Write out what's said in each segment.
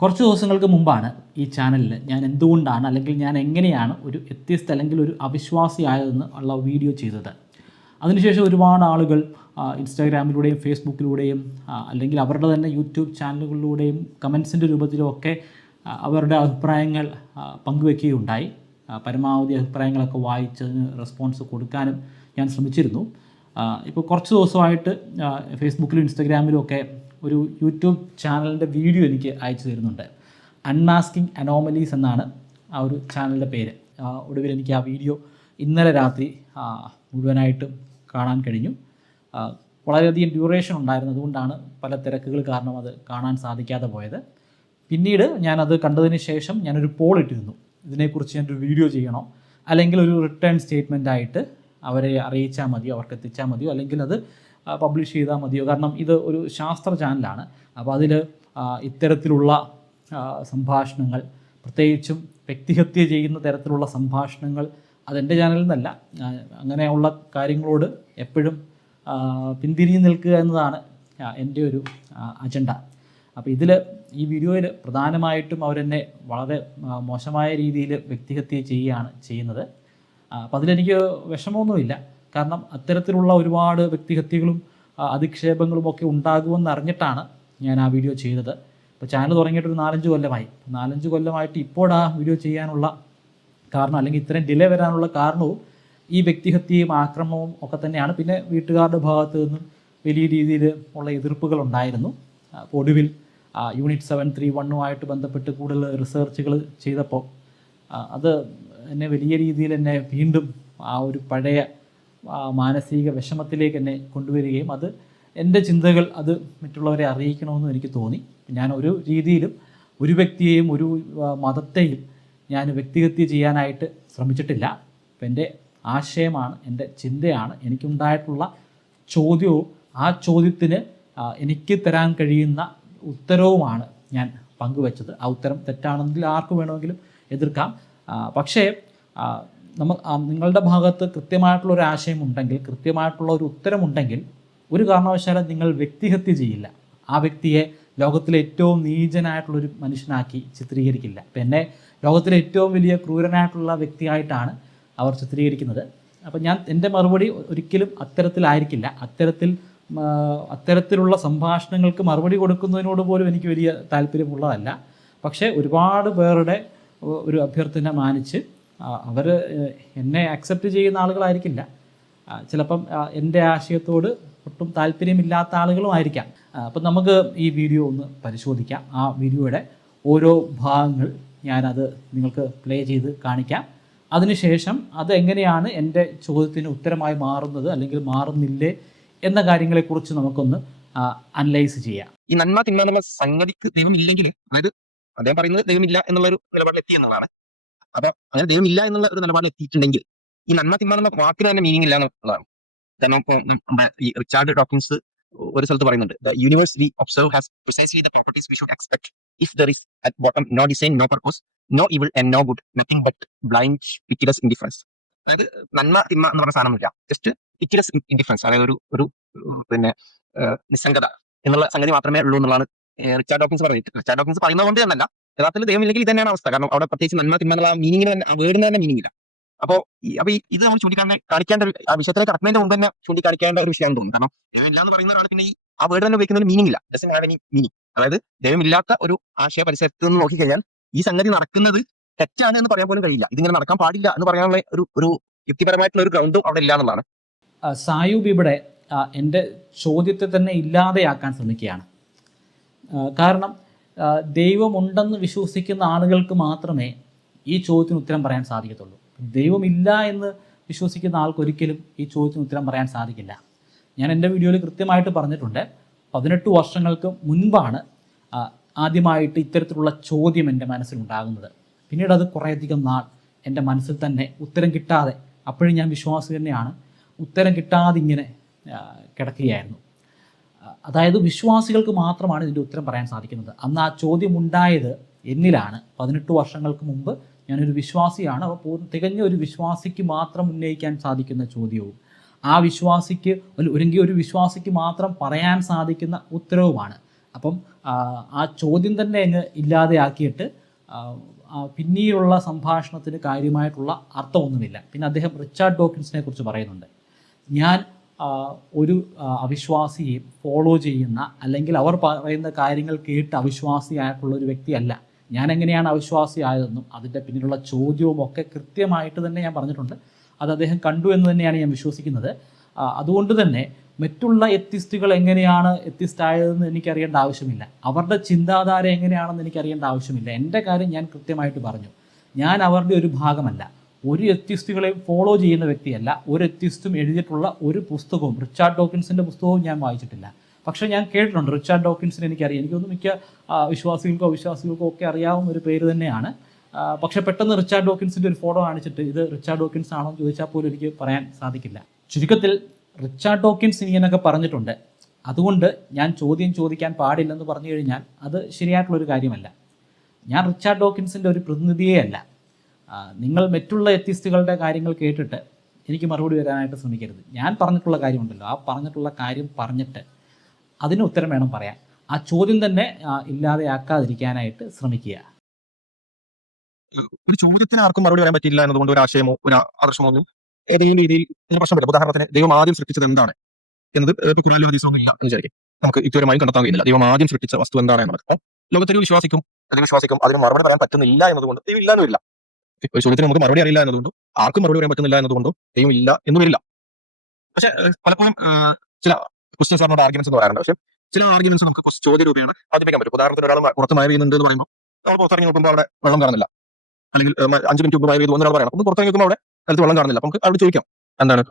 കുറച്ച് ദിവസങ്ങൾക്ക് മുമ്പാണ് ഈ ചാനലിൽ ഞാൻ എന്തുകൊണ്ടാണ് അല്ലെങ്കിൽ ഞാൻ എങ്ങനെയാണ് ഒരു എത്തിയസ്റ്റ് അല്ലെങ്കിൽ ഒരു അവിശ്വാസിയായതെന്ന് ഉള്ള വീഡിയോ ചെയ്തത്. അതിനുശേഷം ഒരുപാട് ആളുകൾ ഇൻസ്റ്റാഗ്രാമിലൂടെയും ഫേസ്ബുക്കിലൂടെയും അല്ലെങ്കിൽ അവരുടെ തന്നെ യൂട്യൂബ് ചാനലുകളിലൂടെയും കമൻസിൻ്റെ രൂപത്തിലുമൊക്കെ അവരുടെ അഭിപ്രായങ്ങൾ പങ്കുവെക്കുകയുണ്ടായി. പരമാവധി അഭിപ്രായങ്ങളൊക്കെ വായിച്ചതിന് റെസ്പോൺസ് കൊടുക്കാനും ഞാൻ ശ്രമിച്ചിരുന്നു. ഇപ്പോൾ കുറച്ച് ദിവസമായിട്ട് ഫേസ്ബുക്കിലും ഇൻസ്റ്റാഗ്രാമിലും ഒക്കെ ഒരു യൂട്യൂബ് ചാനലിൻ്റെ വീഡിയോ എനിക്ക് അയച്ചു തരുന്നുണ്ട്. അൺമാസ്കിംഗ് അനോമലീസ് എന്നാണ് ആ ഒരു ചാനലിൻ്റെ പേര്. ഒടുവിൽ എനിക്ക് ആ വീഡിയോ ഇന്നലെ രാത്രി മുഴുവനായിട്ടും കാണാൻ കഴിഞ്ഞു. വളരെയധികം ഡ്യൂറേഷൻ ഉണ്ടായിരുന്നു, അതുകൊണ്ടാണ് പല തിരക്കുകൾ കാരണം അത് കാണാൻ സാധിക്കാതെ പോയത്. പിന്നീട് ഞാനത് കണ്ടതിന് ശേഷം ഞാനൊരു പോൾ ഇട്ടിരുന്നു, ഇതിനെക്കുറിച്ച് ഞാനൊരു വീഡിയോ ചെയ്യണോ അല്ലെങ്കിൽ ഒരു റിട്ടേൺ സ്റ്റേറ്റ്മെൻ്റ് ആയിട്ട് അവരെ അറിയിച്ചാൽ മതിയോ, അവർക്ക് എത്തിച്ചാൽ മതിയോ, അല്ലെങ്കിൽ അത് പബ്ലിഷ് ചെയ്താൽ മതിയോ. കാരണം ഇത് ഒരു ശാസ്ത്ര ചാനലാണ്. അപ്പോൾ അതിൽ ഇത്തരത്തിലുള്ള സംഭാഷണങ്ങൾ, പ്രത്യേകിച്ചും വ്യക്തിഹത്യ ചെയ്യുന്ന തരത്തിലുള്ള സംഭാഷണങ്ങൾ, അതെൻ്റെ ചാനലിൽ നിന്നല്ല, അങ്ങനെയുള്ള കാര്യങ്ങളോട് എപ്പോഴും പിന്തിരിഞ്ഞ് നിൽക്കുക എന്നതാണ് എൻ്റെ ഒരു അജണ്ട. അപ്പോൾ ഈ വീഡിയോയിൽ പ്രധാനമായിട്ടും അവരെന്നെ വളരെ മോശമായ രീതിയിൽ വ്യക്തിഹത്യ ചെയ്യുന്നത്. അപ്പോൾ അതിലെനിക്ക് വിഷമമൊന്നുമില്ല. കാരണം അത്തരത്തിലുള്ള ഒരുപാട് വ്യക്തിഹത്യകളും അധിക്ഷേപങ്ങളും ഒക്കെ ഉണ്ടാകുമെന്ന് അറിഞ്ഞിട്ടാണ് ഞാൻ ആ വീഡിയോ ചെയ്തത്. ഇപ്പോൾ ചാനൽ തുടങ്ങിയിട്ടൊരു 4-5 കൊല്ലമായിട്ട് ഇപ്പോൾ ആ വീഡിയോ ചെയ്യാനുള്ള കാരണം, അല്ലെങ്കിൽ ഇത്രയും ഡിലേ വരാനുള്ള കാരണവും ഈ വ്യക്തിഹത്യയും ആക്രമണവും ഒക്കെ തന്നെയാണ്. പിന്നെ വീട്ടുകാരുടെ ഭാഗത്തു നിന്നും വലിയ രീതിയിൽ ഉള്ള എതിർപ്പുകൾ ഉണ്ടായിരുന്നു. ഒടുവിൽ യൂണിറ്റ് 731 ബന്ധപ്പെട്ട് കൂടുതൽ റിസർച്ചുകൾ ചെയ്തപ്പോൾ അത് എന്നെ വലിയ രീതിയിൽ എന്നെ വീണ്ടും ആ ഒരു പഴയ മാനസിക വിഷമത്തിലേക്ക് എന്നെ കൊണ്ടുവരികയും അത് എൻ്റെ ചിന്തകൾ അത് മറ്റുള്ളവരെ അറിയിക്കണമെന്നും എനിക്ക് തോന്നി. ഞാൻ ഒരു രീതിയിലും ഒരു വ്യക്തിയെയും ഒരു മതത്തെയും ഞാൻ വ്യക്തിഹത്യ ചെയ്യാനായിട്ട് ശ്രമിച്ചിട്ടില്ല. അപ്പം എൻ്റെ ആശയമാണ്, എൻ്റെ ചിന്തയാണ്, എനിക്കുണ്ടായിട്ടുള്ള ചോദ്യവും ആ ചോദ്യത്തിന് എനിക്ക് തരാൻ കഴിയുന്ന ഉത്തരവുമാണ് ഞാൻ പങ്കുവച്ചത്. ആ ഉത്തരം തെറ്റാണെങ്കിൽ ആർക്ക് വേണമെങ്കിലും എതിർക്കാം. പക്ഷേ നിങ്ങളുടെ ഭാഗത്ത് കൃത്യമായിട്ടുള്ള ഒരു ആശയമുണ്ടെങ്കിൽ, കൃത്യമായിട്ടുള്ള ഒരു ഉത്തരമുണ്ടെങ്കിൽ, ഒരു കാരണവശാലും നിങ്ങൾ വ്യക്തിഹത്യ ചെയ്യില്ല. ആ വ്യക്തിയെ ലോകത്തിലെ ഏറ്റവും നീചനായിട്ടുള്ളൊരു മനുഷ്യനാക്കി ചിത്രീകരിക്കില്ല. അപ്പം എന്നെ ലോകത്തിലെ ഏറ്റവും വലിയ ക്രൂരനായിട്ടുള്ള വ്യക്തിയായിട്ടാണ് അവർ ചിത്രീകരിക്കുന്നത്. അപ്പം എൻ്റെ മറുപടി ഒരിക്കലും അത്തരത്തിലായിരിക്കില്ല. അത്തരത്തിലുള്ള സംഭാഷണങ്ങൾക്ക് മറുപടി കൊടുക്കുന്നതിനോട് പോലും എനിക്ക് വലിയ താല്പര്യമുള്ളതല്ല. പക്ഷേ ഒരുപാട് പേരുടെ ഒരു അഭ്യർത്ഥന മാനിച്ച് അവർ എന്നെ അക്സെപ്റ്റ് ചെയ്യുന്ന ആളുകളായിരിക്കില്ല. ചിലപ്പം എൻ്റെ ആശയത്തോട് ഒട്ടും താല്പര്യമില്ലാത്ത ആളുകളും ആയിരിക്കാം. അപ്പം നമുക്ക് ഈ വീഡിയോ ഒന്ന് പരിശോധിക്കാം. ആ വീഡിയോയുടെ ഓരോ ഭാഗങ്ങൾ ഞാനത് നിങ്ങൾക്ക് പ്ലേ ചെയ്ത് കാണിക്കാം. അതിനുശേഷം അതെങ്ങനെയാണ് എൻ്റെ ചോദ്യത്തിന് ഉത്തരമായി മാറുന്നത് അല്ലെങ്കിൽ മാറുന്നില്ലേ എന്ന കാര്യങ്ങളെക്കുറിച്ച് നമുക്കൊന്ന് അനലൈസ് ചെയ്യാം. ഈ നന്മ തിന്മ എന്നുള്ള സംഗതിക്ക് ദൈവമില്ലെങ്കിൽ, അതായത് അദ്ദേഹം പറയുന്നത് ദൈവമില്ല എന്നുള്ളൊരു നിലപാടിൽ എത്തി എന്നുള്ളതാണ്. അപ്പൊ അങ്ങനെ ദൈവമില്ല എന്നുള്ള ഒരു നിലപാടിൽ എത്തിയിട്ടുണ്ടെങ്കിൽ ഈ നന്മ തിന്മ എന്ന വാക്കിന് തന്നെ മീനിങ് ഇല്ല എന്നുള്ളതാണ്. കാരണം ഈ റിച്ചാർഡ് ഡോക്കിൻസ് ഒരു സ്ഥലത്ത് പറയുന്നുണ്ട്, the universe we observe has precisely the properties we should expect if there is at bottom no design, no purpose, no evil and no good, nothing but blind pitiless indifference. അതായത് നന്മ തിന്മ എന്ന് പറഞ്ഞ സാധനമില്ല, just പിറ്റിലസ് indifference, അതായത് ഒരു പിന്നെ നിസ്സംഗത എന്നുള്ള സംഗതി മാത്രമേ ഉള്ളൂ എന്നുള്ളതാണ് റിച്ചാർഡ് ഡോക്കിൻസ് പറയുന്നത്. റിച്ചാർഡ് ഡോക്കിൻസ് പറയുന്നത് കൊണ്ട് തന്നെയല്ല, യഥാർത്ഥത്തിൽ ദൈവമില്ലെങ്കിൽ ഇത് തന്നെയാണ് അവസ്ഥ. കാരണം അവിടെ പ്രത്യേകിച്ച് നന്മ തിന്മ എന്നുള്ള മീനിങ്ങിന് തന്നെ, ആ വേർഡിന് തന്നെ മീനിങ് ഇല്ല. അപ്പോൾ ഇത് നമ്മൾ കാണിക്കേണ്ട ആ വിഷയത്തിലേക്ക് കടക്കുന്നതിന്റെ മുമ്പ് തന്നെ ചൂണ്ടിക്കാണിക്കേണ്ട ഒരു വിഷയം തോന്നുന്നു. കാരണം ദൈവമില്ല എന്ന് പറയുന്ന ഒരാൾ പിന്നെ ആ വേർഡ് തന്നെ ഉപയോഗിക്കുന്നതിന് മീനിങ് ഇല്ല, ഡസന്റ് ഹാവ് എനി മീനിങ്. അതായത് ദൈവമില്ലാത്ത ഒരു ആശയ പരിസരത്ത് നിന്ന് നോക്കിക്കഴിഞ്ഞാൽ ഈ സംഗതി നടക്കുന്നത് തെറ്റാണ് എന്ന് പറയാൻ പോലും കഴിയില്ല. ഇതിങ്ങനെ നടക്കാൻ പാടില്ല എന്ന് പറയാനുള്ള ഒരു യുക്തിപരമായിട്ടുള്ള ഒരു ഗ്രൗണ്ടും അവിടെ ഇല്ല എന്നുള്ളതാണ്. സായൂബ് ഇവിടെ എൻ്റെ ചോദ്യത്തെ തന്നെ ഇല്ലാതെയാക്കാൻ ശ്രമിക്കുകയാണ്. കാരണം ദൈവമുണ്ടെന്ന് വിശ്വസിക്കുന്ന ആളുകൾക്ക് മാത്രമേ ഈ ചോദ്യത്തിന് ഉത്തരം പറയാൻ സാധിക്കത്തുള്ളൂ. ദൈവമില്ല എന്ന് വിശ്വസിക്കുന്ന ആൾക്കൊരിക്കലും ഈ ചോദ്യത്തിന് ഉത്തരം പറയാൻ സാധിക്കില്ല. ഞാൻ എൻ്റെ വീഡിയോയിൽ കൃത്യമായിട്ട് പറഞ്ഞിട്ടുണ്ട്, 18 വർഷങ്ങൾക്ക് മുൻപാണ് ആദ്യമായിട്ട് ഇത്തരത്തിലുള്ള ചോദ്യം എൻ്റെ മനസ്സിലുണ്ടാകുന്നത്. പിന്നീട് അത് കുറേയധികം നാൾ എൻ്റെ മനസ്സിൽ തന്നെ ഉത്തരം കിട്ടാതെ, അപ്പോഴും ഞാൻ വിശ്വാസി തന്നെയാണ്, ഉത്തരം കിട്ടാതെ ഇങ്ങനെ കിടക്കുകയായിരുന്നു. അതായത് വിശ്വാസികൾക്ക് മാത്രമാണ് ഇതിൻ്റെ ഉത്തരം പറയാൻ സാധിക്കുന്നത്. അന്ന് ആ ചോദ്യം ഉണ്ടായത് എന്നിലാണ്. 18 വർഷങ്ങൾക്ക് മുമ്പ് ഞാനൊരു വിശ്വാസിയാണ്. അപ്പോൾ തികഞ്ഞ ഒരു വിശ്വാസിക്ക് മാത്രം ഉന്നയിക്കാൻ സാധിക്കുന്ന ചോദ്യവും ആ വിശ്വാസിക്ക് ഒരു വിശ്വാസിക്ക് മാത്രം പറയാൻ സാധിക്കുന്ന ഉത്തരവുമാണ് അപ്പം ആ ചോദ്യം തന്നെ അങ്ങ് ഇല്ലാതെയാക്കിയിട്ട് പിന്നീടുള്ള സംഭാഷണത്തിന് കാര്യമായിട്ടുള്ള അർത്ഥമൊന്നുമില്ല. പിന്നെ അദ്ദേഹം റിച്ചാർഡ് ഡോക്കിൻസിനെ കുറിച്ച് പറയുന്നുണ്ട്. ഞാൻ ഒരു അവിശ്വാസിയെ ഫോളോ ചെയ്യുന്ന അല്ലെങ്കിൽ അവർ പറയുന്ന കാര്യങ്ങൾ കേട്ട് അവിശ്വാസിയായിട്ടുള്ള ഒരു വ്യക്തിയല്ല. ഞാൻ എങ്ങനെയാണ് അവിശ്വാസിയായതെന്നും അതിൻ്റെ പിന്നിലുള്ള ചോദ്യവും ഒക്കെ കൃത്യമായിട്ട് തന്നെ ഞാൻ പറഞ്ഞിട്ടുണ്ട്. അത് അദ്ദേഹം കണ്ടു എന്ന് തന്നെയാണ് ഞാൻ വിശ്വസിക്കുന്നത്. അതുകൊണ്ട് തന്നെ മറ്റുള്ള എത്തിസ്റ്റുകൾ എങ്ങനെയാണ് എത്തിസ്റ്റായതെന്ന് എനിക്കറിയേണ്ട ആവശ്യമില്ല. അവരുടെ ചിന്താധാര എങ്ങനെയാണെന്ന് എനിക്കറിയേണ്ട ആവശ്യമില്ല. എൻ്റെ കാര്യം ഞാൻ കൃത്യമായിട്ട് പറഞ്ഞു. ഞാൻ അവരുടെ ഒരു ഭാഗമല്ല. ഒരു എത്തിസ്റ്റുകളെയും ഫോളോ ചെയ്യുന്ന വ്യക്തിയല്ല. ഒരു എത്തിസ്റ്റും എഴുതിയിട്ടുള്ള ഒരു പുസ്തകവും, റിച്ചാർഡ് ഡോക്കിൻസിൻ്റെ പുസ്തകവും ഞാൻ വായിച്ചിട്ടില്ല. പക്ഷേ ഞാൻ കേട്ടിട്ടുണ്ട് റിച്ചാർഡ് ഡോക്കിൻസിനെ എനിക്കറിയാം. എനിക്കൊന്നും മിക്ക വിശ്വാസികൾക്കോ അവിശ്വാസികൾക്കോ ഒക്കെ അറിയാവുന്ന ഒരു പേര് തന്നെയാണ്. പക്ഷേ പെട്ടെന്ന് റിച്ചാർഡ് ഡോക്കിൻസിൻ്റെ ഒരു ഫോട്ടോ കാണിച്ചിട്ട് ഇത് റിച്ചാർഡ് ഡോക്കിൻസ് ആണോ എന്ന് ചോദിച്ചാൽ പോലും എനിക്ക് പറയാൻ സാധിക്കില്ല. ചുരുക്കത്തിൽ റിച്ചാർഡ് ഡോക്കിൻസ് ഇങ്ങനെയൊക്കെ പറഞ്ഞിട്ടുണ്ട്. അതുകൊണ്ട് ഞാൻ ചോദ്യം ചോദിക്കാൻ പാടില്ലെന്ന് പറഞ്ഞു കഴിഞ്ഞാൽ അത് ശരിയായിട്ടുള്ളൊരു കാര്യമല്ല. ഞാൻ റിച്ചാർഡ് ഡോക്കിൻസിൻ്റെ ഒരു പ്രതിനിധിയേ അല്ല. നിങ്ങൾ മറ്റുള്ള എത്തിസ്റ്റുകളുടെ കാര്യങ്ങൾ കേട്ടിട്ട് എനിക്ക് മറുപടി വരാനായിട്ട് ശ്രമിക്കരുത്. ഞാൻ പറഞ്ഞിട്ടുള്ള കാര്യമുണ്ടല്ലോ, ആ പറഞ്ഞിട്ടുള്ള കാര്യം പറഞ്ഞിട്ട് അതിന് ഉത്തരം വേണം പറയാൻ. ആ ചോദ്യം തന്നെ ഇല്ലാതെയാക്കാതിരിക്കാനായിട്ട് ശ്രമിക്കുക. ഒരു ചോദ്യത്തിന് ആർക്കും മറുപടി പറയാൻ പറ്റില്ല എന്നതുകൊണ്ട് ഒരു ആശയമോ ഒരു ആദർശമോ ഒന്നും ഏതെങ്കിലും രീതിയിൽ ഇതിന് പ്രശ്നമില്ല. ഉദാഹരണത്തിന് ദൈവം ആദ്യം സൃഷ്ടിച്ചത് എന്താണ് എന്നത് ഇപ്പോൾ ഖുർആനിലും ഹദീസിലും ഇല്ല എന്ന് വിചാരിക്കും. നമുക്ക് ഇതുവരെയും കണ്ടെത്താൻ കഴിയുന്നില്ല ദൈവം ആദ്യം സൃഷ്ടിച്ച വസ്തു എന്താണ് എന്നുള്ളത്. അപ്പോൾ ലോകത്തൊരു വിശ്വാസിക്കും അതിന് മറുപടി പറയാൻ പറ്റുന്നില്ല എന്നതുകൊണ്ട് ദൈവം ഇല്ല എന്നില്ല. ഒരു ചോദ്യത്തിന് നമുക്ക് മറുപടി അറിയില്ല എന്നതുകൊണ്ടോ ആർക്കും മറുപടി പറയാൻ പറ്റുന്നില്ല എന്നതുകൊണ്ടോ ദൈവം ഇല്ല എന്ന് വരില്ല. പക്ഷെ പലപ്പോഴും ചില ക്വസ്റ്റ്യൻസ് പറഞ്ഞ ആർഗ്യുമെന്റ്സ് എന്ന് പറയാറുണ്ട്. പക്ഷേ ചില ആർഗ്യുമെന്റ്സ് നമുക്ക് ചോദ്യ രൂപയാണ് അവതരിപ്പിക്കാൻ പറ്റും. ഉദാഹരണത്തിന് ഒരാൾ പുറത്ത് മഴ പെയ്യുന്നുണ്ട് എന്ന് പറയുമ്പോൾ നമ്മൾ പുറത്തിറങ്ങി നോക്കുമ്പോൾ അവിടെ വെള്ളം കാണുന്നില്ല, അല്ലെങ്കിൽ 5 മിനിറ്റ് മുമ്പ് മഴ പെയ്തു എന്നൊരാൾ പറയണം. ഒന്ന് പുറത്തിറങ്ങി നോക്കുമ്പോൾ അവിടെ സ്ഥലത്ത് വെള്ളം കാണുന്നില്ല. നമുക്ക് അവിടെ ചോദിക്കാം എന്താണ്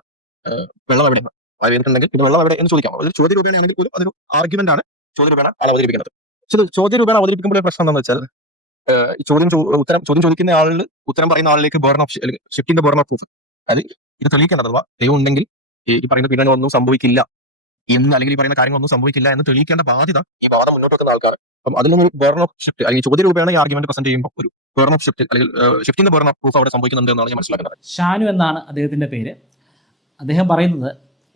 വെള്ളം എവിടെ, മഴ പെയ്തിട്ടുണ്ടെങ്കിൽ പിന്നെ വെള്ളം എവിടെ എന്ന് ചോദിക്കാം. ഒരു ചോദ്യ രൂപയാണെങ്കിൽ പോലും അതൊരു ആർഗ്യുമെന്റ് ആണ് ചോദ്യ രൂപയാണ് ആൾ അവതരിപ്പിക്കുന്നത്. പക്ഷേ ചോദ്യ രൂപയാണ് അവതരിപ്പിക്കുമ്പോൾ പ്രശ്നം എന്താണെന്ന് വെച്ചാൽ ഈ ചോദ്യം ചോദിക്കുന്ന ആളിൽ ഉത്തരം പറയുന്ന ആളിലേക്ക് ബർൺ ഓഫ് ഷിഫ്റ്റിംഗ് ബർൺ ഓഫ് പ്രൂഫ്, അത് ഇത് തെളിയിക്കേണ്ടത് അഥവാ ദൈവം ഉണ്ടെങ്കിൽ ഈ പറയുന്ന പീഡനങ്ങളൊന്നും സംഭവിക്കില്ല എന്ന്, അല്ലെങ്കിൽ ഈ പറയുന്ന കാര്യങ്ങളൊന്നും സംഭവിക്കില്ല എന്ന് തെളിയിക്കേണ്ട ബാധ്യത ഈ വാദം മുന്നോട്ട് വെക്കുന്ന ആൾക്കാർ. അപ്പം അതിനൊരു ബർൺ ഓഫ് ഷിഫ്റ്റ് അല്ലെങ്കിൽ ചോദ്യ രൂപയാണ് ഈ ആർഗ്യുമെന്റ് പ്രസന്റ് ചെയ്യുമ്പോൾ ഒരു ബർൺ ഓഫ് ഷിഫ്റ്റ് അല്ലെങ്കിൽ ഷിഫ്റ്റിംഗ് ബർൺ ഓഫ് പ്രൂഫ് അവിടെ സംഭവിക്കുന്നുണ്ട് എന്നാണ് ഞാൻ മനസ്സിലാക്കുന്നത്. ഷാനു എന്നാണ് അദ്ദേഹത്തിൻ്റെ പേര്. അദ്ദേഹം പറയുന്നത്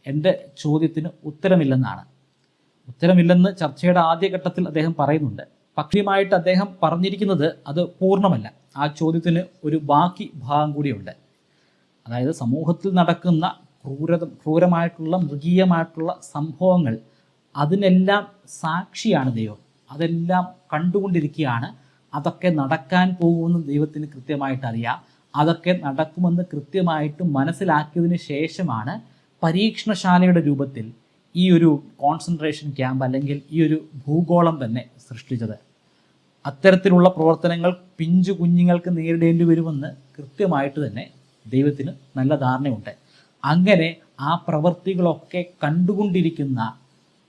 എൻ്റെ ചോദ്യത്തിന് ഉത്തരമില്ലെന്നാണ്. ഉത്തരമില്ലെന്ന് ചർച്ചയുടെ ആദ്യഘട്ടത്തിൽ അദ്ദേഹം പറയുന്നുണ്ട്. പക്ഷിയുമായിട്ട് അദ്ദേഹം പറഞ്ഞിരിക്കുന്നത് അത് പൂർണ്ണമല്ല. ആ ചോദ്യത്തിന് ഒരു ബാക്കി ഭാഗം കൂടിയുണ്ട്. അതായത് സമൂഹത്തിൽ നടക്കുന്ന ക്രൂരമായിട്ടുള്ള മൃഗീയമായിട്ടുള്ള സംഭവങ്ങൾ, അതിനെല്ലാം സാക്ഷിയാണ് ദൈവം. അതെല്ലാം കണ്ടുകൊണ്ടിരിക്കുകയാണ്. അതൊക്കെ നടക്കാൻ പോകുമെന്ന് ദൈവത്തിന് കൃത്യമായിട്ട് അറിയാം. അതൊക്കെ നടക്കുമെന്ന് കൃത്യമായിട്ട് മനസ്സിലാക്കിയതിന് ശേഷമാണ് പരീക്ഷണശാലയുടെ രൂപത്തിൽ ഈ ഒരു കോൺസെൻട്രേഷൻ ക്യാമ്പ് അല്ലെങ്കിൽ ഈ ഒരു ഭൂഗോളം തന്നെ സൃഷ്ടിച്ചത്. അത്തരത്തിലുള്ള പ്രവർത്തനങ്ങൾ പിഞ്ചു കുഞ്ഞുങ്ങൾക്ക് നേരിടേണ്ടി വരുമെന്ന് കൃത്യമായിട്ട് തന്നെ ദൈവത്തിന് നല്ല ധാരണയുണ്ട്. അങ്ങനെ ആ പ്രവൃത്തികളൊക്കെ കണ്ടുകൊണ്ടിരിക്കുന്ന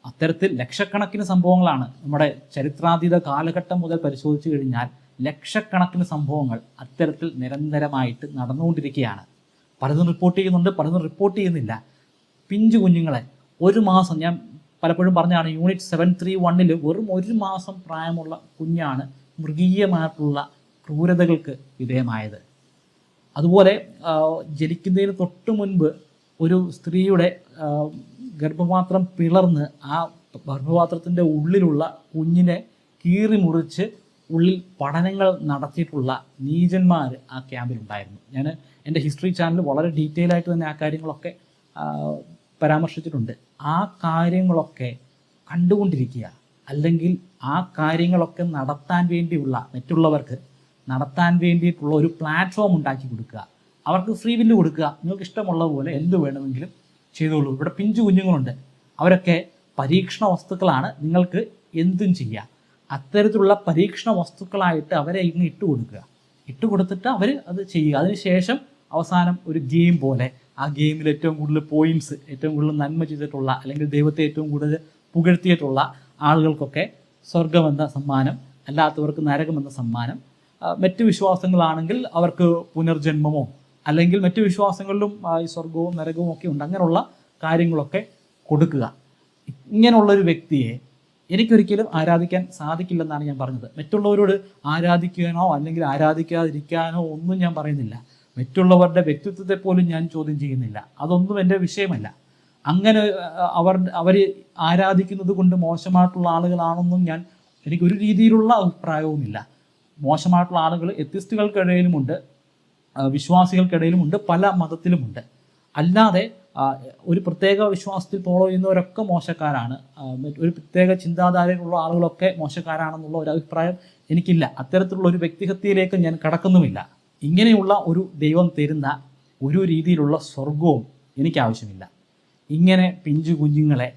അത്തരത്തിൽ ലക്ഷക്കണക്കിന് സംഭവങ്ങളാണ് നമ്മുടെ ചരിത്രാതീത കാലഘട്ടം മുതൽ പരിശോധിച്ചു കഴിഞ്ഞാൽ ലക്ഷക്കണക്കിന് സംഭവങ്ങൾ അത്തരത്തിൽ നിരന്തരമായിട്ട് നടന്നുകൊണ്ടിരിക്കുകയാണ്. പലതും റിപ്പോർട്ട് ചെയ്യുന്നുണ്ട്, പലതും റിപ്പോർട്ട് ചെയ്യുന്നില്ല. പിഞ്ചു കുഞ്ഞുങ്ങളെ ഒരു മാസം, ഞാൻ പലപ്പോഴും പറഞ്ഞാണ്, യൂണിറ്റ് 731 വെറും 1 മാസം പ്രായമുള്ള കുഞ്ഞാണ് മൃഗീയമായിട്ടുള്ള ക്രൂരതകൾക്ക് വിധേയമായത്. അതുപോലെ ജനിക്കുന്നതിന് തൊട്ട് മുൻപ് ഒരു സ്ത്രീയുടെ ഗർഭപാത്രം പിളർന്ന് ആ ഗർഭപാത്രത്തിൻ്റെ ഉള്ളിലുള്ള കുഞ്ഞിനെ കീറി മുറിച്ച് ഉള്ളിൽ പഠനങ്ങൾ നടത്തിയിട്ടുള്ള നീചന്മാർ ആ ക്യാമ്പിലുണ്ടായിരുന്നു. ഞാൻ എൻ്റെ ഹിസ്റ്ററി ചാനൽ വളരെ ഡീറ്റെയിൽ ആയിട്ട് തന്നെ ആ കാര്യങ്ങളൊക്കെ പരാമർശിച്ചിട്ടുണ്ട്. ആ കാര്യങ്ങളൊക്കെ കണ്ടുകൊണ്ടിരിക്കുക, അല്ലെങ്കിൽ ആ കാര്യങ്ങളൊക്കെ നടത്താൻ വേണ്ടിയുള്ള, മറ്റുള്ളവർക്ക് നടത്താൻ വേണ്ടിയിട്ടുള്ള ഒരു പ്ലാറ്റ്ഫോം ഉണ്ടാക്കി കൊടുക്കുക, അവർക്ക് ഫ്രീ വില്ല് കൊടുക്കുക. നിങ്ങൾക്ക് ഇഷ്ടമുള്ള പോലെ എന്ത് വേണമെങ്കിലും ചെയ്തോളൂ. ഇവിടെ പിഞ്ചു കുഞ്ഞുങ്ങളുണ്ട്, അവരൊക്കെ പരീക്ഷണ വസ്തുക്കളാണ്, നിങ്ങൾക്ക് എന്തും ചെയ്യാം. അത്തരത്തിലുള്ള പരീക്ഷണ വസ്തുക്കളായിട്ട് അവരെ ഇങ്ങ് ഇട്ടുകൊടുത്തിട്ട് അവർ അത് ചെയ്യുക. അതിനുശേഷം അവസാനം ഒരു ഗെയിം പോലെ ആ ഗെയിമിൽ ഏറ്റവും കൂടുതൽ പോയിൻറ്റ്സ്, ഏറ്റവും കൂടുതൽ നന്മ ചെയ്തിട്ടുള്ള, അല്ലെങ്കിൽ ദൈവത്തെ ഏറ്റവും കൂടുതൽ പുകഴ്ത്തിയിട്ടുള്ള ആളുകൾക്കൊക്കെ സ്വർഗമെന്ന സമ്മാനം, അല്ലാത്തവർക്ക് നരകമെന്ന സമ്മാനം. മറ്റു വിശ്വാസങ്ങളാണെങ്കിൽ അവർക്ക് പുനർജന്മമോ, അല്ലെങ്കിൽ മറ്റു വിശ്വാസങ്ങളിലും ഈ സ്വർഗവും നരകവും ഒക്കെ ഉണ്ട്. അങ്ങനെയുള്ള കാര്യങ്ങളൊക്കെ കൊടുക്കുക. ഇങ്ങനെയുള്ളൊരു വ്യക്തിയെ എനിക്കൊരിക്കലും ആരാധിക്കാൻ സാധിക്കില്ലെന്നാണ് ഞാൻ പറഞ്ഞത്. മറ്റുള്ളവരോട് ആരാധിക്കാനോ അല്ലെങ്കിൽ ആരാധിക്കാതിരിക്കാനോ ഒന്നും ഞാൻ പറയുന്നില്ല. മറ്റുള്ളവരുടെ വ്യക്തിത്വത്തെ പോലും ഞാൻ ചോദ്യം ചെയ്യുന്നില്ല. അതൊന്നും എൻ്റെ വിഷയമല്ല. അങ്ങനെ അവർ ആരാധിക്കുന്നത് കൊണ്ട് മോശമായിട്ടുള്ള ആളുകളാണെന്നും എനിക്കൊരു രീതിയിലുള്ള അഭിപ്രായവുമില്ല. മോശമായിട്ടുള്ള ആളുകൾ എത്തിസ്റ്റുകൾക്കിടയിലുമുണ്ട്, വിശ്വാസികൾക്കിടയിലുമുണ്ട്, പല മതത്തിലുമുണ്ട്. അല്ലാതെ ഒരു പ്രത്യേക വിശ്വാസത്തിൽ ഫോളോ ചെയ്യുന്നവരൊക്കെ മോശക്കാരാണ്, ഒരു പ്രത്യേക ചിന്താധാരയിലുള്ള ആളുകളൊക്കെ മോശക്കാരാണെന്നുള്ള ഒരു അഭിപ്രായം എനിക്കില്ല. അത്തരത്തിലുള്ള ഒരു വ്യക്തിഹത്യയിലേക്ക് ഞാൻ കടക്കുന്നുമില്ല. ഇങ്ങനെയുള്ള ഒരു ദൈവം തരുന്ന ഒരു രീതിയിലുള്ള സ്വർഗവും എനിക്കാവശ്യമില്ല. ഇങ്ങനെ പിഞ്ചു കുഞ്ഞുങ്ങളെ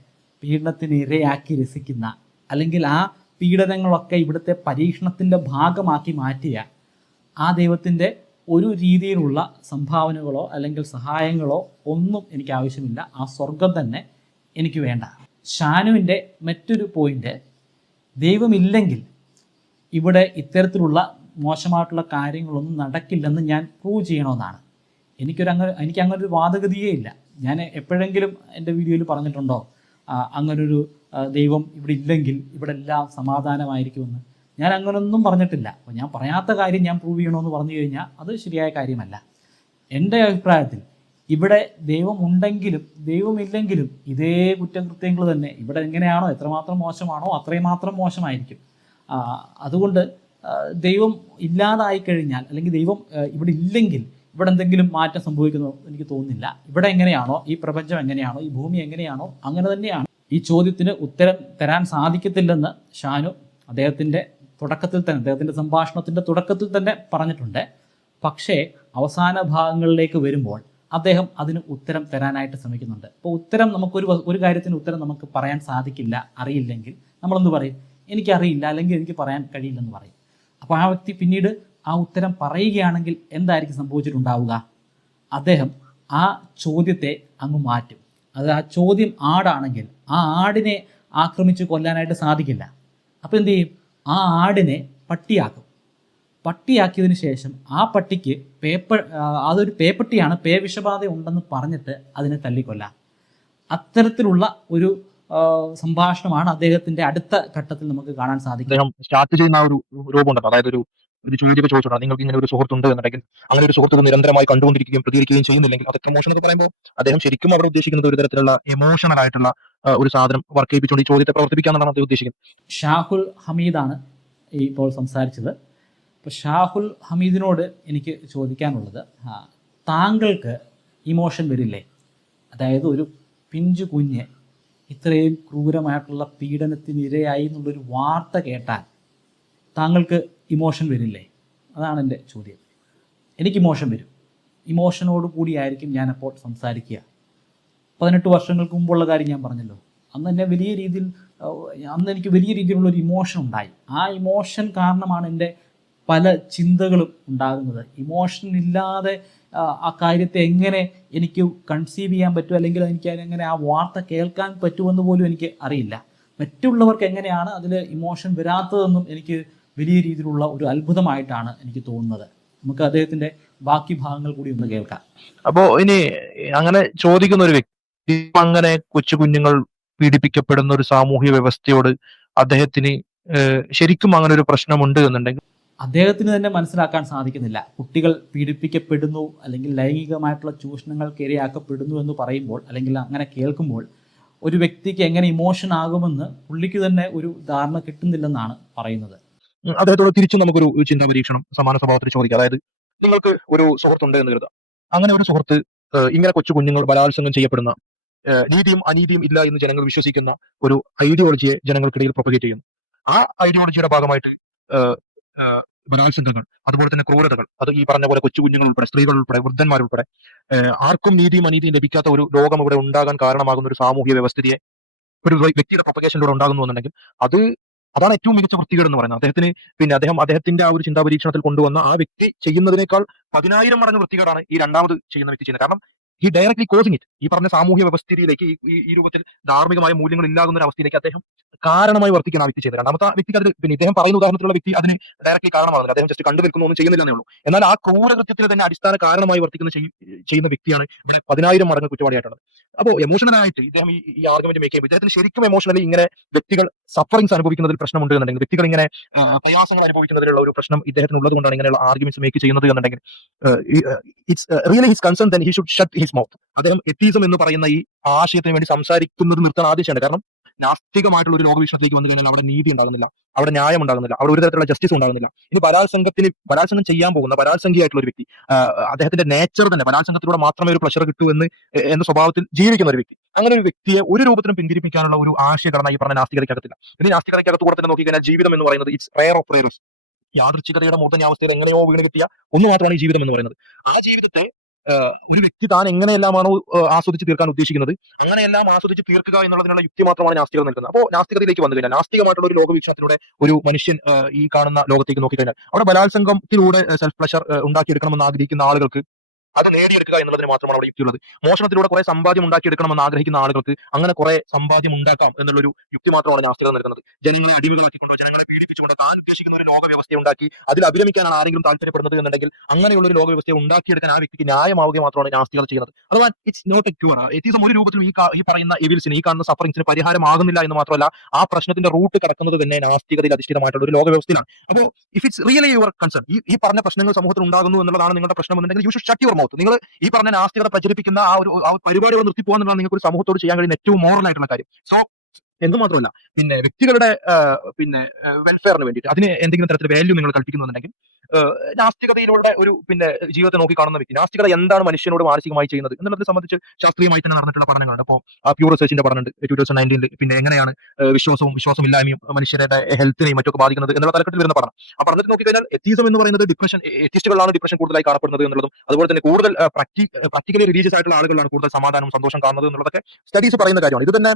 പീഡനത്തിന് ഇരയാക്കി രസിക്കുന്ന, അല്ലെങ്കിൽ ആ പീഡനങ്ങളൊക്കെ ഇവിടുത്തെ പരീക്ഷണത്തിൻ്റെ ഭാഗമാക്കി മാറ്റിയ ആ ദൈവത്തിൻ്റെ ഒരു രീതിയിലുള്ള സംഭാവനകളോ അല്ലെങ്കിൽ സഹായങ്ങളോ ഒന്നും എനിക്ക് ആവശ്യമില്ല. ആ സ്വർഗം തന്നെ എനിക്ക് വേണ്ട. ഷാനുവിൻ്റെ മറ്റൊരു പോയിൻ്റ്, ദൈവമില്ലെങ്കിൽ ഇവിടെ ഇത്തരത്തിലുള്ള മോശമായിട്ടുള്ള കാര്യങ്ങളൊന്നും നടക്കില്ലെന്ന് ഞാൻ പ്രൂവ് ചെയ്യണമെന്നാണ്. എനിക്ക് അങ്ങനെ ഒരു വാദഗതിയേ ഇല്ല. ഞാൻ എപ്പോഴെങ്കിലും എൻ്റെ വീഡിയോയിൽ പറഞ്ഞിട്ടുണ്ടോ അങ്ങനൊരു ദൈവം ഇവിടെ ഇല്ലെങ്കിൽ ഇവിടെ എല്ലാം സമാധാനമായിരിക്കുമെന്ന്? ഞാൻ അങ്ങനൊന്നും പറഞ്ഞിട്ടില്ല. അപ്പോൾ ഞാൻ പറയാത്ത കാര്യം ഞാൻ പ്രൂവ് ചെയ്യണമെന്ന് പറഞ്ഞു കഴിഞ്ഞാൽ അത് ശരിയായ കാര്യമല്ല. എൻ്റെ അഭിപ്രായത്തിൽ ഇവിടെ ദൈവം ഉണ്ടെങ്കിലും ദൈവമില്ലെങ്കിലും ഇതേ കുറ്റകൃത്യങ്ങൾ തന്നെ. ഇവിടെ എങ്ങനെയാണോ, എത്രമാത്രം മോശമാണോ അത്രയും മാത്രം മോശമായിരിക്കും. അതുകൊണ്ട് ദൈവം ഇല്ലാതായി കഴിഞ്ഞാൽ, അല്ലെങ്കിൽ ദൈവം ഇവിടെ ഇല്ലെങ്കിൽ ഇവിടെ എന്തെങ്കിലും മാറ്റം സംഭവിക്കുന്നു എനിക്ക് തോന്നുന്നില്ല. ഇവിടെ എങ്ങനെയാണോ, ഈ പ്രപഞ്ചം എങ്ങനെയാണോ, ഈ ഭൂമി എങ്ങനെയാണോ അങ്ങനെ തന്നെയാണ്. ഈ ചോദ്യത്തിന് ഉത്തരം തരാൻ സാധിക്കത്തില്ലെന്ന് ഷാനു അദ്ദേഹത്തിൻ്റെ സംഭാഷണത്തിൻ്റെ തുടക്കത്തിൽ തന്നെ പറഞ്ഞിട്ടുണ്ട്. പക്ഷേ അവസാന ഭാഗങ്ങളിലേക്ക് വരുമ്പോൾ അദ്ദേഹം അതിന് ഉത്തരം തരാനായിട്ട് ശ്രമിക്കുന്നുണ്ട്. അപ്പോൾ ഉത്തരം ഒരു കാര്യത്തിന് ഉത്തരം നമുക്ക് പറയാൻ സാധിക്കില്ല, അറിയില്ലെങ്കിൽ നമ്മളെന്ത് പറയും? എനിക്കറിയില്ല, അല്ലെങ്കിൽ എനിക്ക് പറയാൻ കഴിയില്ലെന്ന് പറയും. അപ്പോൾ ആ വ്യക്തി പിന്നീട് ആ ഉത്തരം പറയുകയാണെങ്കിൽ എന്തായിരിക്കും സംഭവിച്ചിട്ടുണ്ടാവുക? അദ്ദേഹം ആ ചോദ്യത്തെ അങ്ങ് മാറ്റും. ആ ചോദ്യം ആടാണെങ്കിൽ ആ ആടിനെ ആക്രമിച്ച് കൊല്ലാനായിട്ട് സാധിക്കില്ല. അപ്പോൾ എന്ത് ചെയ്യും? ആ ആടിനെ പട്ടിയാക്കും. പട്ടിയാക്കിയതിന് ശേഷം ആ പട്ടിക്ക് അതൊരു പേപ്പട്ടിയാണ്, പേവിഷബാധ ഉണ്ടെന്ന് പറഞ്ഞിട്ട് അതിനെ തല്ലിക്കൊല്ലാം. അത്തരത്തിലുള്ള ഒരു സംഭാഷണമാണ് അദ്ദേഹത്തിന്റെ അടുത്ത ഘട്ടത്തിൽ നമുക്ക് കാണാൻ സാധിക്കും. അദ്ദേഹം സ്റ്റാർട്ട് ചെയ്യുന്ന ഒരു രൂപമുണ്ടല്ലോ, അതായത് ഒരു ചോദ്യമൊക്കെ ചോദിച്ചോളാം, നിങ്ങൾക്ക് ഇങ്ങനെ ഒരു സുഹൃത്തുണ്ട് എന്നുണ്ടെങ്കിൽ അങ്ങനെ ഒരു സുഹൃത്ത് നിരന്തരമായി കണ്ടുകൊണ്ടിരിക്കുകയും പ്രതികരിക്കുകയും ചെയ്യുന്നില്ലെങ്കിൽ അതൊക്കെ മോശം എന്ന് പറയുമ്പോൾ അദ്ദേഹം ശരിക്കും അവിടെ ഉദ്ദേശിക്കുന്നത് ഒരു തരത്തിലുള്ള എമോഷണൽ ആയിട്ടുള്ള ഒരു സാധനം വർക്ക് ചെയ്യിപ്പിച്ചുകൊണ്ട് ഈ ചോദ്യത്തെ പ്രവർത്തിപ്പിക്കാന്നാണ് അദ്ദേഹം ഉദ്ദേശിക്കുന്നത്. ഷാഹുൽ ഹമീദാണ് ഇപ്പോൾ സംസാരിച്ചത്. അപ്പോൾ ഷാഹുൽ ഹമീദിനോട് എനിക്ക് ചോദിക്കാനുള്ളത്, താങ്കൾക്ക് ഇമോഷൻ വരില്ലേ? അതായത് ഒരു പിഞ്ചു കുഞ്ഞ് ഇത്രയും ക്രൂരമായിട്ടുള്ള പീഡനത്തിന് ഇരയായി എന്നുള്ളൊരു വാർത്ത കേട്ടാൽ താങ്കൾക്ക് ഇമോഷൻ വരില്ലേ? അതാണ് എൻ്റെ ചോദ്യം. എനിക്ക് ഇമോഷൻ വരും. ഇമോഷനോട് കൂടിയായിരിക്കും ഞാനപ്പോൾ സംസാരിക്കുക. 18 വർഷങ്ങൾക്ക് മുമ്പുള്ള കാര്യം ഞാൻ പറഞ്ഞല്ലോ. അന്ന് എനിക്ക് വലിയ രീതിയിലുള്ളൊരു ഇമോഷൻ ഉണ്ടായി. ആ ഇമോഷൻ കാരണമാണ് എൻ്റെ പല ചിന്തകളും ഉണ്ടാകുന്നത്. ഇമോഷൻ ഇല്ലാതെ ആ കാര്യത്തെ എങ്ങനെ എനിക്ക് കൺസീവ് ചെയ്യാൻ പറ്റും, അല്ലെങ്കിൽ എനിക്ക് എങ്ങനെ ആ വാർത്ത കേൾക്കാൻ പറ്റുമെന്ന് പോലും എനിക്ക് അറിയില്ല. മറ്റുള്ളവർക്ക് എങ്ങനെയാണ് അതിൽ ഇമോഷൻ വരാത്തതെന്നും എനിക്ക് വലിയ രീതിയിലുള്ള ഒരു അത്ഭുതമായിട്ടാണ് എനിക്ക് തോന്നുന്നത്. നമുക്ക് അദ്ദേഹത്തിൻ്റെ ബാക്കി ഭാഗങ്ങൾ കൂടി ഒന്ന് കേൾക്കാം. അപ്പോൾ ഇനി അങ്ങനെ ചോദിക്കുന്ന ഒരു വ്യക്തി, അങ്ങനെ കൊച്ചു കുഞ്ഞുങ്ങൾ പീഡിപ്പിക്കപ്പെടുന്ന ഒരു സാമൂഹ്യ വ്യവസ്ഥയോട് അദ്ദേഹത്തിന് ശരിക്കും അങ്ങനെ ഒരു പ്രശ്നമുണ്ട് എന്നുണ്ടെങ്കിൽ അദ്ദേഹത്തിന് തന്നെ മനസ്സിലാക്കാൻ സാധിക്കുന്നില്ല. കുട്ടികൾ പീഡിപ്പിക്കപ്പെടുന്നു അല്ലെങ്കിൽ ലൈംഗികമായിട്ടുള്ള ചൂഷണങ്ങൾക്ക് ഇരയാക്കപ്പെടുന്നു എന്ന് പറയുമ്പോൾ, അല്ലെങ്കിൽ അങ്ങനെ കേൾക്കുമ്പോൾ ഒരു വ്യക്തിക്ക് എങ്ങനെ ഇമോഷൻ ആകുമെന്ന് പുള്ളിക്ക് തന്നെ ഒരു ധാരണ കിട്ടുന്നില്ലെന്നാണ് പറയുന്നത്. അദ്ദേഹത്തോട് തിരിച്ചും നമുക്കൊരു ചിന്താ പരീക്ഷണം സമാന സ്വഭാവത്തിൽ ചോദിക്കാം. അതായത് നിങ്ങൾക്ക് ഒരു സുഹൃത്തുണ്ട് എന്ന് കരുതാം. അങ്ങനെ ഒരു സുഹൃത്ത് ഇങ്ങനെ കൊച്ചു കുഞ്ഞുങ്ങൾ ബലാത്സംഗം ചെയ്യപ്പെടുന്ന, നീതിയും അനീതിയും ഇല്ല എന്ന് ജനങ്ങൾ വിശ്വസിക്കുന്ന ഒരു ഐഡിയോളജിയെ ജനങ്ങൾക്കിടയിൽ പ്രൊപ്പഗേറ്റ് ചെയ്യുന്നു. ആ ഐഡിയോളജിയുടെ ഭാഗമായിട്ട് ബലാത്സംഗങ്ങൾ, അതുപോലെ തന്നെ ക്രൂരതകൾ, അത് ഈ പറഞ്ഞ പോലെ കൊച്ചു കുഞ്ഞുങ്ങൾ ഉൾപ്പെടെ, സ്ത്രീകൾ ഉൾപ്പെടെ, വൃദ്ധന്മാരുൾപ്പെടെ ആർക്കും നീതിയും അനീതിയും ലഭിക്കാത്ത ഒരു ലോകം ഇവിടെ ഉണ്ടാകാൻ കാരണമാകുന്ന ഒരു സാമൂഹ്യ വ്യവസ്ഥിതിയെ ഒരു വ്യക്തിയുടെ പ്രൊപ്പഗേഷനിലൂടെ ഉണ്ടാകുന്നു എന്നുണ്ടെങ്കിൽ അതാണ് ഏറ്റവും മികച്ച വൃത്തികേട് എന്ന് പറയുന്നത്. അദ്ദേഹത്തിന്റെ ആ ഒരു ചിന്താ പരീക്ഷണത്തിൽ കൊണ്ടുവന്ന ആ വ്യക്തി ചെയ്യുന്നതിനേക്കാൾ 10,000 മടങ്ങ് വൃത്തികേടാണ് ഈ രണ്ടാമത് ചെയ്യുന്ന വ്യക്തി ചെയ്യുന്നത്. കാരണം ഈ ഡയറക്ട്ലി കോസിങ് ഇറ്റ്, ഈ പറഞ്ഞ സാമൂഹ്യ വ്യവസ്ഥിതിയിലേക്ക്, ഈ രൂപത്തിൽ ധാർമ്മികമായ മൂല്യങ്ങൾ ഇല്ലാകുന്ന ഒരു അവസ്ഥയിലേക്ക് അദ്ദേഹം കാരണമായി വർത്തിക്കുന്ന ആ വ്യക്തി ചെയ്തത്. രണ്ടാമത്തെ വ്യക്തിക്ക് അത് ഇദ്ദേഹം പറയുന്ന ഉദാഹരണത്തിലുള്ള വ്യക്തി അതിന് ഡയറക്ട്ലി കാരണമാകുന്നില്ല. അദ്ദേഹം ജസ്റ്റ് കണ്ടുവെക്കുന്നു, ഒന്നും ചെയ്യുന്നില്ലെന്നേ ഉള്ളൂ. എന്നാൽ ആ ക്രൂരകൃത്യത്തിന് തന്നെ അടിസ്ഥാന കാരണമായി ചെയ്യുന്ന വ്യക്തിയാണ് 10,000 മടങ്ങ് കുറ്റവാളിയായിട്ടുള്ളത്. അപ്പോൾ എമോഷണലായിട്ട് ഇദ്ദേഹം ഈ ആർഗ്യുമെന്റ് മേക്ക് ചെയ്യുമ്പോൾ ഇദ്ദേഹത്തിന് ശരിക്കും എമോഷണലി ഇങ്ങനെ വ്യക്തികൾ സഫറിങ്സ് അനുഭവിക്കുന്നതിൽ പ്രശ്നമുണ്ട് എന്നുണ്ടെങ്കിൽ, വ്യക്തികൾ ഇങ്ങനെ പ്രയാസങ്ങൾ അനുഭവിക്കുന്നതിലുള്ള ഒരു പ്രശ്നം ഇദ്ദേഹത്തിന് ഉള്ളത് കൊണ്ടാണ് ഇങ്ങനെയുള്ള ആർഗ്യുമെന്റ്സ് മേക്ക് ചെയ്യുന്നത് എന്നുണ്ടെങ്കിൽ, it's really his concern, then he should shut his his mouth. അദ്ദേഹം എത്തീസം എന്ന് പറയുന്ന ഈ ആശയത്തിന് വേണ്ടി സംസാരിക്കുന്നത് നിർത്താൻ ആദ്യം ചെയ്യേണ്ടത്. കാരണം നാസ്തികമായിട്ടുള്ള ഒരു ലോകവീക്ഷണത്തിലേക്ക് വന്നു കഴിഞ്ഞാൽ അവിടെ നീതി ഉണ്ടാകുന്നില്ല, അവിടെ ന്യായം ഉണ്ടാകുന്നില്ല, അവിടെ ഒരു തരത്തിലുള്ള ജസ്റ്റിസ് ഉണ്ടാകുന്നില്ല. ഇനി ബലാത്സംഗം ചെയ്യാൻ പോകുന്ന ബലാത്സംഗിയായിട്ടുള്ള ഒരു വ്യക്തി, അദ്ദേഹത്തിന്റെ നേച്ചർ തന്നെ ബലാത്സംഗത്തിലൂടെ മാത്രമേ ഒരു പ്ലഷർ കിട്ടൂ എന്ന സ്വഭാവത്തിൽ ജീവിക്കുന്ന ഒരു വ്യക്തി, അങ്ങനെ ഒരു വ്യക്തിയെ ഒരു രൂപത്തിലും പിന്തിരിപ്പിക്കാനുള്ള ഒരു ആശയഘടന ഈ പറഞ്ഞ നാസ്തികതയ്ക്കകത്തില്ല. ഇനി നാസ്തികതയ്ക്കകത്ത് കൂടെ തന്നെ നോക്കിക്കഴിഞ്ഞാൽ ജീവിതം എന്ന് പറയുന്നത് ഇറ്റ്സ് റെയർ ഓഫ് റെയർസ്. യാദൃച്ഛികതയുടെ മൂർധന്യാവസ്ഥയിൽ എങ്ങനെയോ വീണ് കിട്ടിയ ഒന്ന് മാത്രമാണ് ഈ ജീവിതം എന്ന് പറയുന്നത്. ആ ജീവിതത്തെ ഒരു വ്യക്തി താൻ എങ്ങനെയെല്ലാമാണോ ആസ്വദിച്ച് തീർക്കാൻ ഉദ്ദേശിക്കുന്നത് അങ്ങനെയെല്ലാം ആസ്വദിച്ച് തീർക്കുക എന്നുള്ളതിനുള്ള യുക്തി മാത്രമാണ് നാസ്തികത നിൽക്കുന്നത്. അപ്പോൾ നാസ്തികതയിലേക്ക് വന്നു കഴിഞ്ഞാൽ, നാസ്തികമായിട്ടുള്ള ഒരു ലോകവീക്ഷണത്തിലൂടെ ഒരു മനുഷ്യൻ ഈ കാണുന്ന ലോകത്തേക്ക് നോക്കിക്കഴിഞ്ഞാൽ, അവിടെ ബലാത്സംഗത്തിലൂടെ സെൽഫ് പ്ലഷർ ഉണ്ടാക്കിയെടുക്കണമെന്ന് ആഗ്രഹിക്കുന്ന ആളുകൾക്ക് അത് നേടിയെടുക്കുക എന്നുള്ളതിന് മാത്രമാണ് അവിടെ യുക്തിയുള്ളത്. മോഷണത്തിലൂടെ കുറെ സമ്പാദ്യം ഉണ്ടാക്കിയെടുക്കണമെന്ന് ആഗ്രഹിക്കുന്ന ആളുകൾക്ക് അങ്ങനെ കുറെ സമ്പാദ്യം ഉണ്ടാക്കാം എന്നുള്ളൊരു യുക്തി മാത്രമാണ് നാസ്തികത നൽകുന്നത്. ജനങ്ങളെ അടിമകളാക്കിക്കൊണ്ടോ ജനങ്ങളെ പീഡിപ്പിച്ചുകൊണ്ട് താൻ ഉദ്ദേശിക്കുന്ന ഒരു ലോകവ്യവസ്ഥയെ ഉണ്ടാക്കി അതിൽ അഭിരമിക്കാനാണ് ആരെങ്കിലും താല്പര്യപ്പെടുന്നത് എന്നുണ്ടെങ്കിൽ അങ്ങനെയുള്ള ഒരു ലോകവ്യവസ്ഥയെ ഉണ്ടാക്കിയെടുക്കാൻ ആ വ്യക്തിക്ക് ന്യായമാവുക മാത്രമാണ് നാസ്തികത ചെയ്യുന്നത്. അഥവാ it's not a cure. Atheism ഒരു രൂപത്തിലും ഈ പറയുന്ന എവിൽസിന്, ഈ കാണുന്ന സഫറിങ്സിന് പരിഹാരമാകുന്നില്ല എന്ന് മാത്രമല്ല, ആ പ്രശ്നത്തിന്റെ റൂട്ട് കടക്കുന്നത് തന്നെ നാസ്തികതയിൽ അധിഷ്ഠിതമായിട്ടുള്ള ഒരു ലോകവ്യവസ്ഥയിലാണ്. അപ്പോൾ if it's really your concern, ഈ പറഞ്ഞ പ്രശ്നങ്ങൾ സമൂഹത്തിൽ ഉണ്ടാകുന്നു എന്നുള്ളതാണ് നിങ്ങളുടെ പ്രശ്നം എന്നുണ്ടെങ്കിൽ you should shut your mouth. നിങ്ങൾ ഈ പറഞ്ഞ നാസ്തികത പ്രചരിപ്പിക്കുന്ന ആ പരിപാടികൾ നിർത്തിപ്പോകാൻ എന്നുള്ളത് നിങ്ങൾക്ക് ഒരു സമൂഹത്തോട് ചെയ്യാൻ കഴിയുന്ന ഏറ്റവും മോറൽ ആയിട്ടുള്ള കാര്യം. സോ എന്തുമാത്രമല്ല, പിന്നെ വ്യക്തികളുടെ വെൽഫെയറിന് വേണ്ടിയിട്ട് അതിന് എന്തെങ്കിലും തരത്തിൽ വാല്യൂ നിങ്ങൾ കൽപ്പിക്കുന്നുണ്ടെങ്കിൽ നാസ്തികതയിലൂടെ ഒരു ജീവിതത്തെ നോക്കി കാണുന്ന വ്യക്തി, നാസ്തികത എന്താണ് മനുഷ്യനോട് മാനസികമായി ചെയ്യുന്നത് എന്നുള്ളതിനെ സംബന്ധിച്ച് ശാസ്ത്രീയമായി തന്നെ നടന്നിട്ടുള്ള പഠനങ്ങളുണ്ട്. അപ്പോൾ പ്യൂർ റിസർച്ചിന്റെ പഠനമുണ്ട് 2019 പിന്നെ എങ്ങനെയാണ് വിശ്വാസമില്ലായ്മയും മനുഷ്യരുടെ ഹെൽത്തിനെയും മറ്റൊക്കെ ബാധിക്കുന്നത് എന്നുള്ള തലക്കെട്ടിൽ വരുന്ന പഠനം. ആ പഠനത്തിൽ നോക്കിക്കഴിഞ്ഞാൽ എത്തീസം എന്ന് പറയുന്നത് എത്തിസ്റ്റുകളാണ് ഡിപ്രഷൻ കൂടുതലായി കാണപ്പെടുന്നത് എന്നുള്ളതും, അതുപോലെ തന്നെ കൂടുതൽ പ്രാക്ടിക്കലി റിലീജിയസ് ആയിട്ടുള്ള ആളുകളാണ് കൂടുതൽ സമാധാനവും സന്തോഷം കാണുന്നത് എന്നുള്ളതൊക്കെ സ്റ്റഡീസ് പറയുന്ന കാര്യമാണ്. ഇത് തന്നെ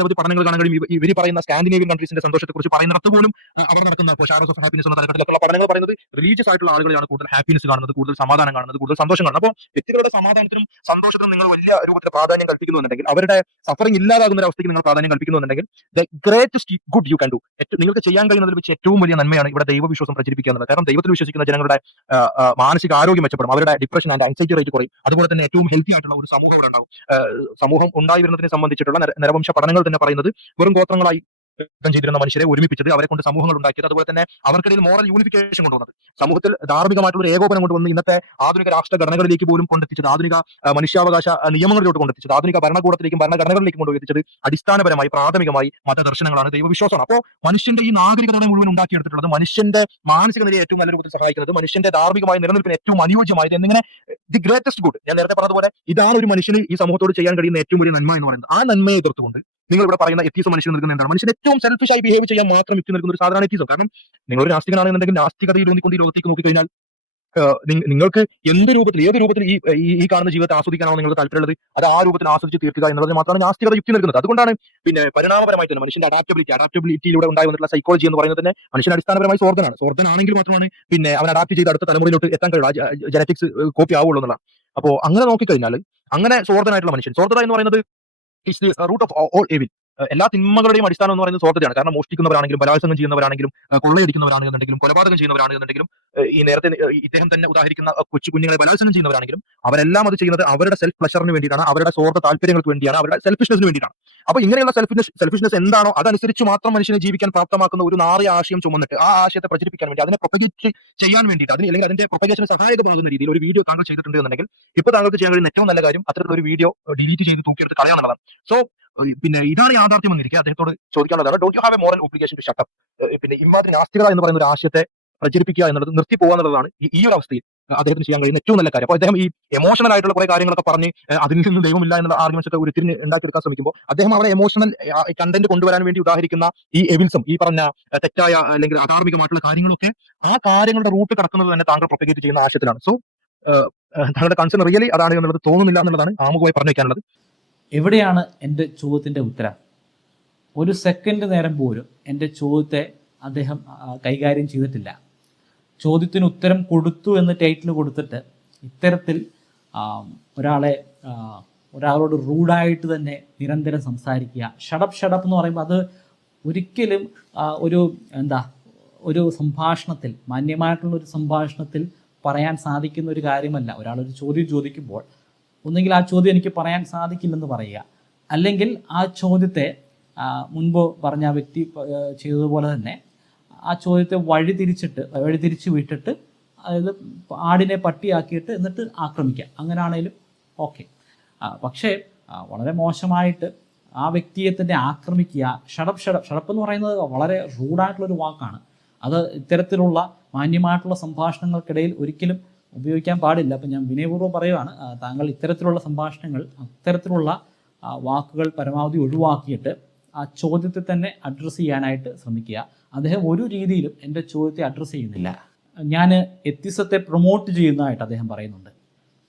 അനവധി പഠനങ്ങൾ കാണാൻ കഴിയും. ഇവർ പറയുന്ന സ്കാൻഡിനേവിയൻ കൺട്രീസിന്റെ സന്തോഷത്തെക്കുറിച്ച് പറയുന്നിടത്ത് പോലും അവർ നടക്കുന്ന ഷാർസ് ഓഫ് ഹാപ്പിനെസ് എന്ന തലക്കെട്ടിലുള്ള പഠനങ്ങൾ പറയുന്നത് റിലീജിയസ് ആയിട്ടുള്ള ആളുകളെയാണ് കൂടുതൽ ഹാപ്പിനെസ് കാണുന്നത്, കൂടുതൽ സമാധാനം കാണുന്നത്, കൂടുതൽ സന്തോഷം കാണുന്നത്. അപ്പോൾ വ്യക്തികളുടെ സമാധാനത്തിനും സന്തോഷത്തിനും നിങ്ങൾ വലിയ രൂപത്തിൽ പ്രാധാന്യം കൽപ്പിക്കുന്നുണ്ടെങ്കിൽ, അവരുടെ സഫറിംഗ് ഇല്ലാതാകുന്ന ഒരു അവസ്ഥയ്ക്ക് നിങ്ങൾ പ്രാധാന്യം കൽപ്പിക്കുന്നുണ്ടെങ്കിൽ, the greatest good you can do, നിങ്ങൾക്ക് ചെയ്യാൻ കഴിയുന്നതിൽ വെച്ച് ഏറ്റവും വലിയ നന്മയാണ് ഇവിടെ ദൈവവിശ്വാസം പ്രചരിപ്പിക്കുക എന്നുള്ളത്. കാരണം ദൈവത്തിൽ വിശ്വസിക്കുന്ന ജനങ്ങളുടെ മാനസിക ആരോഗ്യം മെച്ചപ്പെടും, അവരുടെ ഡിപ്രഷൻ ആൻഡ് ആൻസൈറ്റി റേറ്റ് കുറയും, അതുപോലെ തന്നെ ഏറ്റവും ഹെൽത്തി ആയിട്ടുള്ള ഒരു സമൂഹം ഇവിടെ ഉണ്ടാവും. സമൂഹം ഉണ്ടായി വരുന്നതിനെ സംബന്ധിച്ചിട്ടുള്ള നരവംശ പഠനങ്ങൾ തന്നെ പറയുന്നത് വെറും ഗോത്രങ്ങളായി ചെയ്തിരുന്ന മനുഷ്യരെ ഒരുമിപ്പിച്ചത്, അവരെ കൊണ്ട് സമൂഹങ്ങൾ ഉണ്ടാക്കിയത്, അതുപോലെ തന്നെ അവർക്കിടയിൽ മോറൽ യൂണിഫിക്കേഷൻ കൊണ്ടുവന്നത്, സമൂഹത്തിൽ ധാർമ്മികമായിട്ടുള്ള ഒരു ഏകോപനം കൊണ്ടുവന്ന് ഇന്നത്തെ ആധുനിക രാഷ്ട്ര ഘടനകളിലേക്ക് പോലും കൊണ്ടെത്തിച്ചത്, ആധുനിക മനുഷ്യാവകാശ നിയമങ്ങളിലോട്ട് കൊണ്ടെത്തിച്ചത്, ആധുനിക ഭരണകൂടത്തിലേക്കും ഭരണഘടനകളിലേക്കും കൊണ്ടുവത്തിച്ചത് അടിസ്ഥാനപരമായി പ്രാഥമികമായി മതദർശനങ്ങളാണ്, ദൈവവിശ്വാസമാണ്. അപ്പോൾ മനുഷ്യന്റെ ഈ നാഗരികതയെ മുഴുവൻ ഉണ്ടാക്കിയെടുത്തിട്ടുള്ളത്, മനുഷ്യന്റെ മാനസിക നിലയെ ഏറ്റവും നല്ല രൂപത്തിൽ സഹായിക്കുന്നത്, മനുഷ്യന്റെ ധാർമ്മികമായ നിലനിൽപ്പിന് ഏറ്റവും അനുയോജ്യമായത് എന്നിങ്ങനെ ദി ഗ്രേറ്റസ്റ്റ് ഗുഡ്, ഞാൻ നേരത്തെ പറഞ്ഞതുപോലെ ഇതാണ് ഒരു മനുഷ്യന് ഈ സമൂഹത്തോട് ചെയ്യാൻ കഴിയുന്ന ഏറ്റവും വലിയ നന്മ എന്ന് പറയുന്നത്. ആ നന്മയെ എതിർത്തുകൊണ്ട് നിങ്ങൾ ഇവിടെ പറയുന്ന എത്തീസം മനുഷ്യൻ നിൽക്കുന്ന എന്താണ്? മനുഷ്യൻ ഏറ്റവും സെൽഫിഷായി ബിഹേവ് ചെയ്യാൻ മാത്രം യുക്തി നിൽക്കുന്ന ഒരു സാധാരണ എത്തീസം. കാരണം നിങ്ങളൊരു നാസ്തികനാണെന്നുണ്ടെങ്കിൽ നാസ്തികതയിൽ കൊണ്ട് ഈ ലോകത്തേക്ക് നോക്കിക്കഴിഞ്ഞാൽ നിങ്ങൾക്ക് ഏത് രൂപത്തിൽ ഈ കാണുന്ന ജീവിതത്തെ ആസ്വദിക്കാനാണോ നിങ്ങൾക്ക് താല്പര്യമുള്ളത്, അത് ആ രൂപത്തിൽ ആസ്വദിച്ച് തീർക്കുക എന്നുള്ളതിന് മാത്രമാണ് നാസ്തികത യുക്തി നൽകുന്നത്. അതുകൊണ്ടാണ് പരിണാമപരമായി തന്നെ മനുഷ്യന്റെ അഡാപ്റ്റബിലിറ്റിയിലൂടെ ഉണ്ടായി വന്നിട്ടുള്ള സൈക്കോളജി എന്ന് പറയുന്നത് തന്നെ മനുഷ്യൻ അടിസ്ഥാനപരമായി സ്വാർത്ഥനാണെങ്കിൽ മാത്രമാണ് അവൻ അഡാപ്റ്റ് ചെയ്ത് അടുത്ത തലമുറയിലോട്ട് എത്താൻ കഴിയുള്ളൂ, ജനറ്റിക്സ് കോപ്പി ആവുള്ളൂ എന്നുള്ള. അപ്പോൾ അങ്ങനെ നോക്കിക്കഴിഞ്ഞാൽ അങ്ങനെ സ്വാർത്ഥനായിട്ടുള്ള മനുഷ്യൻ, സ്വാർത്ഥത എന്ന് പറയുന്നത് it's the root of all evil. എല്ലാ തിന്മകളുടെയും അടിസ്ഥാനം എന്ന് പറയുന്നത് സ്വാർത്ഥതയാണ്. കാരണം മോഷ്ടിക്കുന്നവരാണെങ്കിലും ബലാത്സംഗം ചെയ്യുന്നവരാണെങ്കിലും കൊള്ളയടിക്കുന്നവരാണെന്നുണ്ടെങ്കിലും കൊലപാതകം ചെയ്യുന്നവരാണെന്നുണ്ടെങ്കിലും ഈ നേരത്തെ ഇദ്ദേഹം തന്നെ ഉദാഹരിക്കുന്ന കൊച്ചു കുഞ്ഞുങ്ങളെ ബലാത്സംഗം ചെയ്യുന്നവരാണെങ്കിലും അവരെല്ലാം അത് ചെയ്യുന്നത് അവരുടെ സെൽഫ് പ്ലഷറിന് വേണ്ടിയിട്ടാണ്, അവരുടെ സ്വാർത്ഥ താല്പര്യങ്ങൾക്ക് വേണ്ടിയാണ്, അവരുടെ സെൽഫിഷ്നെസിന് വേണ്ടിയിട്ടാണ്. അപ്പോൾ ഇങ്ങനെയുള്ള സെൽഫിഷ്നെസ് എന്താണോ അതനുസരിച്ച് മാത്രം മനുഷ്യനെ ജീവിക്കാൻ പ്രാപ്തമാക്കുന്ന ഒരു നാറിയ ആശയം ചുമന്നിട്ട് ആ ആശയത്തെ പ്രചരിപ്പിക്കാൻ വേണ്ടി, അതിനെ പ്രൊപ്പഗേറ്റ് ചെയ്യാൻ വേണ്ടിയിട്ട്, അല്ലെങ്കിൽ അതിന്റെ പ്രൊപ്പഗേഷന് സഹായകമാകുന്ന രീതിയിൽ ഒരു വീഡിയോ താങ്കൾ ചെയ്തിട്ടുണ്ട് എന്നുണ്ടെങ്കിൽ ഇപ്പോൾ താങ്കൾക്ക് ചെയ്യാൻ കഴിയുന്ന ഏറ്റവും നല്ല കാര്യം അത്തരത്തിലുള്ള ഒരു വീഡിയോ ഡിലീറ്റ് ചെയ്ത് തൂക്കിയെടുത്ത് കളയാന്നുള്ളതാണ്. സോ ഇതാണ് യാഥാർത്ഥ്യം എന്നിരിക്കുക. അദ്ദേഹത്തോട് ചോദിക്കാനുള്ളതാണ്, don't you have a moral obligation to shut up? ഇമാതിരി നാസ്തികത എന്ന് പറയുന്ന ഒരു ആശയത്തെ പ്രചരിപ്പിക്കുക എന്നുള്ളത് നിർത്തി പോകുക എന്നുള്ളതാണ് ഈ ഒരു അവസ്ഥയിൽ അദ്ദേഹത്തിന് ചെയ്യാൻ കഴിയുന്ന ഏറ്റവും നല്ല കാര്യം. അപ്പോൾ അദ്ദേഹം ഈ എമോഷണൽ ആയിട്ടുള്ള കുറെ കാര്യങ്ങളൊക്കെ പറഞ്ഞ് അതിൽ നിന്ന് ദൈവമില്ല എന്നുള്ള ആർഗ്യുമെന്റ്സ് ഒക്കെ ഉരുത്തിരിഞ്ഞ് ഉണ്ടാക്കിയെടുക്കാൻ ശ്രമിക്കുമ്പോൾ അദ്ദേഹം അവിടെ എമോഷണൽ കണ്ടന്റ് കൊണ്ടുവരാൻ വേണ്ടി ഉദാഹരിക്കുന്ന ഈ എവിൽസും ഈ പറഞ്ഞ തെറ്റായ അല്ലെങ്കിൽ അധാർമികമായിട്ടുള്ള കാര്യങ്ങളൊക്കെ ആ കാര്യങ്ങളുടെ റൂട്ട് കടക്കുന്നത് തന്നെ താങ്കൾ പ്രൊപ്പഗേറ്റ് ചെയ്യുന്ന ആശയത്തിലാണ്. സോ താങ്കളുടെ കൺസേൺ റിയലി അതാണ് എന്നുള്ളത് തോന്നുന്നില്ല എന്നുള്ളതാണ് ആമുഖമായി പറഞ്ഞു വയ്ക്കാനുള്ളത്. എവിടെയാണ് എൻ്റെ ചോദ്യത്തിൻ്റെ ഉത്തരം? ഒരു സെക്കൻഡ് നേരം പോലും എൻ്റെ ചോദ്യത്തെ അദ്ദേഹം കൈകാര്യം ചെയ്തിട്ടില്ല. ചോദ്യത്തിന് ഉത്തരം കൊടുത്തു എന്ന് ടൈറ്റിൽ കൊടുത്തിട്ട് ഇത്തരത്തിൽ ഒരാളോട് റൂഡായിട്ട് തന്നെ നിരന്തരം സംസാരിക്കുക, ഷടപ്പ് എന്ന് പറയുമ്പോൾ അത് ഒരിക്കലും ഒരു സംഭാഷണത്തിൽ, മാന്യമായിട്ടുള്ളൊരു സംഭാഷണത്തിൽ പറയാൻ സാധിക്കുന്ന ഒരു കാര്യമല്ല. ഒരാളൊരു ചോദ്യം ചോദിക്കുമ്പോൾ ഒന്നെങ്കിൽ ആ ചോദ്യം എനിക്ക് പറയാൻ സാധിക്കില്ലെന്ന് പറയുക, അല്ലെങ്കിൽ ആ ചോദ്യത്തെ മുൻപ് പറഞ്ഞ ആ വ്യക്തി ചെയ്തതുപോലെ തന്നെ ആ ചോദ്യത്തെ വഴിതിരിച്ച് വിട്ടിട്ട്, അതായത് ആടിനെ പട്ടിയാക്കിയിട്ട് എന്നിട്ട് ആക്രമിക്കുക, അങ്ങനെയാണെങ്കിലും ഓക്കെ. പക്ഷേ വളരെ മോശമായിട്ട് ആ വ്യക്തിയെ തന്നെ ആക്രമിക്കുക, ഷടപ്പ് എന്ന് പറയുന്നത് വളരെ റൂഡായിട്ടുള്ളൊരു വാക്കാണ്. അത് ഇത്തരത്തിലുള്ള മാന്യമായിട്ടുള്ള സംഭാഷണങ്ങൾക്കിടയിൽ ഒരിക്കലും ഉപയോഗിക്കാൻ പാടില്ല. അപ്പം ഞാൻ വിനയപൂർവ്വം പറയുവാണ്, താങ്കൾ ഇത്തരത്തിലുള്ള സംഭാഷണങ്ങൾ, അത്തരത്തിലുള്ള വാക്കുകൾ പരമാവധി ഒഴിവാക്കിയിട്ട് ആ ചോദ്യത്തെ തന്നെ അഡ്രസ്സ് ചെയ്യാനായിട്ട് ശ്രമിക്കുക. അദ്ദേഹം ഒരു രീതിയിലും എൻ്റെ ചോദ്യത്തെ അഡ്രസ്സ് ചെയ്യുന്നില്ല. ഞാൻ എത്തിസത്തെ പ്രൊമോട്ട് ചെയ്യുന്നതായിട്ട് അദ്ദേഹം പറയുന്നുണ്ട്.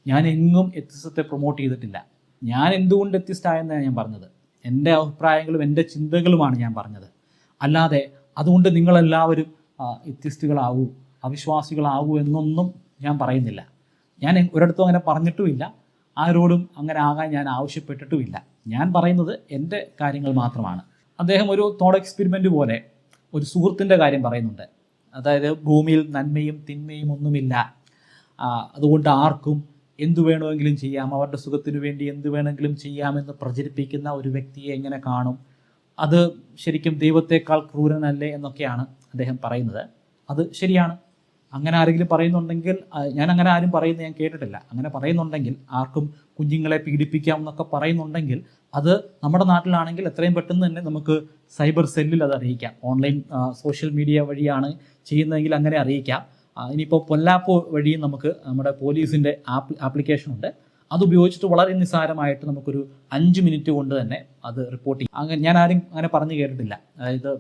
ഞാൻ എങ്ങും എത്തിസത്തെ പ്രൊമോട്ട് ചെയ്തിട്ടില്ല. ഞാൻ എന്തുകൊണ്ട് എത്തിസ്റ്റായെന്നാണ് ഞാൻ പറഞ്ഞത്. എൻ്റെ അഭിപ്രായങ്ങളും എൻ്റെ ചിന്തകളുമാണ് ഞാൻ പറഞ്ഞത്. അല്ലാതെ അതുകൊണ്ട് നിങ്ങളെല്ലാവരും എത്തിസ്റ്റുകളാവൂ, അവിശ്വാസികളാവൂ എന്നൊന്നും ഞാൻ പറയുന്നില്ല. ഞാൻ ഒരിടത്തും അങ്ങനെ പറഞ്ഞിട്ടുമില്ല, ആരോടും അങ്ങനെ ആകാൻ ഞാൻ ആവശ്യപ്പെട്ടിട്ടുമില്ല. ഞാൻ പറയുന്നത് എൻ്റെ കാര്യങ്ങൾ മാത്രമാണ്. അദ്ദേഹം ഒരു തോട്ട് എക്സ്പെരിമെൻ്റ് പോലെ ഒരു സുഹൃത്തിൻ്റെ കാര്യം പറയുന്നുണ്ട്. അതായത് ഭൂമിയിൽ നന്മയും തിന്മയും ഒന്നുമില്ല, അതുകൊണ്ട് ആർക്കും എന്തു വേണമെങ്കിലും ചെയ്യാം, അവരുടെ സുഖത്തിനു വേണ്ടി എന്തു വേണമെങ്കിലും ചെയ്യാമെന്ന് പ്രചരിപ്പിക്കുന്ന ഒരു വ്യക്തിയെ എങ്ങനെ കാണും? അത് ശരിക്കും ദൈവത്തെക്കാൾ ക്രൂരനല്ലേ എന്നൊക്കെയാണ് അദ്ദേഹം പറയുന്നത്. അത് ശരിയാണ്. അങ്ങനെ ആരെങ്കിലും പറയുന്നുണ്ടെങ്കിൽ, ഞാൻ അങ്ങനെ ആരും പറയുന്നത് ഞാൻ കേട്ടിട്ടില്ല. അങ്ങനെ പറയുന്നുണ്ടെങ്കിൽ, ആർക്കും കുഞ്ഞുങ്ങളെ പീഡിപ്പിക്കാം എന്നൊക്കെ പറയുന്നുണ്ടെങ്കിൽ, അത് നമ്മുടെ നാട്ടിലാണെങ്കിൽ എത്രയും പെട്ടെന്ന് തന്നെ നമുക്ക് സൈബർ സെല്ലിൽ അത് അറിയിക്കാം. ഓൺലൈൻ സോഷ്യൽ മീഡിയ വഴിയാണ് ചെയ്യുന്നതെങ്കിൽ അങ്ങനെ അറിയിക്കാം. ഇനിയിപ്പോൾ പൊല്ലാപ്പ് വഴിയും നമുക്ക് നമ്മുടെ പോലീസിൻ്റെ ആപ്ലിക്കേഷൻ ഉണ്ട്. അതുപയോഗിച്ചിട്ട് വളരെ നിസ്സാരമായിട്ട് നമുക്കൊരു 5 മിനിറ്റ് കൊണ്ട് തന്നെ അത് റിപ്പോർട്ട് ചെയ്യും. അങ്ങനെ ഞാൻ ആരും അങ്ങനെ പറഞ്ഞു കേട്ടിട്ടില്ല. അതായത്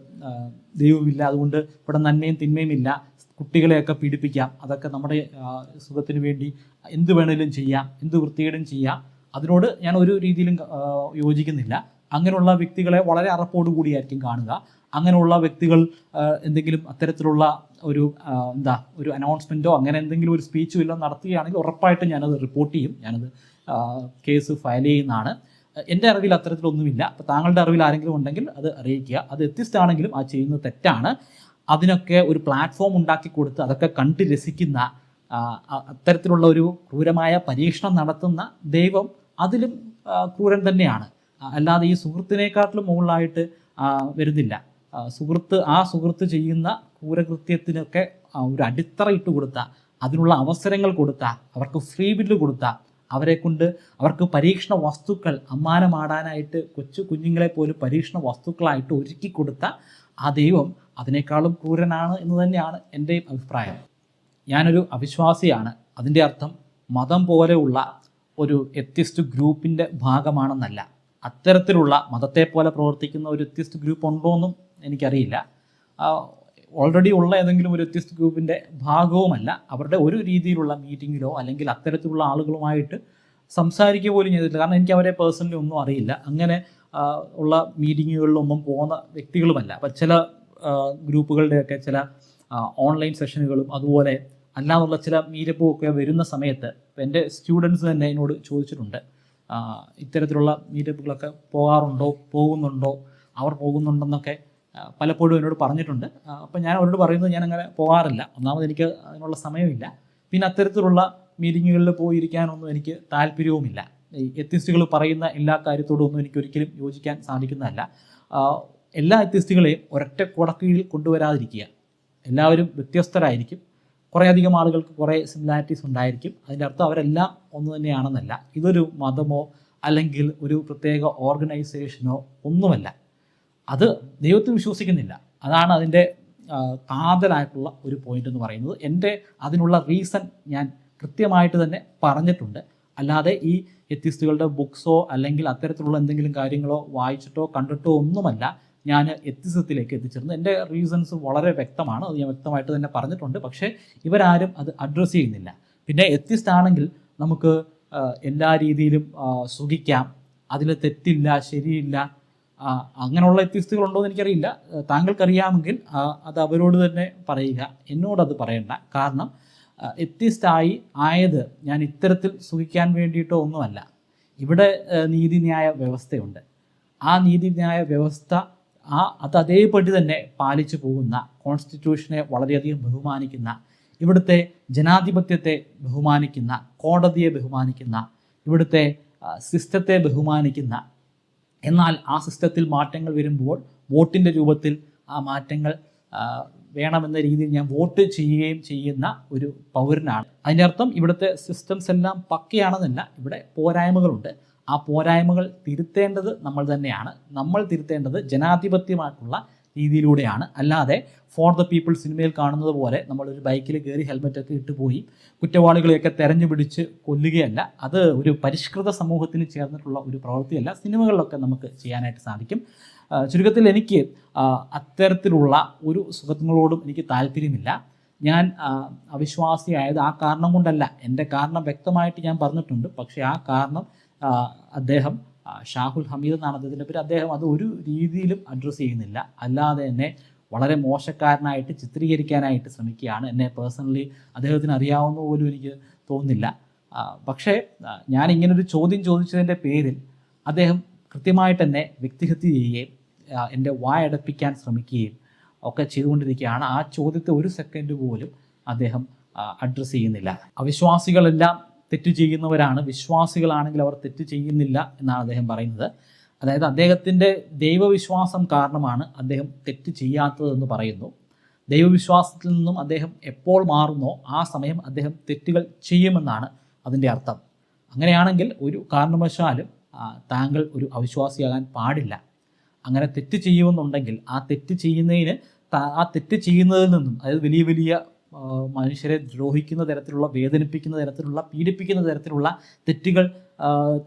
ദൈവമില്ല, അതുകൊണ്ട് ഇവിടെ നന്മയും തിന്മയും ഇല്ല, കുട്ടികളെയൊക്കെ പീഡിപ്പിക്കാം, അതൊക്കെ നമ്മുടെ സുഖത്തിന് വേണ്ടി എന്ത് വേണമെങ്കിലും ചെയ്യാം, എന്ത് വൃത്തികേടും ചെയ്യാം. അതിനോട് ഞാൻ ഒരു രീതിയിലും യോജിക്കുന്നില്ല. അങ്ങനെയുള്ള വ്യക്തികളെ വളരെ അറപ്പോടുകൂടിയായിരിക്കും കാണുക. അങ്ങനെയുള്ള വ്യക്തികൾ എന്തെങ്കിലും അത്തരത്തിലുള്ള ഒരു ഒരു അനൗൺസ്മെൻറ്റോ അങ്ങനെ എന്തെങ്കിലും ഒരു സ്പീച്ചോ എല്ലാം നടത്തുകയാണെങ്കിൽ ഉറപ്പായിട്ടും ഞാനത് റിപ്പോർട്ട് ചെയ്യും. ഞാനത് കേസ് ഫയൽ ചെയ്യുന്നതാണ്. എൻ്റെ അറിവിൽ അത്തരത്തിലൊന്നുമില്ല. അപ്പോൾ താങ്കളുടെ അറിവിൽ ആരെങ്കിലും ഉണ്ടെങ്കിൽ അത് അറിയിക്കുക. അത് എത്തിസ്റ്റാണെങ്കിലും ആ ചെയ്യുന്നത് തെറ്റാണ്. അതിനൊക്കെ ഒരു പ്ലാറ്റ്ഫോം ഉണ്ടാക്കി കൊടുത്ത് അതൊക്കെ കണ്ട് രസിക്കുന്ന, അത്തരത്തിലുള്ള ഒരു ക്രൂരമായ പരീക്ഷണം നടത്തുന്ന ദൈവം അതിലും ക്രൂരൻ തന്നെയാണ്. അല്ലാതെ ഈ സുഹൃത്തിനേക്കാട്ടിലും മുകളിലായിട്ട് വരുന്നില്ല. സുഹൃത്ത് ചെയ്യുന്ന ക്രൂരകൃത്യത്തിനൊക്കെ ഒരു അടിത്തറ ഇട്ട് കൊടുത്ത, അതിനുള്ള അവസരങ്ങൾ കൊടുത്ത, അവർക്ക് ഫ്രീ ബില്ല് കൊടുത്ത, അവർക്ക് പരീക്ഷണ വസ്തുക്കൾ അമ്മാനമാടാനായിട്ട് കുഞ്ഞുങ്ങളെ പോലും പരീക്ഷണ വസ്തുക്കളായിട്ട് ഒരുക്കി കൊടുത്ത ആ ദൈവം അതിനേക്കാളും ക്രൂരനാണ് എന്ന് തന്നെയാണ് എൻ്റെ അഭിപ്രായം. ഞാനൊരു അവിശ്വാസിയാണ്. അതിൻ്റെ അർത്ഥം മതം പോലെയുള്ള ഒരു എത്തിസ്റ്റ് ഗ്രൂപ്പിൻ്റെ ഭാഗമാണെന്നല്ല. അത്തരത്തിലുള്ള മതത്തെ പോലെ പ്രവർത്തിക്കുന്ന ഒരു എത്തിസ്റ്റ് ഗ്രൂപ്പ് ഉണ്ടോയെന്നും എനിക്കറിയില്ല. ഓൾറെഡി ഉള്ള ഏതെങ്കിലും ഒരു എത്തിസ്റ്റ് ഗ്രൂപ്പിൻ്റെ ഭാഗവുമല്ല. അവരുടെ ഒരു രീതിയിലുള്ള മീറ്റിങ്ങിലോ അല്ലെങ്കിൽ അത്തരത്തിലുള്ള ആളുകളുമായിട്ട് സംസാരിക്കുക പോലും ചെയ്തിട്ടില്ല. കാരണം എനിക്ക് അവരെ പേഴ്സണലി ഒന്നും അറിയില്ല. അങ്ങനെ ഉള്ള മീറ്റിങ്ങുകളിലൊന്നും പോകുന്ന വ്യക്തികളുമല്ല. അപ്പം ചില ഗ്രൂപ്പുകളുടെയൊക്കെ ചില ഓൺലൈൻ സെഷനുകളും അതുപോലെ അല്ലാതുള്ള ചില മീറ്റപ്പും ഒക്കെ വരുന്ന സമയത്ത് എൻ്റെ സ്റ്റുഡൻസ് തന്നെ എന്നോട് ചോദിച്ചിട്ടുണ്ട്, ഇത്തരത്തിലുള്ള മീറ്റപ്പുകളൊക്കെ പോകുന്നുണ്ടോ, അവർ പോകുന്നുണ്ടെന്നൊക്കെ പലപ്പോഴും എന്നോട് പറഞ്ഞിട്ടുണ്ട്. അപ്പം ഞാൻ അവരോട് പറയുന്നത് ഞാൻ അങ്ങനെ പോകാറില്ല. ഒന്നാമത് എനിക്ക് അതിനുള്ള സമയമില്ല. പിന്നെ അത്തരത്തിലുള്ള മീറ്റിങ്ങുകളിൽ പോയിരിക്കാനൊന്നും എനിക്ക് താല്പര്യവുമില്ല. ഈ എത്തിസ്റ്റുകൾ പറയുന്ന എല്ലാ കാര്യത്തോടും ഒന്നും എനിക്ക് ഒരിക്കലും യോജിക്കാൻ സാധിക്കുന്നതല്ല. എല്ലാ എത്തിസ്റ്റുകളെയും ഒരൊറ്റ കുടക്കീഴിൽ കൊണ്ടുവരാതിരിക്കുക. എല്ലാവരും വ്യത്യസ്തരായിരിക്കും. കുറേയധികം ആളുകൾക്ക് കുറേ സിമിലാരിറ്റീസ് ഉണ്ടായിരിക്കും. അതിൻ്റെ അർത്ഥം അവരെല്ലാം ഒന്ന് തന്നെയാണെന്നല്ല. ഇതൊരു മതമോ അല്ലെങ്കിൽ ഒരു പ്രത്യേക ഓർഗനൈസേഷനോ ഒന്നുമല്ല. അത് ദൈവത്തിൽ വിശ്വസിക്കുന്നില്ല. അതാണ് അതിൻ്റെ കാതലായിട്ടുള്ള ഒരു പോയിന്റ് എന്ന് പറയുന്നത്. എൻ്റെ അതിനുള്ള റീസൺ ഞാൻ കൃത്യമായിട്ട് തന്നെ പറഞ്ഞിട്ടുണ്ട്. അല്ലാതെ ഈ എത്തിസ്റ്റുകളുടെ ബുക്സോ അല്ലെങ്കിൽ അത്തരത്തിലുള്ള എന്തെങ്കിലും കാര്യങ്ങളോ വായിച്ചിട്ടോ കണ്ടിട്ടോ ഒന്നുമല്ല ഞാൻ എത്തിസത്തിലേക്ക് എത്തിച്ചേർന്നത്. എൻ്റെ റീസൺസ് വളരെ വ്യക്തമാണ്. അത് ഞാൻ വ്യക്തമായിട്ട് തന്നെ പറഞ്ഞിട്ടുണ്ട്. പക്ഷേ ഇവരാരും അത് അഡ്രസ്സ് ചെയ്യുന്നില്ല. പിന്നെ എത്തിസ്റ്റ് ആണെങ്കിൽ നമുക്ക് എല്ലാ രീതിയിലും സുഖിക്കാം, അതിൽ തെറ്റില്ല, ശരിയില്ല. അങ്ങനെയുള്ള എത്തിസ്റ്റുകളുണ്ടോ എന്ന് എനിക്കറിയില്ല. താങ്കൾക്കറിയാമെങ്കിൽ അത് അവരോട് തന്നെ പറയുക, എന്നോടത് പറയണ്ട. കാരണം എത്തിസ്റ്റായി ആയത് ഞാൻ ഇത്തരത്തിൽ സുഖിക്കാൻ വേണ്ടിയിട്ടോ ഒന്നുമല്ല. ഇവിടെ നീതിന്യായ വ്യവസ്ഥയുണ്ട്. ആ നീതിന്യായ വ്യവസ്ഥ അത് അതേപടി തന്നെ പാലിച്ചു പോകുന്ന, കോൺസ്റ്റിറ്റ്യൂഷനെ വളരെയധികം ബഹുമാനിക്കുന്ന, ഇവിടുത്തെ ജനാധിപത്യത്തെ ബഹുമാനിക്കുന്ന, കോടതിയെ ബഹുമാനിക്കുന്ന, ഇവിടുത്തെ സിസ്റ്റത്തെ ബഹുമാനിക്കുന്ന, എന്നാൽ ആ സിസ്റ്റത്തിൽ മാറ്റങ്ങൾ വരുമ്പോൾ വോട്ടിൻ്റെ രൂപത്തിൽ ആ മാറ്റങ്ങൾ വേണമെന്ന രീതിയിൽ ഞാൻ വോട്ട് ചെയ്യുകയും ചെയ്യുന്ന ഒരു പൗരനാണ്. അതിൻ്റെ അർത്ഥം ഇവിടുത്തെ സിസ്റ്റംസ് എല്ലാം പക്കയാണെന്നല്ല, ഇവിടെ പോരായ്മകളുണ്ട്. ആ പോരായ്മകൾ തിരുത്തേണ്ടത് നമ്മൾ തന്നെയാണ്. നമ്മൾ തിരുത്തേണ്ടത് ജനാധിപത്യമായിട്ടുള്ള രീതിയിലൂടെയാണ്. അല്ലാതെ ഫോർ ദ പീപ്പിൾ സിനിമയിൽ കാണുന്നത് പോലെ നമ്മളൊരു ബൈക്കിൽ കയറി ഹെൽമെറ്റൊക്കെ ഇട്ട് പോയി കുറ്റവാളികളെയൊക്കെ തെരഞ്ഞു പിടിച്ച് കൊല്ലുകയല്ല. അത് ഒരു പരിഷ്കൃത സമൂഹത്തിന് ചേർന്നിട്ടുള്ള ഒരു പ്രവൃത്തിയല്ല. സിനിമകളിലൊക്കെ നമുക്ക് ചെയ്യാനായിട്ട് സാധിക്കും. ചുരുക്കത്തിൽ എനിക്ക് അത്തരത്തിലുള്ള ഒരു സുഖങ്ങളോടും എനിക്ക് താല്പര്യമില്ല. ഞാൻ അവിശ്വാസിയായത് ആ കാരണം കൊണ്ടല്ല. എൻ്റെ കാരണം വ്യക്തമായിട്ട് ഞാൻ പറഞ്ഞിട്ടുണ്ട്. പക്ഷേ ആ കാരണം അദ്ദേഹം ഷാഹുൽ ഹമീദ് എന്നാണ് അദ്ദേഹത്തിൻ്റെ പേര്. അദ്ദേഹം അത് ഒരു രീതിയിലും അഡ്രസ്സ് ചെയ്യുന്നില്ല. അല്ലാതെ എന്നെ വളരെ മോശക്കാരനായിട്ട് ചിത്രീകരിക്കാനായിട്ട് ശ്രമിക്കുകയാണ്. എന്നെ പേഴ്സണലി അദ്ദേഹത്തിന് അറിയാവുന്ന പോലും എനിക്ക് തോന്നുന്നില്ല. പക്ഷേ ഞാൻ ഇങ്ങനൊരു ചോദ്യം ചോദിച്ചതിൻ്റെ പേരിൽ അദ്ദേഹം കൃത്യമായിട്ട് എന്നെ വ്യക്തിഹത്യ ചെയ്യുകയും എൻ്റെ വായടപ്പിക്കാൻ ശ്രമിക്കുകയും ഒക്കെ ചെയ്തുകൊണ്ടിരിക്കുകയാണ്. ആ ചോദ്യത്തെ ഒരു സെക്കൻഡ് പോലും അദ്ദേഹം അഡ്രസ്സ് ചെയ്യുന്നില്ല. അവിശ്വാസികളെല്ലാം തെറ്റ് ചെയ്യുന്നവരാണ്, വിശ്വാസികളാണെങ്കിൽ അവർ തെറ്റ് ചെയ്യുന്നില്ല എന്നാണ് അദ്ദേഹം പറയുന്നത്. അതായത് അദ്ദേഹത്തിൻ്റെ ദൈവവിശ്വാസം കാരണമാണ് അദ്ദേഹം തെറ്റ് ചെയ്യാത്തതെന്ന് പറയുന്നു. ദൈവവിശ്വാസത്തിൽ നിന്നും അദ്ദേഹം എപ്പോൾ മാറുന്നോ ആ സമയം അദ്ദേഹം തെറ്റുകൾ ചെയ്യുമെന്നാണ് അതിൻ്റെ അർത്ഥം. അങ്ങനെയാണെങ്കിൽ ഒരു കാരണവശാലും താങ്കൾ ഒരു അവിശ്വാസിയാകാൻ പാടില്ല. അങ്ങനെ തെറ്റ് ചെയ്യുമെന്നുണ്ടെങ്കിൽ ആ തെറ്റ് ചെയ്യുന്നതിൽ നിന്നും, അതായത് വലിയ വലിയ മനുഷ്യരെ ദ്രോഹിക്കുന്ന തരത്തിലുള്ള, വേദനിപ്പിക്കുന്ന തരത്തിലുള്ള, പീഡിപ്പിക്കുന്ന തരത്തിലുള്ള തെറ്റുകൾ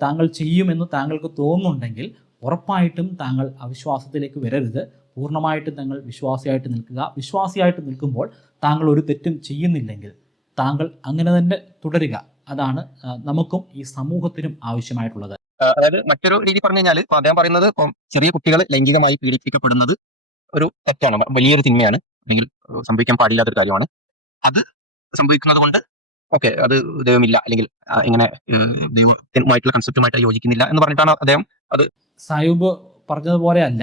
താങ്കൾ ചെയ്യുമെന്ന് താങ്കൾക്ക് തോന്നുന്നുണ്ടെങ്കിൽ ഉറപ്പായിട്ടും താങ്കൾ അവിശ്വാസത്തിലേക്ക് വരരുത്. പൂർണ്ണമായിട്ടും താങ്കൾ വിശ്വാസിയായിട്ട് നിൽക്കുക. വിശ്വാസിയായിട്ട് നിൽക്കുമ്പോൾ താങ്കൾ ഒരു തെറ്റും ചെയ്യുന്നില്ലെങ്കിൽ താങ്കൾ അങ്ങനെ തന്നെ തുടരുക. അതാണ് നമുക്കും ഈ സമൂഹത്തിനും ആവശ്യമായിട്ടുള്ളത്. അതായത് മറ്റൊരു രീതി പറഞ്ഞു കഴിഞ്ഞാൽ അദ്ദേഹം പറയുന്നത് ചെറിയ കുട്ടികൾ ലൈംഗികമായി പീഡിപ്പിക്കപ്പെടുന്നത് ഒരു തെറ്റാണ്, വലിയൊരു തിന്മയാണ്, അല്ലെങ്കിൽ സംഭവിക്കാൻ പാടില്ലാത്തൊരു കാര്യമാണ്. അത് സംഭവിക്കുന്നത് കൊണ്ട് ഓക്കെ, അത് ദൈവമില്ല, അല്ലെങ്കിൽ ഇങ്ങനെ ദൈവമായിട്ടുള്ള കൺസെപ്റ്റുമായിട്ട് യോജിക്കുന്നില്ല എന്ന് പറഞ്ഞിട്ടാണ് അദ്ദേഹം അത്. സായൂബ് പറഞ്ഞതുപോലെ അല്ല,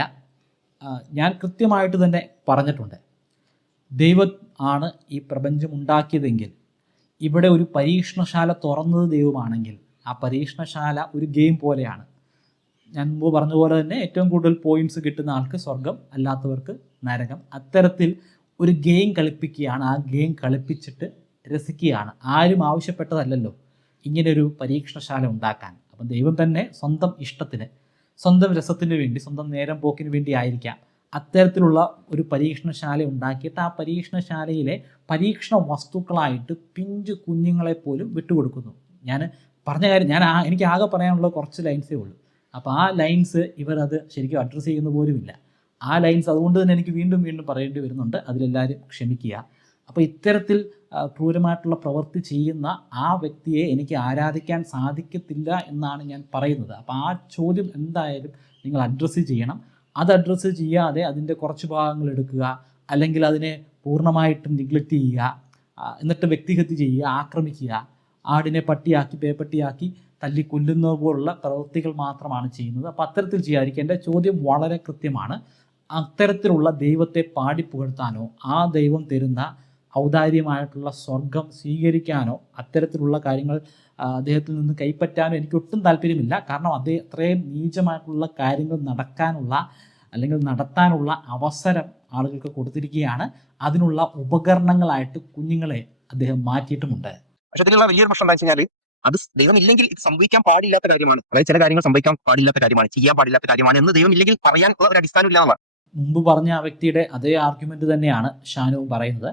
ഞാൻ കൃത്യമായിട്ട് തന്നെ പറഞ്ഞിട്ടുണ്ട്. ദൈവം ആണ് ഈ പ്രപഞ്ചം ഉണ്ടാക്കിയതെങ്കിൽ, ഇവിടെ ഒരു പരീക്ഷണശാല തുറന്നത് ദൈവമാണെങ്കിൽ ആ പരീക്ഷണശാല ഒരു ഗെയിം പോലെയാണ്. ഞാൻ മുമ്പ് പറഞ്ഞതുപോലെ തന്നെ ഏറ്റവും കൂടുതൽ പോയിന്റ്സ് കിട്ടുന്ന ആൾക്ക് സ്വർഗം, അല്ലാത്തവർക്ക് നരകം. അത്തരത്തിൽ ഒരു ഗെയിം കളിപ്പിക്കുകയാണ്. ആ ഗെയിം കളിപ്പിച്ചിട്ട് രസിക്കുകയാണ്. ആരും ആവശ്യപ്പെട്ടതല്ലല്ലോ ഇങ്ങനൊരു പരീക്ഷണശാല ഉണ്ടാക്കാൻ. അപ്പം ദൈവം തന്നെ സ്വന്തം ഇഷ്ടത്തിന്, സ്വന്തം രസത്തിന് വേണ്ടി, സ്വന്തം നേരം പോക്കിന് വേണ്ടി ആയിരിക്കാം അത്തരത്തിലുള്ള ഒരു പരീക്ഷണശാല ഉണ്ടാക്കിയിട്ട് ആ പരീക്ഷണശാലയിലെ പരീക്ഷണ വസ്തുക്കളായിട്ട് പിഞ്ചു കുഞ്ഞുങ്ങളെ പോലും വിട്ടുകൊടുക്കുന്നു. ഞാൻ പറഞ്ഞ കാര്യം, എനിക്ക് ആകെ പറയാനുള്ള കുറച്ച് ലൈൻസേ ഉള്ളൂ. അപ്പോൾ ആ ലൈൻസ് ഇവരത് ശരിക്കും അഡ്രസ്സ് ചെയ്യുന്ന പോലുമില്ല. ആ ലൈൻസ് അതുകൊണ്ട് തന്നെ എനിക്ക് വീണ്ടും വീണ്ടും പറയേണ്ടി വരുന്നുണ്ട്. അതിലെല്ലാവരും ക്ഷമിക്കുക. അപ്പോൾ ഇത്തരത്തിൽ ക്രൂരമായിട്ടുള്ള പ്രവൃത്തി ചെയ്യുന്ന ആ വ്യക്തിയെ എനിക്ക് ആരാധിക്കാൻ സാധിക്കത്തില്ല എന്നാണ് ഞാൻ പറയുന്നത്. അപ്പോൾ ആ ചോദ്യം എന്തായാലും നിങ്ങൾ അഡ്രസ്സ് ചെയ്യണം. അത് അഡ്രസ്സ് ചെയ്യാതെ അതിൻ്റെ കുറച്ച് ഭാഗങ്ങൾ എടുക്കുക, അല്ലെങ്കിൽ അതിനെ പൂർണ്ണമായിട്ടും നിഗ്ലക്റ്റ് ചെയ്യുക, എന്നിട്ട് വ്യക്തിഹത്യ ചെയ്യുക, ആക്രമിക്കുക, ആടിനെ പട്ടിയാക്കി പേപ്പട്ടിയാക്കി തല്ലിക്കൊല്ലുന്നത് പോലുള്ള പ്രവൃത്തികൾ മാത്രമാണ് ചെയ്യുന്നത്. അപ്പോൾ അത്തരത്തിൽ ചെയ്യാതിരിക്കുക. എൻ്റെ ചോദ്യം വളരെ കൃത്യമാണ്. അത്തരത്തിലുള്ള ദൈവത്തെ പാടിപ്പുകഴ്ത്താനോ ആ ദൈവം തരുന്ന ഔദാര്യമായിട്ടുള്ള സ്വർഗം സ്വീകരിക്കാനോ അത്തരത്തിലുള്ള കാര്യങ്ങൾ അദ്ദേഹത്തിൽ നിന്ന് കൈപ്പറ്റാനോ എനിക്കൊട്ടും താല്പര്യമില്ല. കാരണം അത്രയും നീചമായിട്ടുള്ള കാര്യങ്ങൾ നടക്കാനുള്ള അല്ലെങ്കിൽ നടത്താനുള്ള അവസരം ആളുകൾക്ക് കൊടുത്തിരിക്കുകയാണ്. അതിനുള്ള ഉപകരണങ്ങളായിട്ട് കുഞ്ഞുങ്ങളെ അദ്ദേഹം മാറ്റിയിട്ടുമുണ്ട്. പക്ഷെ അതിലുള്ള വലിയൊരു പ്രശ്നം എന്താ വെച്ചാൽ, അത് ദൈവം ഇല്ലെങ്കിൽ ഇത് സംഭവിക്കാൻ പാടില്ലാത്ത കാര്യമാണ്. അതായത് ചില കാര്യങ്ങൾ സംഭവിക്കാൻ പാടില്ലാത്ത കാര്യമാണ്, ചെയ്യാൻ പാടില്ലാത്ത കാര്യമാണ് എന്ന് ദൈവം ഇല്ലെങ്കിൽ പറയാൻ ഒരു അടിസ്ഥാനം ഇല്ല എന്നുള്ളതാണ്. മുമ്പ് പറഞ്ഞ ആ വ്യക്തിയുടെ അതേ ആർഗ്യുമെന്റ് തന്നെയാണ് ഷാനുവും പറയുന്നത്.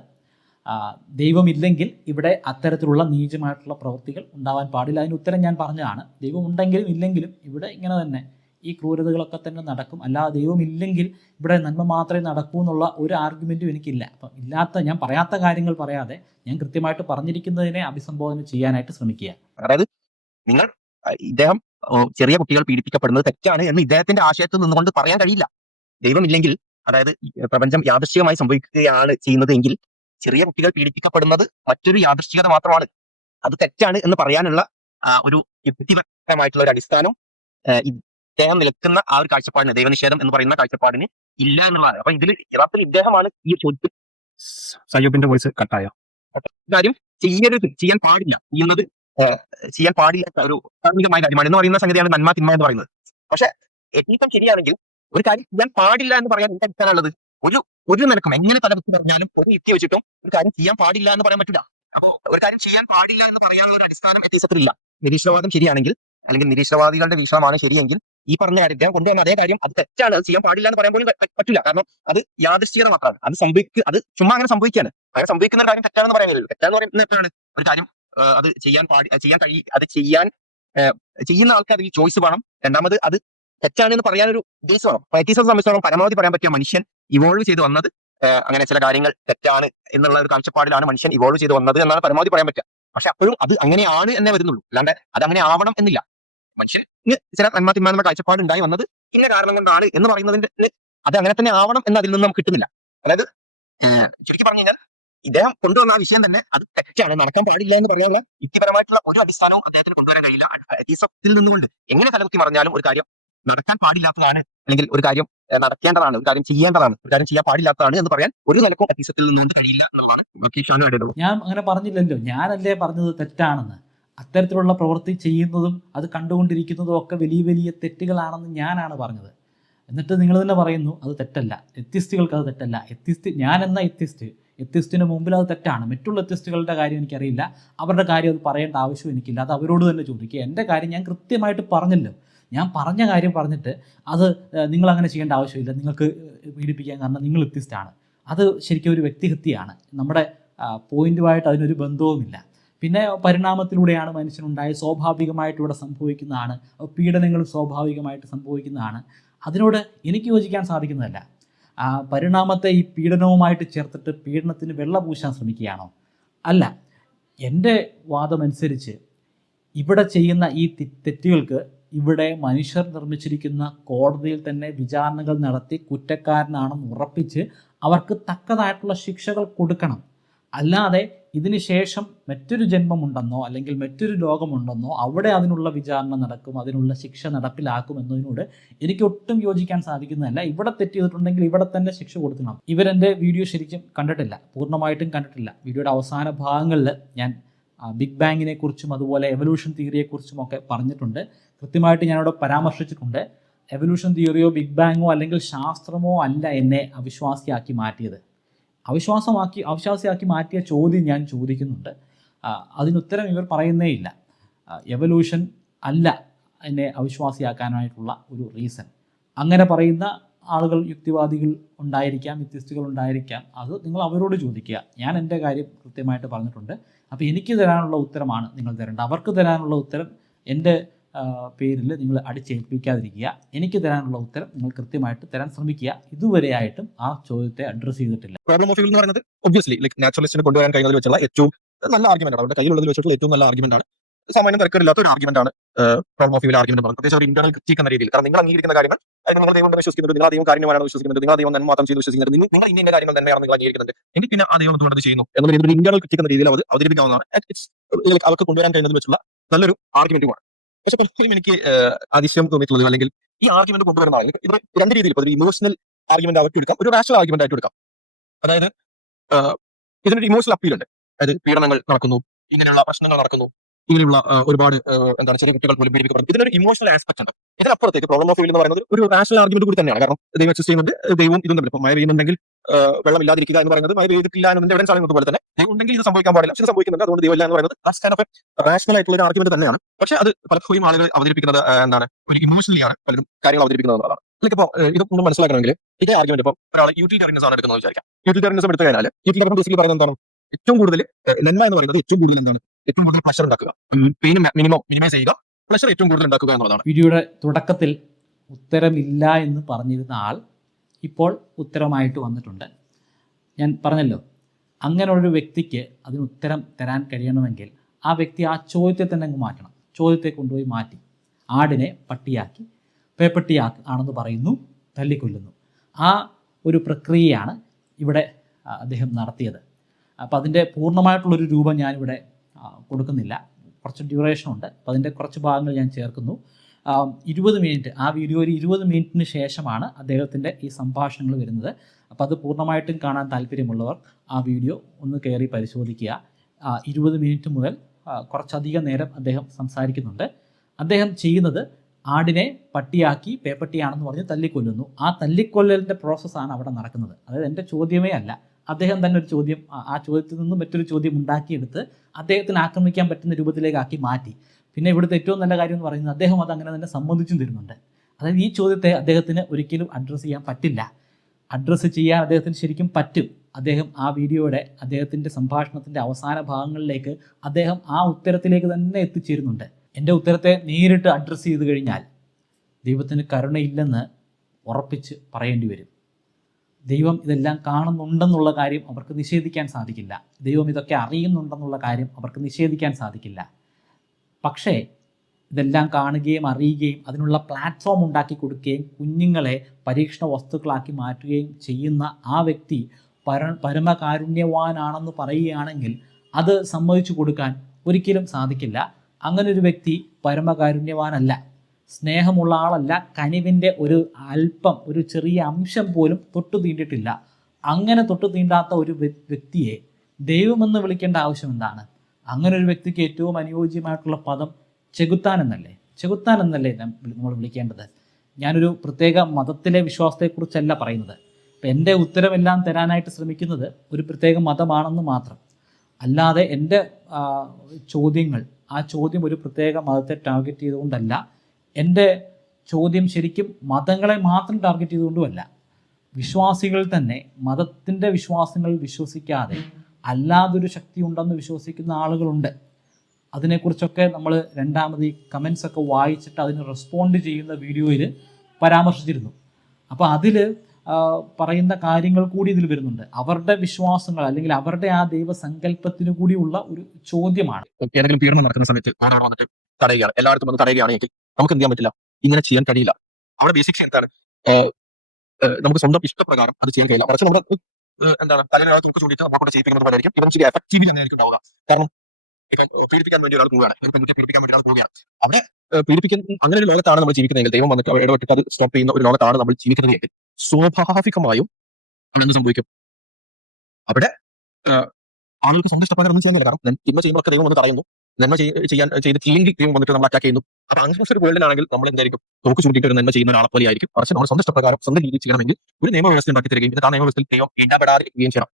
ദൈവമില്ലെങ്കിൽ ഇവിടെ അത്തരത്തിലുള്ള നീചമായിട്ടുള്ള പ്രവൃത്തികൾ ഉണ്ടാവാൻ പാടില്ല. അതിന് ഉത്തരം ഞാൻ പറഞ്ഞതാണ്. ദൈവം ഉണ്ടെങ്കിലും ഇല്ലെങ്കിലും ഇവിടെ ഇങ്ങനെ തന്നെ ഈ ക്രൂരതകളൊക്കെ തന്നെ നടക്കും. അല്ലാതെ ദൈവമില്ലെങ്കിൽ ഇവിടെ നന്മ മാത്രമേ നടക്കൂ എന്നുള്ള ഒരു ആർഗ്യുമെൻറ്റും എനിക്കില്ല. അപ്പം ഞാൻ പറയാത്ത കാര്യങ്ങൾ പറയാതെ ഞാൻ കൃത്യമായിട്ട് പറഞ്ഞിരിക്കുന്നതിനെ അഭിസംബോധന ചെയ്യാനായിട്ട് ശ്രമിക്കുക. അതായത് ഇദ്ദേഹം ചെറിയ കുട്ടികൾ പീഡിപ്പിക്കപ്പെടുന്നത് തെറ്റാണ് എന്ന് ഇദ്ദേഹത്തിന്റെ ആശയത്തിൽ നിന്നുകൊണ്ട് പറയാൻ കഴിയില്ല. ദൈവമില്ലെങ്കിൽ, അതായത് പ്രപഞ്ചം യാദൃശ്ചികമായി സംഭവിക്കുകയാണ് ചെയ്യുന്നത് എങ്കിൽ ചെറിയ കുട്ടികൾ പീഡിപ്പിക്കപ്പെടുന്നത് മറ്റൊരു യാദൃശ്ചികത മാത്രമാണ്, അത് തെറ്റാണ് എന്ന് പറയാനുള്ള ഒരു യുക്തിപരമായിട്ടുള്ള ഒരു അടിസ്ഥാനം ഇദ്ദേഹം നിൽക്കുന്ന ആ ഒരു കാഴ്ചപ്പാടിന്, ദൈവനിഷേധം എന്ന് പറയുന്ന കാഴ്ചപ്പാടിന് ഇല്ല എന്നുള്ളതാണ്. അപ്പൊ ഇതിൽ യഥാർത്ഥത്തിൽ ഇദ്ദേഹമാണ് ഈ ചോദ്യത്തിൽ. സയ്യൂബിന്റെ വോയിസ് കട്ടായോ? കാര്യം ചെയ്യാൻ പാടില്ല, ചെയ്യാൻ പാടില്ലാത്ത ഒരു ധാർമ്മികമായ കാര്യമാണ് എന്ന് പറയുന്ന സംഗതിയാണ് നന്മ തിന്മ എന്ന് പറയുന്നത്. പക്ഷെ എട്ടീസം ശരിയാണെങ്കിൽ ഒരു കാര്യം ചെയ്യാൻ പാടില്ല എന്ന് പറയാൻ എന്താ അടിസ്ഥാനമുള്ളത്? ഒരു ഒരു നിലക്കും എങ്ങനെ തലവെച്ച് പറഞ്ഞാലും ഒരു യുക്തി വെച്ചിട്ടും ഒരു കാര്യം ചെയ്യാൻ പാടില്ല എന്ന് പറയാൻ പറ്റില്ല. അപ്പോൾ ഒരു കാര്യം ചെയ്യാൻ പാടില്ല എന്ന് പറയാനുള്ള ഒരു അടിസ്ഥാനം എത്തിസത്തിലില്ല. നിരീശ്വരവാദം ശരിയാണെങ്കിൽ, അല്ലെങ്കിൽ നിരീശ്വരവാദികളുടെ വീക്ഷണമാണ് ശരിയെങ്കിൽ, ഈ പറഞ്ഞ കാര്യം കൊണ്ടുവന്ന അതേ കാര്യം അത് തെറ്റാണ്, അത് ചെയ്യാൻ പാടില്ല എന്ന് പറയാൻ പോലും പറ്റില്ല. കാരണം അത് യാദൃശ്ചികത മാത്രമാണ്. അത് ചുമ്മാ അങ്ങനെ സംഭവിക്കുകയാണ്. അങ്ങനെ സംഭവിക്കുന്ന ഒരു കാര്യം തെറ്റാണെന്ന് പറയാൻ കഴിയില്ല. തെറ്റാന്ന് പറയുന്നത് എപ്പോഴാണ് ഒരു കാര്യം അത് ചെയ്യുന്ന ആൾക്ക് അതിൽ ചോയ്സ് വേണം. രണ്ടാമത് അത് തെറ്റാണ് എന്ന് പറയാനൊരു ഉദ്ദേശം വേണം. എത്തിസം സംബന്ധിച്ചോളം പരമാവധി പറയാൻ പറ്റിയ മനുഷ്യൻ ഇവോൾവ് ചെയ്ത് വന്നത് അങ്ങനെ ചില കാര്യങ്ങൾ തെറ്റാണ് എന്നുള്ള ഒരു കാഴ്ചപ്പാടിലാണ് മനുഷ്യൻ ഇവോൾവ് ചെയ്ത് വന്നത് എന്നാണ് പരമാവധി പറയാൻ പറ്റുക. പക്ഷെ അപ്പോഴും അത് അങ്ങനെയാണ് എന്നേ വരുന്നുള്ളൂ. അല്ലാണ്ട് അത് അങ്ങനെ ആവണം എന്നില്ല. മനുഷ്യന് ചില നന്മ കാഴ്ചപ്പാട് ഉണ്ടായി വന്നത് ഇന്ന കാരണം കൊണ്ടാണ് എന്ന് പറയുന്നതിന്റെ അത് അങ്ങനെ തന്നെ ആവണം എന്ന് അതിൽ നിന്ന് നമുക്ക് കിട്ടുന്നില്ല. അതായത് ചുരുക്കി പറഞ്ഞു കഴിഞ്ഞാൽ ഇദ്ദേഹം കൊണ്ടുവന്ന ആ വിഷയം തന്നെ അത് തെറ്റാണ്, നടക്കാൻ പാടില്ല എന്ന് പറയാനുള്ള യുക്തിപരമായിട്ടുള്ള ഒരു അടിസ്ഥാനവും അദ്ദേഹത്തിന് കൊണ്ടുവരാൻ കഴിയില്ല. അത്തീസത്തിൽ നിന്നുകൊണ്ട് എങ്ങനെ തലകുത്തി പറഞ്ഞാലും ഒരു കാര്യം നടക്കാൻ പാടില്ലാത്തതാണ്, അല്ലെങ്കിൽ ഒരു കാര്യം നടക്കേണ്ടതാണ്, ഒരു കാര്യം ചെയ്യേണ്ടതാണ്, ഒരു കാര്യം ചെയ്യാൻ പാടില്ലാത്തതാണ് എന്ന് പറയാൻ ഒരു നിലക്കും അത്തീസത്തിൽ നിന്നുകൊണ്ട് കഴിയില്ല എന്നുള്ളതാണ്. ഞാൻ അങ്ങനെ പറഞ്ഞില്ലല്ലോ, ഞാനല്ലേ പറഞ്ഞത് തെറ്റാണെന്ന്. അത്തരത്തിലുള്ള പ്രവൃത്തി ചെയ്യുന്നതും അത് കണ്ടുകൊണ്ടിരിക്കുന്നതും ഒക്കെ വലിയ വലിയ തെറ്റുകളാണെന്ന് ഞാനാണ് പറഞ്ഞത്. എന്നിട്ട് നിങ്ങൾ തന്നെ പറയുന്നു അത് തെറ്റല്ല, എത്തിസ്റ്റുകൾക്ക് അത് തെറ്റല്ല. ഞാൻ എന്ന എത്തിസ്റ്റിന് മുമ്പിൽ അത് തെറ്റാണ്. മറ്റുള്ള എത്തിസ്റ്റുകളുടെ കാര്യം എനിക്കറിയില്ല, അവരുടെ കാര്യം അത് പറയേണ്ട ആവശ്യം എനിക്കില്ല, അത് അവരോട് തന്നെ ചോദിക്കുക. എൻ്റെ കാര്യം ഞാൻ കൃത്യമായിട്ട് പറഞ്ഞല്ലോ. ഞാൻ പറഞ്ഞ കാര്യം പറഞ്ഞിട്ട് അത് നിങ്ങളങ്ങനെ ചെയ്യേണ്ട ആവശ്യമില്ല, നിങ്ങൾക്ക് പീഡിപ്പിക്കാൻ കാരണം നിങ്ങൾ എത്തിസ്റ്റാണ്, അത് ശരിക്കും ഒരു വ്യക്തിഹത്യയാണ്. നമ്മുടെ പോയിന്റുമായിട്ട് അതിനൊരു ബന്ധവുമില്ല. പിന്നെ പരിണാമത്തിലൂടെയാണ് മനുഷ്യനുണ്ടായത്, സ്വാഭാവികമായിട്ട് ഇവിടെ സംഭവിക്കുന്നതാണ്, പീഡനങ്ങൾ സ്വാഭാവികമായിട്ട് സംഭവിക്കുന്നതാണ്. അതിനോട് എനിക്ക് യോജിക്കാൻ സാധിക്കുന്നതല്ല. പരിണാമത്തെ ഈ പീഡനവുമായിട്ട് ചേർത്തിട്ട് പീഡനത്തിന് വെള്ള പൂശാൻ ശ്രമിക്കുകയാണോ? അല്ല. എൻ്റെ വാദമനുസരിച്ച് ഇവിടെ ചെയ്യുന്ന ഈ തെറ്റുകൾക്ക് ഇവിടെ മനുഷ്യർ നിർമ്മിച്ചിരിക്കുന്ന കോടതിയിൽ തന്നെ വിചാരണകൾ നടത്തി കുറ്റക്കാരനാണെന്ന് ഉറപ്പിച്ച് അവർക്ക് തക്കതായിട്ടുള്ള ശിക്ഷകൾ കൊടുക്കണം. അല്ലാതെ ഇതിന് ശേഷം മറ്റൊരു ജന്മമുണ്ടെന്നോ അല്ലെങ്കിൽ മറ്റൊരു ലോകമുണ്ടെന്നോ അവിടെ അതിനുള്ള വിചാരണ നടക്കും, അതിനുള്ള ശിക്ഷ നടപ്പിലാക്കും എന്നതിനോട് എനിക്ക് ഒട്ടും യോജിക്കാൻ സാധിക്കുന്നതല്ല. ഇവിടെ തെറ്റ് ചെയ്തിട്ടുണ്ടെങ്കിൽ ഇവിടെ തന്നെ ശിക്ഷ കൊടുക്കണം. ഇവരെൻ്റെ വീഡിയോ ശരിക്കും കണ്ടിട്ടില്ല, പൂർണ്ണമായിട്ടും കണ്ടിട്ടില്ല. വീഡിയോയുടെ അവസാന ഭാഗങ്ങളിൽ ഞാൻ ബിഗ് ബാങ്ങിനെ കുറിച്ചും അതുപോലെ എവല്യൂഷൻ തിയറിയെക്കുറിച്ചും ഒക്കെ പറഞ്ഞിട്ടുണ്ട്. കൃത്യമായിട്ട് ഞാനിവിടെ പരാമർശിച്ചിട്ടുണ്ട്. എവല്യൂഷൻ തിയറിയോ ബിഗ് ബാങ്ങോ അല്ലെങ്കിൽ ശാസ്ത്രമോ അല്ല എന്നെ അവിശ്വാസിയാക്കി മാറ്റിയത്. അവിശ്വാസിയാക്കി മാറ്റിയ ചോദ്യം ഞാൻ ചോദിക്കുന്നുണ്ട്. അതിനുത്തരം ഇവർ പറയുന്നേ ഇല്ല. എവല്യൂഷൻ അല്ല എന്നെ അവിശ്വാസിയാക്കാനായിട്ടുള്ള ഒരു റീസൺ. അങ്ങനെ പറയുന്ന ആളുകൾ, യുക്തിവാദികൾ ഉണ്ടായിരിക്കാം, വ്യത്യസ്തകൾ ഉണ്ടായിരിക്കാം. അത് നിങ്ങൾ അവരോട് ചോദിക്കുക. ഞാൻ എൻ്റെ കാര്യം കൃത്യമായിട്ട് പറഞ്ഞിട്ടുണ്ട്. അപ്പോൾ എനിക്ക് തരാനുള്ള ഉത്തരമാണ് നിങ്ങൾ തരേണ്ടത്. അവർക്ക് തരാനുള്ള ഉത്തരം എൻ്റെ പേരിൽ നിങ്ങൾ അടിച്ചേൽപ്പിക്കാതിരിക്കുക. എനിക്ക് തരാനുള്ള ഉത്തരം നിങ്ങൾ കൃത്യമായിട്ട് തരാൻ ശ്രമിക്കുക. ഇതുവരെയായിട്ടും ആ ചോദ്യത്തെ അഡ്രസ്സ് ചെയ്തിട്ടില്ല. പ്രോബ്ലം ഓഫ് എന്ന് പറയുന്നത് ഒബ്വിയസ്ലി നാച്ചുറലിസ്റ്റിന് കൊണ്ടുവരാൻ കഴിയുന്നതിൽ വെച്ചുള്ള ഏറ്റവും നല്ല ആർഗ്യുമെന്റ് ആണ്, അവരുടെ കയ്യിലുള്ളതിൽ വെച്ചിട്ടുള്ള ഏറ്റവും നല്ല ആർഗ്യുമെന്റ് ആണ്. സാമാന്യം തിരക്കില്ലാത്ത ഒരു ആർഗ്യുമെന്റ് ആണ് പ്രോബ്ലം ഓഫ് ആർഗ്യുമെന്റ് പറയുന്നത്. പ്രത്യേകിച്ച് ഒരു ഇന്റർണൽ ക്രിറ്റിക് എന്ന രീതിയിൽ. കാരണം നിങ്ങൾ അംഗീകരിക്കുന്ന കാര്യങ്ങൾ, അതിന് നിങ്ങൾ ദൈവം വിശ്വസിക്കുന്നത്, നിങ്ങൾ ദൈവം കാര്യമായാണ് വിശ്വസിക്കുന്നത്, നിങ്ങൾ ദൈവം നന്മ മാത്രം ചെയ്ത് വിശ്വസിക്കുന്നത്, നിങ്ങൾ ഇന്ന കാര്യങ്ങൾ തന്നെയാണ് നിങ്ങൾ അംഗീകരിക്കുന്നത്, എനിക്ക് പിന്നെ ആ ദൈവം എന്തുകൊണ്ട് ചെയ്യുന്നു എന്നുള്ള രീതിയിൽ ഇന്റർണൽ ക്രിറ്റിക് എന്ന രീതിയിൽ അവതരിപ്പിക്കാവുന്നതാണ്. അവർക്ക് കൊണ്ടുവരാൻ കഴിയുന്നതിൽ വെച്ചുള്ള നല്ലൊരു ആർഗ്യുമെന്റുമാണ്. പക്ഷെ പലപ്പോഴും എനിക്ക് അതിശയം തോന്നിയിട്ടുള്ളത്, അല്ലെങ്കിൽ ഈ ആർഗ്യുമെന്റ് കൊണ്ടുവരുന്ന ആളുകൾ ഇത് രണ്ട് രീതിയിൽ, ഒരു ഇമോഷണൽ ആർഗ്യുമെന്റ് അവർക്ക് എടുക്കാം, ഒരു റാഷണൽ ആർഗ്യുമെന്റ് ആയിട്ട് എടുക്കാം. അതായത് ഇതിനൊരു ഇമോഷണൽ അപ്പീൽ ഉണ്ട്. അതായത് പീഡനങ്ങൾ നടക്കുന്നു, ഇങ്ങനെയുള്ള പ്രശ്നങ്ങൾ നടക്കുന്നു, ഇങ്ങനെയുള്ള ഒരുപാട് ചെറിയ കുട്ടികൾ പോലും പീഡിപ്പിക്കപ്പെടുന്നു. ഇതിനൊരു ഇമോഷണൽ ആസ്പെക്ട് ഉണ്ട്. ഇതിനപ്പുറത്തേക്ക് പ്രോബ്ലം ഓഫ് എന്ന് പറയുന്നത് ഒരു റാഷണൽ ആർഗ്യുമെന്റ് കൂടി തന്നെയാണ്. കാരണം ദൈവം എക്സിസ്റ്റ് ചെയ്യുന്നുണ്ട്, ദൈവം ഇതും തമ്മിൽ. ഇപ്പം മഴ പെയ്യുന്നുണ്ടെങ്കിൽ വെള്ളം ഇല്ലാതിരിക്കുക എന്ന് പറയുന്നത് മഴ പെയ്തിട്ടില്ല എന്നതിന്റെ എവിഡൻസ് ആണെന്നത് പോലെ തന്നെ ദൈവം ഉണ്ടെങ്കിൽ ഇത് സംഭവിക്കാൻ പാടില്ല, പക്ഷേ സംഭവിക്കുന്നുണ്ട്, അതുകൊണ്ട് ദൈവം ഇല്ല എന്ന് പറയുന്നത് റാഷണൽ ആയിട്ടുള്ള ഒരു ആർഗ്യുമെന്റ് തന്നെയാണ്. പക്ഷേ അത് പലപ്പോഴും ആളുകൾ അവതരിപ്പിക്കുന്നത് ഒരു ഇമോഷണലി ആണ് പലരും കാര്യങ്ങൾ അവതരിപ്പിക്കുന്നത് എന്നുള്ളതാണ്. ഇപ്പോൾ ഇതൊന്നും മനസ്സിലാക്കണമെങ്കിൽ ഇതേ ആർഗ്യുമെന്റ് ഇപ്പോൾ ഒരാൾ യൂട്ടിലിറ്റേറിയനിസം ആണ് എടുക്കുന്നത് വിചാരിക്കാം. യൂട്ടിലിറ്റേറിയനിസം എടുത്തു കഴിഞ്ഞാൽ യൂട്ടിലിറ്റേറിയൻ ബേസിക്കലി പറയുന്നത് എന്താണ്? ഏറ്റവും കൂടുതൽ നന്മ എന്ന് പറയുന്നത് ഏറ്റവും കൂടുതൽ എന്താണ്? ഏറ്റവും കൂടുതൽ പ്ലഷർ ഉണ്ടാക്കുക, പെയിൻ മിനിമൈസ് ചെയ്യുക, പ്ലഷർ ഏറ്റവും കൂടുതൽ ഉണ്ടാക്കുക എന്നുള്ളതാണ്. വീഡിയോയുടെ തുടക്കത്തിൽ ഉത്തരമില്ല എന്ന് പറഞ്ഞിരുന്ന ആൾ ഇപ്പോൾ ഉത്തരമായിട്ട് വന്നിട്ടുണ്ട്. ഞാൻ പറഞ്ഞല്ലോ, അങ്ങനെ ഒരു വ്യക്തിക്ക് അതിന് ഉത്തരം തരാൻ കഴിയണമെങ്കിൽ ആ വ്യക്തി ആ ചോദ്യത്തെ തന്നെ അങ്ങ് മാറ്റണം. ചോദ്യത്തെ കൊണ്ടുപോയി മാറ്റി ആടിനെ പട്ടിയാക്കി പേപ്പട്ടിയാക്കി ആണെന്ന് പറയുന്നു, തല്ലിക്കൊല്ലുന്നു. ആ ഒരു പ്രക്രിയയാണ് ഇവിടെ അദ്ദേഹം നടത്തിയത്. അപ്പോൾ അതിൻ്റെ പൂർണ്ണമായിട്ടുള്ളൊരു രൂപം ഞാനിവിടെ കൊടുക്കുന്നില്ല, കുറച്ച് ഡ്യൂറേഷനുണ്ട്. അപ്പോൾ അതിൻ്റെ കുറച്ച് ഭാഗങ്ങൾ ഞാൻ ചേർക്കുന്നു. 20 മിനിറ്റ്, ആ വീഡിയോയിൽ 20 മിനിറ്റിന് ശേഷമാണ് അദ്ദേഹത്തിൻ്റെ ഈ സംഭാഷണങ്ങൾ വരുന്നത്. അപ്പോൾ അത് പൂർണ്ണമായിട്ടും കാണാൻ താല്പര്യമുള്ളവർ ആ വീഡിയോ ഒന്ന് കയറി പരിശോധിക്കുക. 20 മിനിറ്റ് മുതൽ കുറച്ചധികം നേരം അദ്ദേഹം സംസാരിക്കുന്നുണ്ട്. അദ്ദേഹം ചെയ്യുന്നത് ആടിനെ പട്ടിയാക്കി പേപ്പട്ടിയാണെന്ന് പറഞ്ഞ് തല്ലിക്കൊല്ലുന്നു. ആ തല്ലിക്കൊല്ലലിൻ്റെ പ്രോസസ്സാണ് അവിടെ നടക്കുന്നത്. അതായത് എൻ്റെ ചോദ്യമേ അല്ല, അദ്ദേഹം തന്നെ ഒരു ചോദ്യം, ആ ചോദ്യത്തിൽ നിന്ന് മറ്റൊരു ചോദ്യം ഉണ്ടാക്കിയെടുത്ത് അദ്ദേഹത്തിന് ആക്രമിക്കാൻ പറ്റുന്ന രൂപത്തിലേക്കാക്കി മാറ്റി. പിന്നെ ഇവിടുത്തെ ഏറ്റവും നല്ല കാര്യം എന്ന് പറയുന്നത് അദ്ദേഹം അത് അങ്ങനെ തന്നെ സമ്മതിച്ചും തരുന്നുണ്ട്. അതായത് ഈ ചോദ്യത്തെ അദ്ദേഹത്തിന് ഒരിക്കലും അഡ്രസ്സ് ചെയ്യാൻ പറ്റില്ല. അഡ്രസ്സ് ചെയ്യാൻ അദ്ദേഹത്തിന് ശരിക്കും പറ്റും. അദ്ദേഹം ആ വീഡിയോയുടെ അദ്ദേഹത്തിൻ്റെ സംഭാഷണത്തിൻ്റെ അവസാന ഭാഗങ്ങളിലേക്ക് അദ്ദേഹം ആ ഉത്തരത്തിലേക്ക് തന്നെ എത്തിച്ചേരുന്നുണ്ട്. എൻ്റെ ഉത്തരത്തെ നേരിട്ട് അഡ്രസ്സ് ചെയ്ത് കഴിഞ്ഞാൽ ദൈവത്തിന് കരുണയില്ലെന്ന് ഉറപ്പിച്ച് പറയേണ്ടി വരും. ദൈവം ഇതെല്ലാം കാണുന്നുണ്ടെന്നുള്ള കാര്യം അവർക്ക് നിഷേധിക്കാൻ സാധിക്കില്ല. ദൈവം ഇതൊക്കെ അറിയുന്നുണ്ടെന്നുള്ള കാര്യം അവർക്ക് നിഷേധിക്കാൻ സാധിക്കില്ല. പക്ഷേ ഇതെല്ലാം കാണുകയും അറിയുകയും അതിനുള്ള പ്ലാറ്റ്ഫോം ഉണ്ടാക്കി കൊടുക്കുകയും കുഞ്ഞുങ്ങളെ പരീക്ഷണ വസ്തുക്കളാക്കി മാറ്റുകയും ചെയ്യുന്ന ആ വ്യക്തി പരമകാരുണ്യവാനാണെന്ന് പറയുകയാണെങ്കിൽ അത് സമ്മതിച്ചു കൊടുക്കാൻ ഒരിക്കലും സാധിക്കില്ല. അങ്ങനെ ഒരു വ്യക്തി പരമകാരുണ്യവാനല്ല, സ്നേഹമുള്ള ആളല്ല, കനിവിൻ്റെ ഒരു അല്പം, ഒരു ചെറിയ അംശം പോലും തൊട്ടു തീണ്ടിട്ടില്ല. അങ്ങനെ തൊട്ടു തീണ്ടാത്ത ഒരു വ്യക്തിയെ ദൈവമെന്ന് വിളിക്കേണ്ട ആവശ്യം എന്താണ്? അങ്ങനെ ഒരു വ്യക്തിക്ക് ഏറ്റവും അനുയോജ്യമായിട്ടുള്ള പദം ചെകുത്താൻ എന്നല്ലേ നമ്മൾ വിളിക്കേണ്ടത്. ഞാനൊരു പ്രത്യേക മതത്തിലെ വിശ്വാസത്തെക്കുറിച്ചല്ല പറയുന്നത്. അപ്പം എൻ്റെ ഉത്തരമെല്ലാം തരാനായിട്ട് ശ്രമിക്കുന്നത് ഒരു പ്രത്യേക മതമാണെന്ന് മാത്രം. അല്ലാതെ എൻ്റെ ചോദ്യങ്ങൾ, ആ ചോദ്യം ഒരു പ്രത്യേക മതത്തെ ടാർഗറ്റ് ചെയ്തുകൊണ്ടല്ല. എൻ്റെ ചോദ്യം ശരിക്കും മതങ്ങളെ മാത്രം ടാർഗറ്റ് ചെയ്തുകൊണ്ടുമല്ല. വിശ്വാസികൾ തന്നെ മതത്തിൻ്റെ വിശ്വാസങ്ങൾ വിശ്വസിക്കാതെ അല്ലാതൊരു ശക്തി ഉണ്ടെന്ന് വിശ്വസിക്കുന്ന ആളുകളുണ്ട്. അതിനെക്കുറിച്ചൊക്കെ നമ്മൾ രണ്ടാമത് ഈ കമൻസൊക്കെ വായിച്ചിട്ട് അതിന് റെസ്പോണ്ട് ചെയ്യുന്ന വീഡിയോയിൽ പരാമർശിച്ചിരുന്നു. അപ്പോൾ അതിൽ പറയുന്ന കാര്യങ്ങൾ കൂടി ഇതിൽ വരുന്നുണ്ട്. അവരുടെ വിശ്വാസങ്ങൾ അല്ലെങ്കിൽ അവരുടെ ആ ദൈവസങ്കല്പത്തിന് കൂടിയുള്ള ഒരു ചോദ്യമാണ്. ഏതെങ്കിലും പീഡനം നടക്കുന്ന സമയത്ത് ആരാണ് വന്നിട്ട് തടയുകയാണ്, എല്ലായിടത്തും വന്ന് തടയുകയാണെങ്കിൽ നമുക്ക് എന്ത് ചെയ്യാൻ പറ്റില്ല, ഇങ്ങനെ ചെയ്യാൻ കഴിയില്ല. അവിടെ ബേസിക്സ് എന്താണ്, നമുക്ക് സ്വന്തം ഇഷ്ടപ്രകാരം അത് ചെയ്യാൻ കഴിയില്ല. മറിച്ച് നമ്മുടെ എന്താണ് തലയിൽ തൂക്ക് ചൂണ്ടിയിട്ട് നമ്മളെ കൊണ്ട് ചെയ്യിപ്പിക്കുന്നത് പോലെ ആയിരിക്കും ഇവൻ ശരി എഫക്റ്റീവ്ലി അങ്ങനെ ആയിരിക്കും ഉണ്ടാവുക. കാരണം ഇപ്പം പീഡിപ്പിക്കാൻ വേണ്ടി ഒരാൾ പോവുകയാണ്, പെൺകുട്ടിയെ പീഡിപ്പിക്കാൻ വേണ്ടി ഒരാൾ പോവുകയാണ്. അവിടെ പീഡിപ്പിക്കുന്ന അങ്ങനെ ഒരു ലോകത്താണ് നമ്മൾ ജീവിക്കുന്നതെങ്കിൽ, ദൈവം വന്നിട്ട് ഇടപെട്ടിട്ട് അത് സ്റ്റോപ്പ് ചെയ്യുന്ന ഒരു ലോകത്താണ് നമ്മൾ ജീവിക്കുന്നതെങ്കിൽ സ്വാഭാവികമായും അവിടെ എന്ത് സംഭവിക്കും? അവിടെ ആളുകൾക്ക് സ്വന്തം ഇഷ്ടപ്രകാരം ഒന്നും ചെയ്യാൻ കഴിയില്ല. കാരണം തിന്മ ചെയ്യുമ്പോഴൊക്കെ ദൈവം വന്ന് തടയുന്നു, നന്മ ചെയ്തിട്ടില്ലെങ്കിൽ ദൈവം വന്നിട്ട് നമ്മൾ അറ്റാക്ക് ചെയ്യുന്നു. അപ്പൊ അങ്ങനെ ഒരു വേൾഡിലാണെങ്കിൽ നമ്മൾ എന്തായിരിക്കും, തോക്ക് ചൂണ്ടിയിട്ട് ഒരു നന്മ ചെയ്യുന്ന ഒരാളെ പോലെ ആയിരിക്കും. പക്ഷേ നമ്മൾ സ്വന്തം ഇഷ്ടപ്രകാരം സ്വന്തം രീതിയിൽ ചെയ്യണമെങ്കിൽ ഒരു നിയമവ്യവസ്ഥ ഉണ്ടാക്കി തരികയും ആ നിയമവ്യവസ്ഥയിൽ ദൈവം ഇടപെടാതിരിക്കുകയും ചെയ്യണം.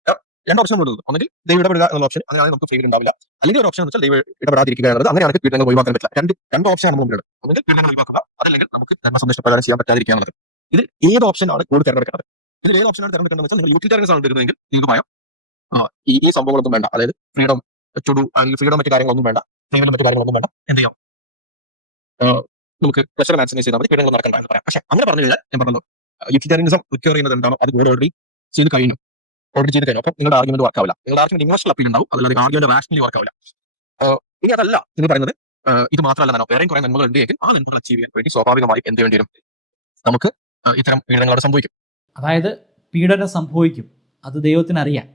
രണ്ട് ഓപ്ഷൻ ഉള്ളത്. ഒന്നെങ്കിൽ ദൈവം ഇടപെടുക എന്നുള്ള ഓപ്ഷൻ, അങ്ങനെയാണെങ്കിൽ നമുക്ക് ഫെയിൽ ഉണ്ടാവില്ല. അല്ലെങ്കിൽ ഒരു ഓപ്ഷൻ എന്ന് വെച്ചാൽ ദൈവം ഇടപെടാതിരിക്കുക എന്നുള്ളത്. അങ്ങനെയാണെങ്കിൽ പീഡനങ്ങൾ ഒഴിവാക്കാൻ പറ്റില്ല. രണ്ട് ഓപ്ഷനാണ് നമ്മളുള്ളത്. ഒന്നെങ്കിൽ പീഡനങ്ങൾ ഒഴിവാക്കുക, അതല്ലെങ്കിൽ നമുക്ക് നന്മ സ്വന്തം ഇഷ്ടപ്രകാരം ചെയ്യാൻ പറ്റാതിരിക്കുക എന്നുള്ളത്. ഇതിൽ ഏത് ഓപ്ഷനാണ് കൂടുതൽ തിരഞ്ഞെടുക്കുന്നത്? ഇതിൽ ഏത് ഓപ്ഷനാണ് തിരഞ്ഞെടുക്കുന്നത് വെച്ചാൽ, നിങ്ങൾ യൂട്ടിലിറ്റേറിയൻസ് ആണ് വരുന്നതെങ്കിൽ തീരുമാനം ഈ സംഭവങ്ങളൊന്നും വേണ്ട, അതായത് ഫ്രീഡം ടു ഡു അല്ലെങ്കിൽ ഫ്രീഡം മറ്റു കാര്യങ്ങളൊന്നും വേണ്ട, ഫ്രീഡം മറ്റു കാര്യങ്ങളൊന്നും വേണ്ട, എന്ത് ചെയ്യാം, നമുക്ക് പ്രഷർ മാക്സിമൈസ് ചെയ്താൽ മതി, പീഡനങ്ങൾ നടക്കണ്ട എന്ന് പറയാം. പക്ഷേ അങ്ങനെ പറഞ്ഞു കഴിഞ്ഞാൽ ഞാൻ പറഞ്ഞല്ലോ, യൂട്ടിലിറ്റേറിയനിസം റിക്വയർ ചെയ്യുന്നത് എന്താണോ അത് ഓൾറെഡി ചെയ്ത് കഴിഞ്ഞു. അപ്പം നിങ്ങളുടെ ആർഗ്യുമെന്റ് വർക്ക് ആവില്ല. നിങ്ങളുടെ ആർഗ്യുമെന്റ് ഇമോഷണൽ അപ്പീൽ ഉണ്ടാവും, അതല്ലാതെ ആർഗ്യുമെന്റ് റാഷണലി വർക്ക് ആവില്ല. ഇനി അതല്ല എന്ന് പറയുന്നത്, ഇത് മാത്രമല്ല, വേറെയും കുറെ നന്മകൾ ഉണ്ടെങ്കിൽ ആ നന്മകൾ അച്ചീവ് ചെയ്യാൻ വേണ്ടി സ്വാഭാവികമായി എന്ത് വേണ്ടി വരും, നമുക്ക് ഇത്തരം പീഡനങ്ങളോട് സംഭവിക്കും. അതായത് പീഡനം സംഭവിക്കും, അത് ദൈവത്തിന് അറിയാം.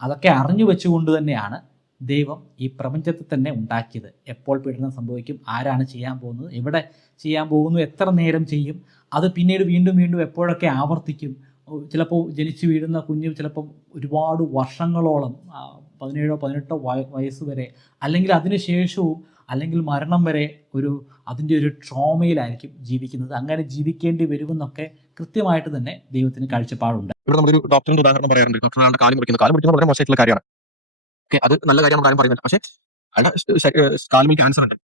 അതൊക്കെ അറിഞ്ഞു വെച്ചുകൊണ്ട് തന്നെയാണ് ദൈവം ഈ പ്രപഞ്ചത്തെ തന്നെ ഉണ്ടാക്കിയത്. എപ്പോൾ പീഡനം സംഭവിക്കും, ആരാണ് ചെയ്യാൻ പോകുന്നത്, എവിടെ ചെയ്യാൻ പോകുന്നു, എത്ര നേരം ചെയ്യും, അത് പിന്നീട് വീണ്ടും വീണ്ടും എപ്പോഴൊക്കെ ആവർത്തിക്കും. ചിലപ്പോൾ ജനിച്ചു വീഴുന്ന കുഞ്ഞ് ചിലപ്പം ഒരുപാട് വർഷങ്ങളോളം 17-18 വയസ്സ് വരെ, അല്ലെങ്കിൽ അതിന് ശേഷവും, അല്ലെങ്കിൽ മരണം വരെ അതിൻ്റെ ഒരു ട്രോമയിലായിരിക്കും ജീവിക്കുന്നത്. അങ്ങനെ ജീവിക്കേണ്ടി വരുമെന്നൊക്കെ കൃത്യമായിട്ട് തന്നെ ദൈവത്തിന് കാഴ്ചപ്പാടുണ്ട്. ഇവിടെ നമ്മളൊരു ഡോക്ടറിന്റെ ഉദാഹരണം പറയാറുണ്ട്. ഡോക്ടർ ആളുടെ കാലം മുറിക്കുന്നത് വളരെ മോശമായിട്ടുള്ള കാര്യമാണ്. അത് നല്ല കാര്യം നമ്മൾ ആരും പറയുന്നില്ല. പക്ഷേ അയാളുടെ കാലിൽ ക്യാൻസർ ഉണ്ട്.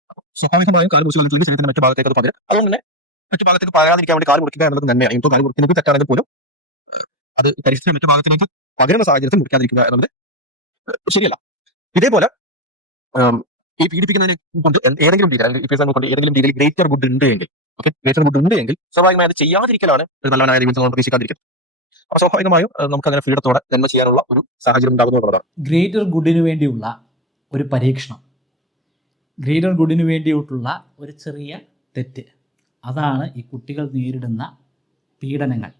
സ്വാഭാവികമായും കാല് മുറിച്ച് കളഞ്ഞില്ലെങ്കിൽ ശരീരത്തിന്റെ മറ്റു ഭാഗത്തേക്ക് അത് പകരും. അതുകൊണ്ട് തന്നെ മറ്റു ഭാഗത്തേക്ക് പകരാതിരിക്കാൻ വേണ്ടി കാല് മുറിക്കുക എന്നുള്ളത് തന്നെയാണ്. ഇപ്പോൾ കാല് മുറിക്കുന്നത് തെറ്റാണെങ്കിൽ പോലും അത് പരിസ്ഥിതി മറ്റു ഭാഗത്തിലേക്ക് പകരുന്ന സാഹചര്യത്തിൽ മുറിക്കാതിരിക്കുക എന്നുള്ളത് ശരിയല്ല. ഇതേപോലെ ഈ പീഡിപ്പിക്കുന്നതിനെ കൊണ്ട് ഏതെങ്കിലും രീതിയിൽ ഗ്രേറ്റർ ഗുഡ് ഉണ്ട് എങ്കിൽ, സ്വാഭാവികമായി അത് ചെയ്യാതിരിക്കലാണ് ഒരു നല്ലവനായ ദൈവത്തിൽ നമ്മൾ പ്രതീക്ഷിക്കാതിരിക്കുന്നത്. അപ്പോൾ സ്വാഭാവികമായും നമുക്ക് അങ്ങനെ ഫ്രീഡത്തോടെ നന്മ ചെയ്യാനുള്ള ഒരു സാഹചര്യം ഉണ്ടാകുന്നു എന്നുള്ളതാണ്. ഗ്രേറ്റർ ഗുഡിന് വേണ്ടിയുള്ള ഒരു പരീക്ഷണം, ഗ്രേറ്റർ ഗുഡിന് വേണ്ടിയിട്ടുള്ള ഒരു ചെറിയ തെറ്റ്, അതാണ് ഈ കുട്ടികൾ നേരിടുന്ന പീഡനങ്ങൾ.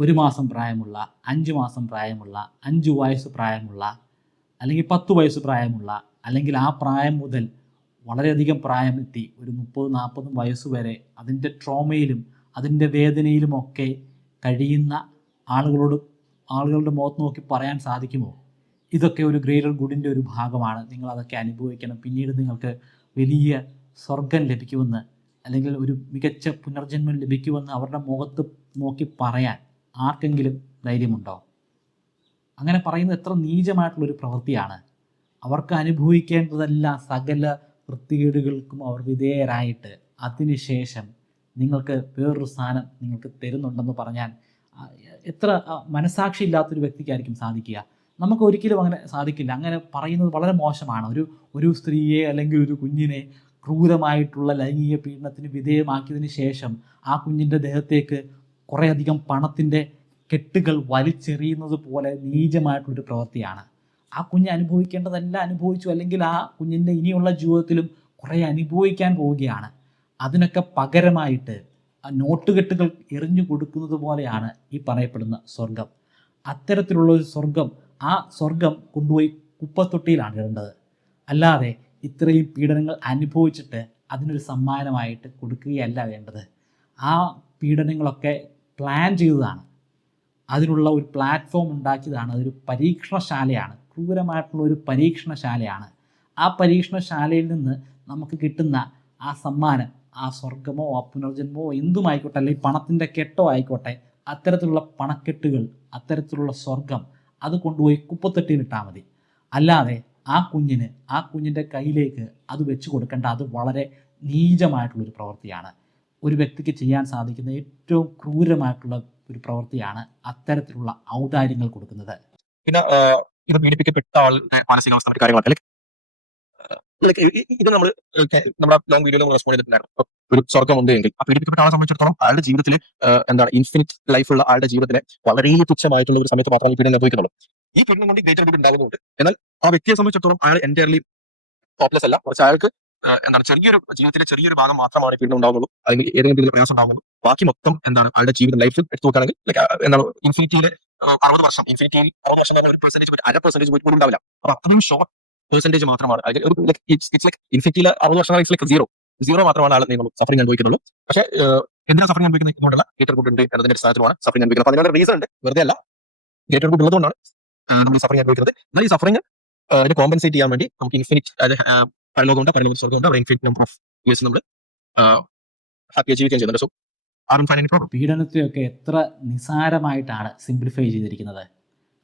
1 മാസം പ്രായമുള്ള, 5 മാസം പ്രായമുള്ള, 5 വയസ്സ് പ്രായമുള്ള, അല്ലെങ്കിൽ 10 വയസ്സ് പ്രായമുള്ള, അല്ലെങ്കിൽ ആ പ്രായം മുതൽ വളരെയധികം പ്രായം എത്തി ഒരു 30-40 വയസ്സ് വരെ അതിൻ്റെ ട്രോമയിലും അതിൻ്റെ വേദനയിലുമൊക്കെ കഴിയുന്ന ആളുകളുടെ മുഖത്ത് നോക്കി പറയാൻ സാധിക്കുമോ, ഇതൊക്കെ ഒരു ഗ്രേറ്റർ ഗുഡിൻ്റെ ഒരു ഭാഗമാണ്, നിങ്ങളതൊക്കെ അനുഭവിക്കണം, പിന്നീട് നിങ്ങൾക്ക് വലിയ സ്വർഗം ലഭിക്കുമെന്ന് അല്ലെങ്കിൽ ഒരു മികച്ച പുനർജന്മം ലഭിക്കുമെന്ന് അവരുടെ മുഖത്ത് നോക്കി പറയാൻ ആർക്കെങ്കിലും ധൈര്യമുണ്ടോ? അങ്ങനെ പറയുന്നത് എത്ര നീചമായിട്ടുള്ളൊരു പ്രവൃത്തിയാണ്. അവർക്ക് അനുഭവിക്കേണ്ടതെല്ലാം സകല വൃത്തികേടുകൾക്കും അവർ വിധേയരായിട്ട് അതിനുശേഷം നിങ്ങൾക്ക് വേറൊരു സ്ഥാനം നിങ്ങൾക്ക് തരുന്നുണ്ടെന്ന് പറഞ്ഞാൽ എത്ര മനസാക്ഷി ഇല്ലാത്തൊരു വ്യക്തിക്കായിരിക്കും സാധിക്കുക? നമുക്ക് ഒരിക്കലും അങ്ങനെ സാധിക്കില്ല. അങ്ങനെ പറയുന്നത് വളരെ മോശമാണ്. ഒരു സ്ത്രീയെ അല്ലെങ്കിൽ ഒരു കുഞ്ഞിനെ ക്രൂരമായിട്ടുള്ള ലൈംഗിക പീഡനത്തിന് വിധേയമാക്കിയതിന് ശേഷം ആ കുഞ്ഞിൻ്റെ ദേഹത്തേക്ക് കുറേയധികം പണത്തിൻ്റെ കെട്ടുകൾ വലിച്ചെറിയുന്നത് പോലെ നീചമായിട്ടുള്ളൊരു പ്രവൃത്തിയാണ്. ആ കുഞ്ഞ് അനുഭവിക്കേണ്ടതെല്ലാം അനുഭവിച്ചു, അല്ലെങ്കിൽ ആ കുഞ്ഞിൻ്റെ ഇനിയുള്ള ജീവിതത്തിലും കുറേ അനുഭവിക്കാൻ പോവുകയാണ്. അതിനൊക്കെ പകരമായിട്ട് ആ നോട്ടുകെട്ടുകൾ എറിഞ്ഞു കൊടുക്കുന്നത് പോലെയാണ് ഈ പറയപ്പെടുന്ന സ്വർഗം. അത്തരത്തിലുള്ള ഒരു സ്വർഗം, ആ സ്വർഗം കൊണ്ടുപോയി കുപ്പത്തൊട്ടിയിലാണ് ഇടേണ്ടത്. അല്ലാതെ ഇത്രയും പീഡനങ്ങൾ അനുഭവിച്ചിട്ട് അതിനൊരു സമ്മാനമായിട്ട് കൊടുക്കുകയല്ല വേണ്ടത്. ആ പീഡനങ്ങളൊക്കെ പ്ലാൻ ചെയ്തതാണ്, അതിനുള്ള ഒരു പ്ലാറ്റ്ഫോം ഉണ്ടാക്കിയതാണ്, അതൊരു പരീക്ഷണശാലയാണ്, ക്രൂരമായിട്ടുള്ള ഒരു പരീക്ഷണശാലയാണ്. ആ പരീക്ഷണശാലയിൽ നിന്ന് നമുക്ക് കിട്ടുന്ന ആ സമ്മാനം, ആ സ്വർഗമോ ആ പുനർജന്മമോ എന്തുമായിക്കോട്ടെ, അല്ലെങ്കിൽ പണത്തിൻ്റെ കെട്ടോ ആയിക്കോട്ടെ, അത്തരത്തിലുള്ള പണക്കെട്ടുകൾ, അത്തരത്തിലുള്ള സ്വർഗം അത് കൊണ്ടുപോയി കുപ്പത്തൊട്ടിയിലിട്ടാൽ മതി. അല്ലാതെ ആ കുഞ്ഞിൻ്റെ കയ്യിലേക്ക് അത് വെച്ച് കൊടുക്കേണ്ട, അത് വളരെ നീചമായിട്ടുള്ളൊരു പ്രവൃത്തിയാണ്. ഒരു വ്യക്തിക്ക് ചെയ്യാൻ സാധിക്കുന്ന ഏറ്റവും ക്രൂരമായിട്ടുള്ള ഒരു പ്രവൃത്തിയാണ് അത്തരത്തിലുള്ള ഔദാര്യങ്ങൾ കൊടുക്കുന്നത്. പിന്നെ ഇത് പീഡിപ്പിക്കപ്പെട്ട ആളുടെ മാനസികാവസ്ഥ മറ്റു കാര്യങ്ങളൊക്കെ ഇത് നമ്മൾ നമ്മുടെ ലോങ് വീഡിയോയിൽ നമ്മൾ റെസ്പോണ്ട് ചെയ്തിട്ടുണ്ടായിരുന്നു. ഇപ്പൊ ഒരു സ്വർഗമുണ്ട് എങ്കിൽ ആ പീഡിപ്പിക്കപ്പെട്ട ആളെ സംബന്ധിച്ചിടത്തോളം ആളുടെ ജീവിതത്തിൽ എന്താണ് ഇൻഫിനിറ്റ് ലൈഫുള്ള ആളുടെ ജീവിതത്തിലെ വളരെ തുച്ഛമായിട്ടുള്ള ഒരു സമയത്ത് മാത്രമേ ഈ പീഡനം അനുഭവിക്കുന്നുള്ളൂ. ഈ പീഡനം കൊണ്ട് ഗ്രേറ്റർ ഗുഡ് ഉണ്ടാകുന്നുണ്ട്. എന്നാൽ ആ വ്യക്തിയെ സംബന്ധിച്ചിടത്തോളം അയാൾ എൻറ്റയർലി ടോപ്ലെസ് അല്ല, കുറച്ച് അയാൾക്ക് എന്താണ് ജീവിതത്തിലെ ചെറിയൊരു ഭാഗം മാത്രമാണ് പീഡനം ഉണ്ടാകുന്നുള്ളൂ, അല്ലെങ്കിൽ ഏതെങ്കിലും രീതിയിൽ പ്രയാസം ഉണ്ടാകുന്നുള്ളൂ. ബാക്കി മൊത്തം എന്താണ് ആളുടെ ജീവിതം ലൈഫിൽ എടുത്തു നോക്കുകയാണെങ്കിൽ എന്താണ് ഇൻഫിനിറ്റിയിലെ 60 വർഷം, ഇൻഫിനിറ്റിയിൽ 60 വർഷം ഒരു പെർസെന്റേജ്, 1% പോലും ഉണ്ടാവില്ല. അപ്പൊ അത്രയും ഷോർട്ട് പെർസെന്റേജ് മാത്രമാണ്, അല്ലെങ്കിൽ ഒരു ഇറ്റ്സ് ലൈക്ക് ഇൻഫിനിറ്റിയിലെ 60 വർഷം ഇറ്റ്സ് ലൈക്ക് സീറോ മാത്രമാണ് ആൾ സഫറിംഗ് അനുഭവിക്കുന്നുള്ളൂ. പക്ഷേ എന്തിനാ സഫറിംഗ് അനുഭവിക്കുന്നത്? ഇതുകൊണ്ടുള്ള ഗ്രേറ്റർ ഗുഡ് ഉണ്ട് എന്നതിന്റെ അടിസ്ഥാനത്തിലാണ് സഫറിംഗ് അനുഭവിക്കുന്നത്. അപ്പൊ അതിനുള്ള റീസൺ ഉണ്ട്, വെറുതെ അല്ല. ഗ്രേറ്റർ ഗുഡ് ഉള്ളതുകൊണ്ടാണ് നമ്മൾ സഫറിംഗ് അനുഭവിക്കുന്നത്. എന്നാൽ ഈ സഫറിംഗ് കോമ്പൻസേറ്റ് ചെയ്യാൻ വേണ്ടി നമുക്ക് ഇൻഫിനിറ്റ് പരലോകമുണ്ട്, പരലോക സ്വർഗമുണ്ട്, അവിടെ ഇൻഫിനിറ്റ് നമ്പർ ഓഫ് ഇയേഴ്സ് നമ്മൾ ഹാപ്പി ജീവിക്കുകയും ചെയ്യുന്നുണ്ട്. സോ ആരും ഫൈൻ എനി പ്രോബ്ലം. പീഡനത്തെയൊക്കെ എത്ര നിസാരമായിട്ടാണ് സിംപ്ലിഫൈ ചെയ്തിരിക്കുന്നത്.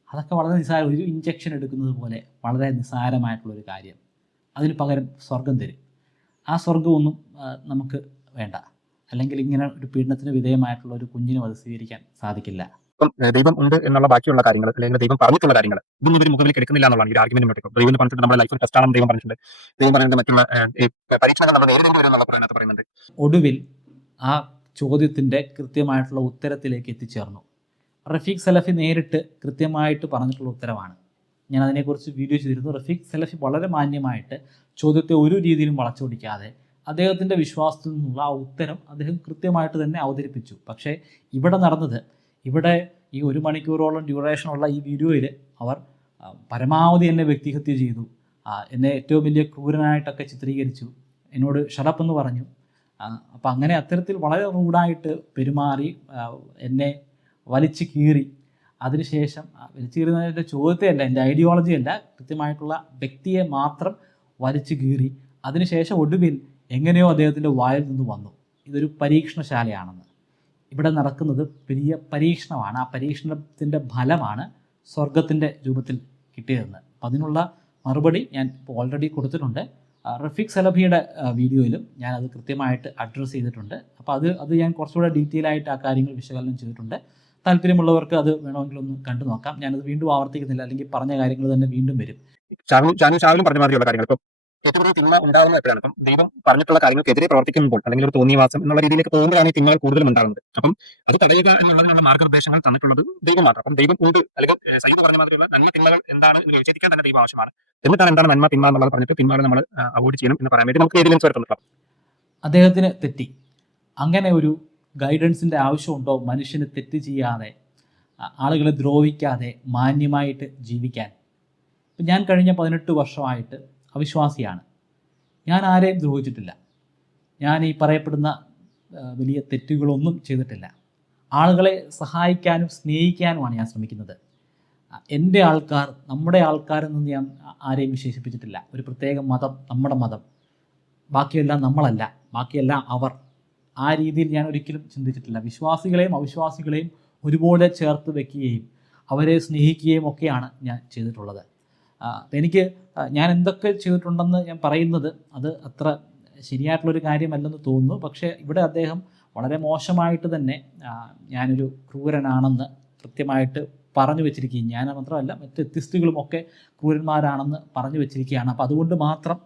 അതൊക്കെ വളരെ നിസാരം, ഒരു ഇഞ്ചക്ഷൻ എടുക്കുന്നത് പോലെ വളരെ നിസാരമായിട്ടുള്ളൊരു കാര്യം. അതിന് പകരം സ്വർഗം തരും. ആ സ്വർഗമൊന്നും നമുക്ക് വേണ്ട. അല്ലെങ്കിൽ ഇങ്ങനെ ഒരു പീഡനത്തിന് വിധേയമായിട്ടുള്ള ഒരു കുഞ്ഞിനും അത് സ്വീകരിക്കാൻ സാധിക്കില്ല. ദൈവം ഉണ്ട് എന്നുള്ള ബാക്കിയുള്ള കാര്യങ്ങൾ, അല്ലെങ്കിൽ ദൈവം പറഞ്ഞിട്ടുള്ള കാര്യങ്ങൾ ഇതൊന്നും ഇവർ മുഖവിലേക്ക് എടുക്കുന്നില്ല എന്നുള്ളതാണ് ഈ ആർഗ്യുമെന്റ്. ദൈവം പറഞ്ഞിട്ടുണ്ട് നമ്മുടെ ലൈഫിൽ ടെസ്റ്റ് ആണെന്ന് ദൈവം പറഞ്ഞിട്ടുണ്ട്. ദൈവം പറഞ്ഞിട്ടുണ്ട് മറ്റുള്ള പരീക്ഷണങ്ങൾ നമ്മൾ നേരിടേണ്ടി വരും എന്നുള്ള പറയുന്നുണ്ട്. ഒടുവിൽ ആ ചോദ്യത്തിൻ്റെ കൃത്യമായിട്ടുള്ള ഉത്തരത്തിലേക്ക് എത്തിച്ചേർന്നു. റഫീഖ് സലഫി നേരിട്ട് കൃത്യമായിട്ട് പറഞ്ഞിട്ടുള്ള ഉത്തരവാണ്. ഞാൻ അതിനെക്കുറിച്ച് വീഡിയോ ചെയ്തിരുന്നു. റഫീഖ് സലഫി വളരെ മാന്യമായിട്ട് ചോദ്യത്തെ ഒരു രീതിയിലും വളച്ചൊടിക്കാതെ അദ്ദേഹത്തിൻ്റെ വിശ്വാസത്തിൽ നിന്നുള്ള ആ ഉത്തരം അദ്ദേഹം കൃത്യമായിട്ട് തന്നെ അവതരിപ്പിച്ചു. പക്ഷേ ഇവിടെ ഈ 1 മണിക്കൂറോളം ഡ്യൂറേഷനുള്ള ഈ വീഡിയോയിൽ അവർ പരമാവധി എന്നെ വ്യക്തിഹത്യ ചെയ്തു, എന്നെ ഏറ്റവും വലിയ ക്രൂരനായിട്ടൊക്കെ ചിത്രീകരിച്ചു, എന്നോട് ഷടപ്പ് എന്ന് പറഞ്ഞു. അപ്പം അങ്ങനെ അത്തരത്തിൽ വളരെ റൂഡായിട്ട് പെരുമാറി എന്നെ വലിച്ചു കീറി. അതിനുശേഷം വലിച്ചു കീറുന്നതിൻ്റെ ചോദ്യത്തെയല്ല, എൻ്റെ ഐഡിയോളജിയല്ല, കൃത്യമായിട്ടുള്ള വ്യക്തിയെ മാത്രം വലിച്ചു കീറി. അതിനുശേഷം ഒടുവിൽ എങ്ങനെയോ അദ്ദേഹത്തിൻ്റെ വായിൽ നിന്ന് വന്നു ഇതൊരു പരീക്ഷണശാലയാണെന്ന്. ഇവിടെ നടക്കുന്നത് വലിയ പരീക്ഷണമാണ്. ആ പരീക്ഷണത്തിൻ്റെ ഫലമാണ് സ്വർഗത്തിൻ്റെ രൂപത്തിൽ കിട്ടിയതെന്ന്. അപ്പം അതിനുള്ള മറുപടി ഞാൻ ഇപ്പോൾ ഓൾറെഡി കൊടുത്തിട്ടുണ്ട്. റഫീഖ് സലഫിയുടെ വീഡിയോയിലും ഞാനത് കൃത്യമായിട്ട് അഡ്രസ്സ് ചെയ്തിട്ടുണ്ട്. അപ്പോൾ അത് ഞാൻ കുറച്ചുകൂടെ ഡീറ്റെയിൽ ആയിട്ട് ആ കാര്യങ്ങൾ വിശകലനം ചെയ്തിട്ടുണ്ട്. താല്പര്യമുള്ളവർക്ക് അത് വേണമെങ്കിൽ ഒന്ന് കണ്ടു നോക്കാം. ഞാനത് വീണ്ടും ആവർത്തിക്കുന്നില്ല, അല്ലെങ്കിൽ പറഞ്ഞ കാര്യങ്ങൾ തന്നെ വീണ്ടും വരും. ഷാവിലും പറഞ്ഞ മാതിരിയുള്ള കാര്യങ്ങൾ ഇപ്പം ഏറ്റവും കൂടുതൽ തിന്മ ഉണ്ടാകുന്നത് എപ്പോഴാണ്? ഇപ്പം ദൈവം പറഞ്ഞിട്ടുള്ള കാര്യങ്ങൾക്കെതിരെ പ്രവർത്തിക്കുമ്പോൾ, അല്ലെങ്കിൽ ഒരു തോന്നിയവാസം എന്നുള്ള രീതിയിലേക്ക് പോകുമ്പോഴാണ് ഈ തിന്മകൾ കൂടുതലും ഉണ്ടാകുന്നത്. അപ്പം അത് തടയുക എന്നുള്ളതിനുള്ള മാർഗ്ഗനിർദ്ദേശങ്ങൾ തന്നിട്ടുള്ളത് ദൈവം മാത്രം. അപ്പം ദൈവം ഉണ്ട്, അല്ലെങ്കിൽ സയ്യിദ് പറഞ്ഞ മാതിരിയുള്ള നന്മ തിന്മകൾ എന്താണ് എന്ന് വിവേചിക്കാൻ തന്നെ ദൈവം ആവശ്യമാണ്. എന്നിട്ടാണ് എന്താണ് നന്മ തിന്മ എന്നുള്ളത് പറഞ്ഞിട്ട് തിന്മകൾ നമ്മൾ അവോയ്ഡ് ചെയ്യണം എന്ന് പറയാൻ വേണ്ടി നമുക്ക് എവിഡൻസ് വരുത്തുന്നുണ്ട്. അദ്ദേഹത്തിന് തെറ്റി. അങ്ങനെ ഒരു ഗൈഡൻസിൻ്റെ ആവശ്യമുണ്ടോ മനുഷ്യന് തെറ്റ് ചെയ്യാതെ, ആളുകളെ ദ്രോഹിക്കാതെ മാന്യമായിട്ട് ജീവിക്കാൻ? ഇപ്പം ഞാൻ കഴിഞ്ഞ 18 വർഷമായിട്ട് അവിശ്വാസിയാണ്. ഞാൻ ആരെയും ദ്രോഹിച്ചിട്ടില്ല. ഞാൻ ഈ പറയപ്പെടുന്ന വലിയ തെറ്റുകളൊന്നും ചെയ്തിട്ടില്ല. ആളുകളെ സഹായിക്കാനും സ്നേഹിക്കാനുമാണ് ഞാൻ ശ്രമിക്കുന്നത്. എൻ്റെ ആൾക്കാർ, നമ്മുടെ ആൾക്കാരെന്ന് ഞാൻ ആരെയും വിശേഷിപ്പിച്ചിട്ടില്ല. ഒരു പ്രത്യേക മതം, നമ്മുടെ മതം, ബാക്കിയെല്ലാം നമ്മളല്ല, ബാക്കിയെല്ലാം അവർ ആ രീതിയിൽ ഞാൻ ഒരിക്കലും ചിന്തിച്ചിട്ടില്ല. വിശ്വാസികളെയും അവിശ്വാസികളെയും ഒരുപോലെ ചേർത്ത് വെക്കുകയും അവരെ സ്നേഹിക്കുകയും ഒക്കെയാണ് ഞാൻ ചെയ്തിട്ടുള്ളത്. എനിക്ക് ഞാൻ എന്തൊക്കെ ചെയ്തിട്ടുണ്ടെന്ന് ഞാൻ പറയുന്നത് അത് അത്ര ശരിയായിട്ടുള്ളൊരു കാര്യമല്ലെന്ന് തോന്നുന്നു. പക്ഷേ ഇവിടെ അദ്ദേഹം വളരെ മോശമായിട്ട് തന്നെ ഞാനൊരു ക്രൂരനാണെന്ന് കൃത്യമായിട്ട് പറഞ്ഞു വെച്ചിരിക്കുകയും, ഞാൻ മാത്രമല്ല മറ്റ് എത്തിസ്റ്റുകളുമൊക്കെ ക്രൂരന്മാരാണെന്ന് പറഞ്ഞു വെച്ചിരിക്കുകയാണ്. അപ്പോൾ അതുകൊണ്ട് മാത്രം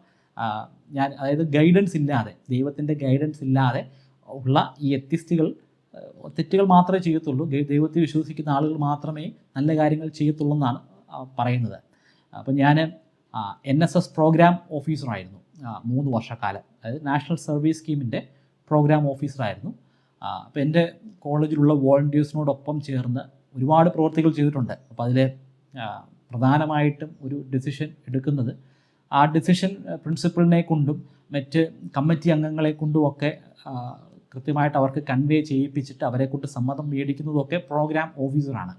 ഞാൻ, അതായത് ഗൈഡൻസ് ഇല്ലാതെ, ദൈവത്തിൻ്റെ ഗൈഡൻസ് ഇല്ലാതെ ഉള്ള ഈ എത്തിസ്റ്റുകൾ തെറ്റുകൾ മാത്രമേ ചെയ്യത്തുള്ളൂ. ദൈവത്തെ വിശ്വസിക്കുന്ന ആളുകൾ മാത്രമേ നല്ല കാര്യങ്ങൾ ചെയ്യത്തുള്ളൂ എന്നാണ് പറയുന്നത്. അപ്പം ഞാൻ NSS പ്രോഗ്രാം ഓഫീസറായിരുന്നു 3 വർഷക്കാലം. അതായത് നാഷണൽ സർവീസ് സ്കീമിൻ്റെ പ്രോഗ്രാം ഓഫീസറായിരുന്നു. അപ്പോൾ എൻ്റെ കോളേജിലുള്ള വോളണ്ടിയേഴ്സിനോടൊപ്പം ചേർന്ന് ഒരുപാട് പ്രവൃത്തികൾ ചെയ്തിട്ടുണ്ട്. അപ്പോൾ അതിൽ പ്രധാനമായിട്ടും ഒരു ഡിസിഷൻ എടുക്കുന്നത്, ആ ഡിസിഷൻ പ്രിൻസിപ്പളിനെ കൊണ്ടും മറ്റ് കമ്മിറ്റി അംഗങ്ങളെ കൊണ്ടുമൊക്കെ കൃത്യമായിട്ട് അവർക്ക് കൺവേ ചെയ്യിപ്പിച്ചിട്ട് അവരെ കൊണ്ട് സമ്മതം മേടിക്കുന്നതൊക്കെ പ്രോഗ്രാം ഓഫീസറാണ്.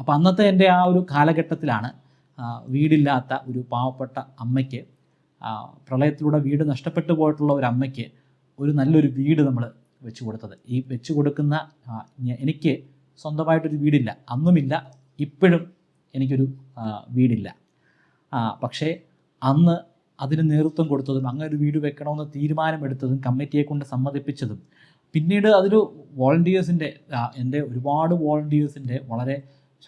അപ്പോൾ അന്നത്തെ എൻ്റെ ആ ഒരു കാലഘട്ടത്തിലാണ് വീടില്ലാത്ത ഒരു പാവപ്പെട്ട അമ്മയ്ക്ക്, പ്രളയത്തിലൂടെ വീട് നഷ്ടപ്പെട്ടു പോയിട്ടുള്ള ഒരു അമ്മയ്ക്ക് ഒരു നല്ലൊരു വീട് നമ്മൾ വെച്ച് കൊടുത്തത്. ഈ വെച്ച് കൊടുക്കുന്ന എനിക്ക് സ്വന്തമായിട്ടൊരു വീടില്ല, അന്നുമില്ല, ഇപ്പോഴും എനിക്കൊരു വീടില്ല. പക്ഷേ അന്ന് അതിന് നേതൃത്വം കൊടുത്തതും അങ്ങനെ ഒരു വീട് വെക്കണമെന്ന് തീരുമാനമെടുത്തതും കമ്മിറ്റിയെ കൊണ്ട് സമ്മതിപ്പിച്ചതും, പിന്നീട് അതൊരു വോളണ്ടിയേഴ്സിൻ്റെ, എൻ്റെ ഒരുപാട് വോളണ്ടിയേഴ്സിൻ്റെ വളരെ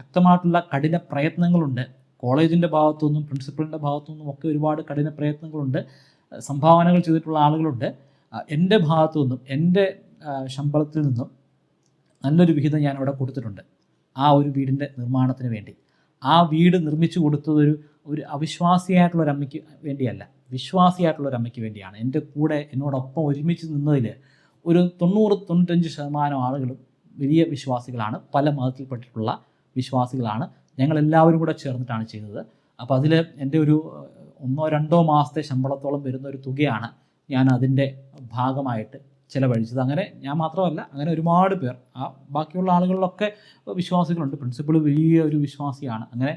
ശക്തമായിട്ടുള്ള കഠിന പ്രയത്നങ്ങളുണ്ട്. കോളേജിൻ്റെ ഭാഗത്തുനിന്നും പ്രിൻസിപ്പളിൻ്റെ ഭാഗത്തുനിന്നും ഒക്കെ ഒരുപാട് കഠിന പ്രയത്നങ്ങളുണ്ട്. സംഭാവനകൾ ചെയ്തിട്ടുള്ള ആളുകളുണ്ട്. എൻ്റെ ഭാഗത്തു നിന്നും, എൻ്റെ ശമ്പളത്തിൽ നിന്നും നല്ലൊരു വിഹിതം ഞാൻ അവിടെ കൊടുത്തിട്ടുണ്ട് ആ ഒരു വീടിൻ്റെ നിർമ്മാണത്തിന് വേണ്ടി. ആ വീട് നിർമ്മിച്ചു കൊടുത്തത് ഒരു അവിശ്വാസിയായിട്ടുള്ള ഒരു അമ്മയ്ക്ക് വേണ്ടിയല്ല, വിശ്വാസിയായിട്ടുള്ള ഒരു അമ്മയ്ക്ക് വേണ്ടിയാണ്. എൻ്റെ കൂടെ എന്നോടൊപ്പം ഒരുമിച്ച് നിന്നതിൽ ഒരു 90-95% ആളുകളും വലിയ വിശ്വാസികളാണ്, പല മതത്തിൽപ്പെട്ടിട്ടുള്ള വിശ്വാസികളാണ്. ഞങ്ങളെല്ലാവരും കൂടെ ചേർന്നിട്ടാണ് ചെയ്തത്. അപ്പോൾ അതിൽ എൻ്റെ ഒരു 1-2 മാസത്തെ ശമ്പളത്തോളം വരുന്ന ഒരു തുകയാണ് ഞാൻ അതിൻ്റെ ഭാഗമായിട്ട് ചിലവഴിച്ചത്. അങ്ങനെ ഞാൻ മാത്രമല്ല, അങ്ങനെ ഒരുപാട് പേർ, ബാക്കിയുള്ള ആളുകളിലൊക്കെ വിശ്വാസികളുണ്ട്. പ്രിൻസിപ്പൾ വലിയ ഒരു വിശ്വാസിയാണ്. അങ്ങനെ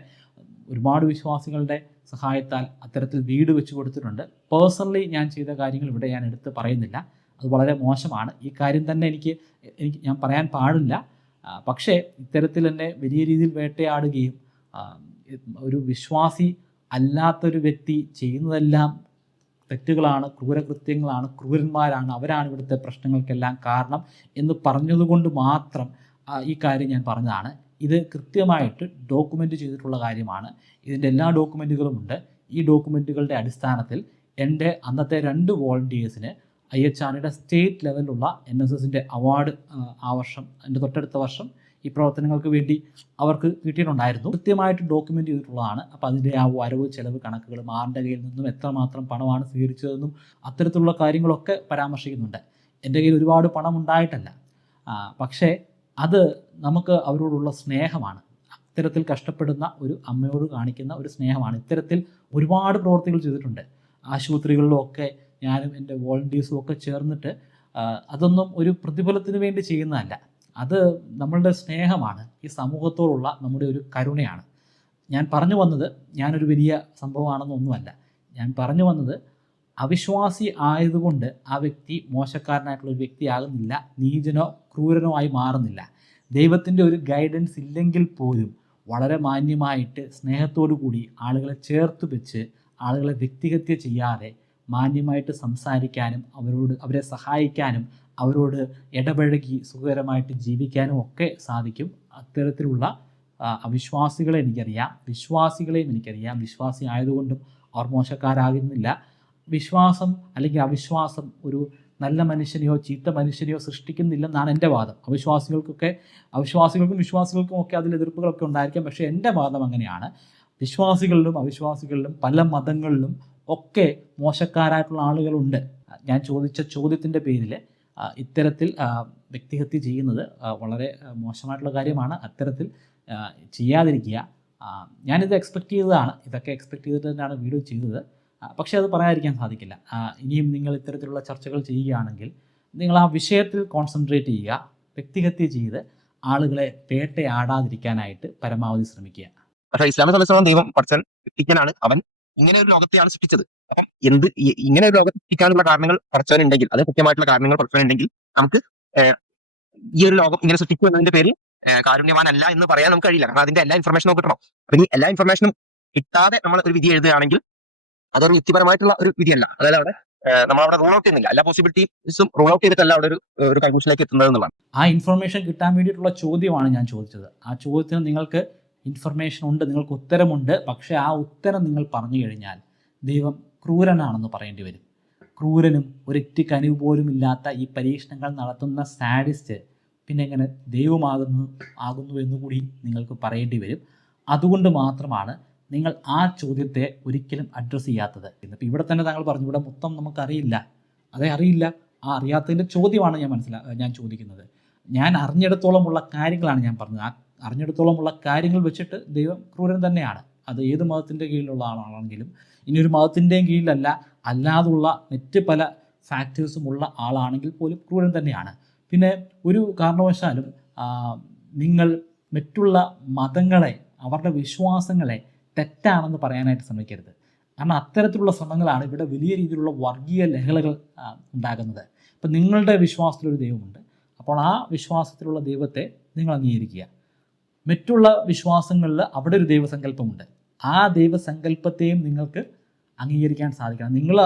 ഒരുപാട് വിശ്വാസികളുടെ സഹായത്താൽ അത്തരത്തിൽ വീട് വെച്ച് കൊടുത്തിട്ടുണ്ട്. പേഴ്സണലി ഞാൻ ചെയ്ത കാര്യങ്ങൾ ഇവിടെ ഞാൻ എടുത്ത് പറയുന്നില്ല, അത് വളരെ മോശമാണ്. ഈ കാര്യം തന്നെ എനിക്ക് ഞാൻ പറയാൻ പാടില്ല. പക്ഷേ ഇത്തരത്തിൽ എന്നെ വലിയ രീതിയിൽ വേട്ടയാടുകയും ഒരു വിശ്വാസി അല്ലാത്തൊരു വ്യക്തി ചെയ്യുന്നതെല്ലാം തെറ്റുകളാണ്, ക്രൂരകൃത്യങ്ങളാണ്, ക്രൂരന്മാരാണ്, അവരാണ് ഇവിടുത്തെ പ്രശ്നങ്ങൾക്കെല്ലാം കാരണം എന്ന് പറഞ്ഞതുകൊണ്ട് മാത്രം ഈ കാര്യം ഞാൻ പറഞ്ഞതാണ്. ഇത് കൃത്യമായിട്ട് ഡോക്യുമെൻ്റ് ചെയ്തിട്ടുള്ള കാര്യമാണ്. ഇതിൻ്റെ എല്ലാ ഡോക്യുമെൻറ്റുകളും ഉണ്ട്. ഈ ഡോക്യുമെൻറ്റുകളുടെ അടിസ്ഥാനത്തിൽ എൻ്റെ അന്നത്തെ 2 വോളണ്ടിയേഴ്സിന് IHRയുടെ സ്റ്റേറ്റ് ലെവലിലുള്ള NSSൻ്റെ അവാർഡ് ആ വർഷം, എൻ്റെ തൊട്ടടുത്ത വർഷം ഈ പ്രവർത്തനങ്ങൾക്ക് വേണ്ടി അവർക്ക് കിട്ടിയിട്ടുണ്ടായിരുന്നു. കൃത്യമായിട്ട് ഡോക്യുമെൻ്റ് ചെയ്തിട്ടുള്ളതാണ്. അപ്പോൾ അതിൻ്റെ ആ വരവ് ചെലവ് കണക്കുകളും ആരുടെ കയ്യിൽ നിന്നും എത്രമാത്രം പണമാണ് സ്വീകരിച്ചതെന്നും അത്തരത്തിലുള്ള കാര്യങ്ങളൊക്കെ പരാമർശിക്കുന്നുണ്ട്. എൻ്റെ കയ്യിൽ ഒരുപാട് പണം ഉണ്ടായിട്ടല്ല, പക്ഷേ അത് നമുക്ക് അവരോടുള്ള സ്നേഹമാണ്. ഇത്തരത്തിൽ കഷ്ടപ്പെടുന്ന ഒരു അമ്മയോട് കാണിക്കുന്ന ഒരു സ്നേഹമാണ്. ഇത്തരത്തിൽ ഒരുപാട് പ്രവൃത്തികൾ ചെയ്തിട്ടുണ്ട്. ആശുപത്രികളിലൊക്കെ ഞാനും എൻ്റെ വോളണ്ടിയേഴ്സും ഒക്കെ ചേർന്നിട്ട്, അതൊന്നും ഒരു പ്രതിഫലത്തിന് വേണ്ടി ചെയ്യുന്നതല്ല, അത് നമ്മളുടെ സ്നേഹമാണ്, ഈ സമൂഹത്തോടുള്ള നമ്മുടെ ഒരു കരുണയാണ്. ഞാൻ പറഞ്ഞു വന്നത് ഞാനൊരു വലിയ സംഭവമാണെന്നൊന്നുമല്ല. ഞാൻ പറഞ്ഞു വന്നത് അവിശ്വാസി ആയതുകൊണ്ട് ആ വ്യക്തി മോശക്കാരനായിട്ടുള്ള ഒരു വ്യക്തിയാകുന്നില്ല, നീചനോ ക്രൂരനോ ആയി മാറുന്നില്ല. ദൈവത്തിൻ്റെ ഒരു ഗൈഡൻസ് ഇല്ലെങ്കിൽ പോലും വളരെ മാന്യമായിട്ട് സ്നേഹത്തോടു കൂടി ആളുകളെ ചേർത്ത് വെച്ച്, ആളുകളെ വ്യക്തിഹത്യ ചെയ്യാതെ മാന്യമായിട്ട് സംസാരിക്കാനും അവരെ സഹായിക്കാനും അവരോട് ഇടപഴകി സുഖകരമായിട്ട് ജീവിക്കാനും ഒക്കെ സാധിക്കും. അത്തരത്തിലുള്ള അവിശ്വാസികളെ എനിക്കറിയാം, വിശ്വാസികളെയും എനിക്കറിയാം. വിശ്വാസി ആയതുകൊണ്ടും അവർ മോശക്കാരാകുന്നില്ല. വിശ്വാസം അല്ലെങ്കിൽ അവിശ്വാസം ഒരു നല്ല മനുഷ്യനെയോ ചീത്ത മനുഷ്യനെയോ സൃഷ്ടിക്കുന്നില്ലെന്നാണ് എൻ്റെ വാദം. അവിശ്വാസികൾക്കും വിശ്വാസികൾക്കും ഒക്കെ അതിൽ എതിർപ്പുകളൊക്കെ ഉണ്ടായിരിക്കാം. പക്ഷേ എൻ്റെ വാദം അങ്ങനെയാണ്. വിശ്വാസികളിലും അവിശ്വാസികളിലും പല മതങ്ങളിലും ഒക്കെ മോശക്കാരായിട്ടുള്ള ആളുകളുണ്ട്. ഞാൻ ചോദിച്ച ചോദ്യത്തിൻ്റെ പേരിൽ ഇത്തരത്തിൽ വ്യക്തിഹത്യ ചെയ്യുന്നത് വളരെ മോശമായിട്ടുള്ള കാര്യമാണ്. അത്തരത്തിൽ ചെയ്യാതിരിക്കുക. ഞാനിത് എക്സ്പെക്റ്റ് ചെയ്തതാണ്, ഇതൊക്കെ എക്സ്പെക്റ്റ് ചെയ്തിട്ട് തന്നെയാണ് വീഡിയോ ചെയ്തത്. പക്ഷേ അത് പറയാതിരിക്കാൻ സാധിക്കില്ല. ഇനിയും നിങ്ങൾ ഇത്തരത്തിലുള്ള ചർച്ചകൾ ചെയ്യുകയാണെങ്കിൽ നിങ്ങൾ ആ വിഷയത്തിൽ കോൺസെൻട്രേറ്റ് ചെയ്യുക. വ്യക്തിഹത്യ ചെയ്ത് ആളുകളെ വേട്ടയാടാതിരിക്കാനായിട്ട് പരമാവധി ശ്രമിക്കുക. പക്ഷേ ഇസ്ലാമിനെ സംബന്ധിച്ചിടത്തോളം ദൈവം പഠിച്ചൻ വ്യക്തിജ്ഞനാണ്. അവൻ ഇങ്ങനെ ഒരു ലോകത്തെയാണ് സൃഷ്ടിച്ചത്. അപ്പം ഇങ്ങനെ ഒരു ലോകത്ത് സൃഷ്ടിക്കാനുള്ള കാരണങ്ങൾ പടച്ചവനുണ്ടെങ്കിൽ, അത് കൃത്യമായിട്ടുള്ള കാരണങ്ങൾ പടച്ചവനുണ്ടെങ്കിൽ നമുക്ക് ഈ ഒരു ലോകം ഇങ്ങനെ സൃഷ്ടിച്ചു എന്നതിന്റെ പേരിൽ കാരുണ്യവാനല്ല എന്ന് പറയാൻ നമുക്ക് കഴിയില്ല. കാരണം അതിന്റെ എല്ലാ ഇൻഫർമേഷനും കിട്ടണം. അപ്പൊ ഈ എല്ലാ ഇൻഫർമേഷനും കിട്ടാതെ നമ്മൾ ഒരു വിധി എഴുതുകയാണെങ്കിൽ അതൊരു വ്യക്തിപരമായിട്ടുള്ള ഒരു വിധിയല്ല. അതായത് അവിടെ നമ്മളവിടെ റൂൾ ഔട്ട് ചെയ്യുന്നില്ല. എല്ലാ പോസിബിലിറ്റീസും റൂൾ ഔട്ട് ചെയ്തിട്ടല്ല അവിടെ ഒരു കൺക്ലൂഷനിലേക്ക് എത്തുന്നത് എന്നുള്ളതാണ്. ആ ഇൻഫർമേഷൻ കിട്ടാൻ വേണ്ടിയിട്ടുള്ള ചോദ്യമാണ് ഞാൻ ചോദിച്ചത്. ആ ചോദ്യത്തിന് നിങ്ങൾക്ക് ഇൻഫർമേഷൻ ഉണ്ട്, നിങ്ങൾക്ക് ഉത്തരമുണ്ട്. പക്ഷേ ആ ഉത്തരം നിങ്ങൾ പറഞ്ഞു കഴിഞ്ഞാൽ ദൈവം ക്രൂരനാണെന്ന് പറയേണ്ടി വരും. ക്രൂരനും ഒരിറ്റിക്ക് അനുവ് പോലും ഇല്ലാത്ത ഈ പരീക്ഷണങ്ങൾ നടത്തുന്ന സാഡിസ്റ്റ് പിന്നെ എങ്ങനെ ആകുന്നു എന്നുകൂടി നിങ്ങൾക്ക് പറയേണ്ടി വരും. അതുകൊണ്ട് മാത്രമാണ് നിങ്ങൾ ആ ചോദ്യത്തെ ഒരിക്കലും അഡ്രസ്സ് ചെയ്യാത്തത്. ഇന്നിപ്പോൾ ഇവിടെ തന്നെ താങ്കൾ പറഞ്ഞു, ഇവിടെ മൊത്തം നമുക്കറിയില്ല. അതേ അറിയില്ല. ആ അറിയാത്തതിൻ്റെ ചോദ്യമാണ് ഞാൻ ചോദിക്കുന്നത്. ഞാൻ അറിഞ്ഞിടത്തോളമുള്ള കാര്യങ്ങളാണ് ഞാൻ പറഞ്ഞത്. ആ അറിഞ്ഞിടത്തോളമുള്ള കാര്യങ്ങൾ വെച്ചിട്ട് ദൈവം ക്രൂരൻ തന്നെയാണ്. അത് ഏത് മതത്തിൻ്റെ കീഴിലുള്ള ആളാണെങ്കിലും, ഇനിയൊരു മതത്തിൻ്റെയും കീഴിലല്ല, അല്ലാതുള്ള മറ്റ് പല ഫാക്ടേഴ്സുമുള്ള ആളാണെങ്കിൽ പോലും ക്രൂരൻ തന്നെയാണ്. പിന്നെ ഒരു കാരണവശാലും നിങ്ങൾ മറ്റുള്ള മതങ്ങളെ, അവരുടെ വിശ്വാസങ്ങളെ തെറ്റാണെന്ന് പറയാനായിട്ട് ശ്രമിക്കരുത്. കാരണം അത്തരത്തിലുള്ള ശ്രമങ്ങളാണ് ഇവിടെ വലിയ രീതിയിലുള്ള വർഗീയ ലഹളകൾ ഉണ്ടാകുന്നത്. ഇപ്പം നിങ്ങളുടെ വിശ്വാസത്തിലൊരു ദൈവമുണ്ട്, അപ്പോൾ ആ വിശ്വാസത്തിലുള്ള ദൈവത്തെ നിങ്ങൾ അംഗീകരിക്കുക. മറ്റുള്ള വിശ്വാസങ്ങളിൽ അവിടെ ഒരു ദൈവസങ്കല്പമുണ്ട്, ആ ദൈവസങ്കല്പത്തെയും നിങ്ങൾക്ക് അംഗീകരിക്കാൻ സാധിക്കണം. നിങ്ങൾ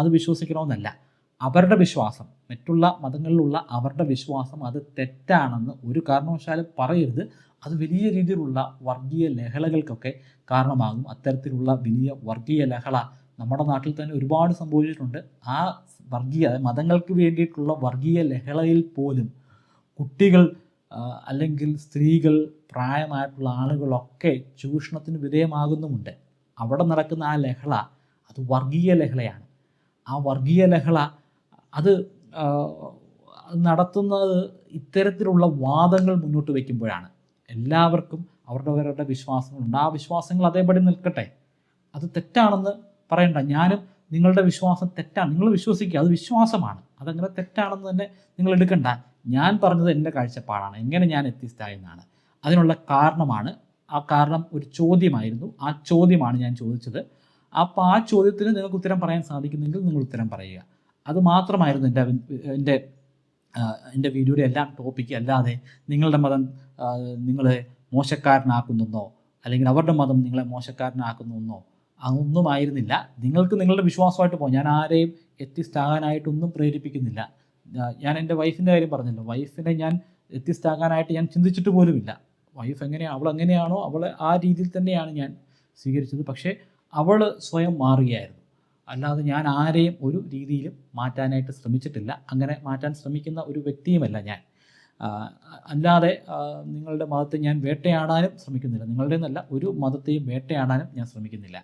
അത് വിശ്വസിക്കണമെന്നല്ല. അവരുടെ വിശ്വാസം, മറ്റുള്ള മതങ്ങളിലുള്ള അവരുടെ വിശ്വാസം അത് തെറ്റാണെന്ന് ഒരു കാരണവശാലും പറയരുത്. അത് വലിയ രീതിയിലുള്ള വർഗീയ ലഹളകൾക്കൊക്കെ കാരണമാകും. അത്തരത്തിലുള്ള വലിയ വർഗീയ ലഹള നമ്മുടെ നാട്ടിൽ തന്നെ ഒരുപാട് സംഭവിച്ചിട്ടുണ്ട്. ആ മതങ്ങൾക്ക് വേണ്ടിയിട്ടുള്ള വർഗീയ ലഹളയിൽ പോലും കുട്ടികൾ അല്ലെങ്കിൽ സ്ത്രീകൾ, പ്രായമായിട്ടുള്ള ആളുകളൊക്കെ ചൂഷണത്തിന് വിധേയമാകുന്നുമുണ്ട്. അവിടെ നടക്കുന്ന ആ ലഹള അത് വർഗീയ ലഹളയാണ്. ആ വർഗീയ ലഹള അത് നടത്തുന്നത് ഇത്തരത്തിലുള്ള വാദങ്ങൾ മുന്നോട്ട് വയ്ക്കുമ്പോഴാണ്. എല്ലാവർക്കും അവരുടെ വിശ്വാസങ്ങളുണ്ട്. ആ വിശ്വാസങ്ങൾ അതേപടി നിൽക്കട്ടെ. അത് തെറ്റാണെന്ന് പറയണ്ട. ഞാനും നിങ്ങളുടെ വിശ്വാസം തെറ്റാണ്, നിങ്ങൾ വിശ്വസിക്കുക, അത് വിശ്വാസമാണ്, അതങ്ങനെ തെറ്റാണെന്ന് തന്നെ നിങ്ങൾ എടുക്കണ്ട. ഞാൻ പറഞ്ഞത് എൻ്റെ കാഴ്ചപ്പാടാണ്, എങ്ങനെ ഞാൻ എത്തിസ്ഥായെന്നാണ്. അതിനുള്ള കാരണമാണ്. ആ കാരണം ഒരു ചോദ്യമായിരുന്നു. ആ ചോദ്യമാണ് ഞാൻ ചോദിച്ചത്. അപ്പോൾ ആ ചോദ്യത്തിന് നിങ്ങൾക്ക് ഉത്തരം പറയാൻ സാധിക്കുന്നെങ്കിൽ നിങ്ങൾ ഉത്തരം പറയുക. അത് മാത്രമായിരുന്നു എൻ്റെ വീഡിയോയുടെ എല്ലാം ടോപ്പിക്ക്. അല്ലാതെ നിങ്ങളുടെ മതം നിങ്ങളെ മോശക്കാരനാക്കുന്നെന്നോ അല്ലെങ്കിൽ അവരുടെ മതം നിങ്ങളെ മോശക്കാരനാക്കുന്നെന്നോ അതൊന്നുമായിരുന്നില്ല. നിങ്ങൾക്ക് നിങ്ങളുടെ വിശ്വാസമായിട്ട് പോകും. ഞാൻ ആരെയും എത്തിസ്റ്റാകാനായിട്ടൊന്നും പ്രേരിപ്പിക്കുന്നില്ല. ഞാൻ എൻ്റെ വൈഫിൻ്റെ കാര്യം പറഞ്ഞല്ലോ, വൈഫിനെ ഞാൻ എത്തിസ്റ്റാകാനായിട്ട് ഞാൻ ചിന്തിച്ചിട്ട് പോലുമില്ല. വൈഫ് അവൾ എങ്ങനെയാണോ അവളെ ആ രീതിയിൽ തന്നെയാണ് ഞാൻ സ്വീകരിച്ചത്. പക്ഷേ അവൾ സ്വയം മാറുകയായിരുന്നു. അല്ലാതെ ഞാൻ ആരെയും ഒരു രീതിയിലും മാറ്റാനായിട്ട് ശ്രമിച്ചിട്ടില്ല. അങ്ങനെ മാറ്റാൻ ശ്രമിക്കുന്ന ഒരു വ്യക്തിയുമല്ല ഞാൻ. അല്ലാതെ നിങ്ങളുടെ മതത്തെ ഞാൻ വേട്ടയാടാനും ശ്രമിക്കുന്നില്ല. നിങ്ങളുടെ എന്നല്ല, ഒരു മതത്തെയും വേട്ടയാടാനും ഞാൻ ശ്രമിക്കുന്നില്ല.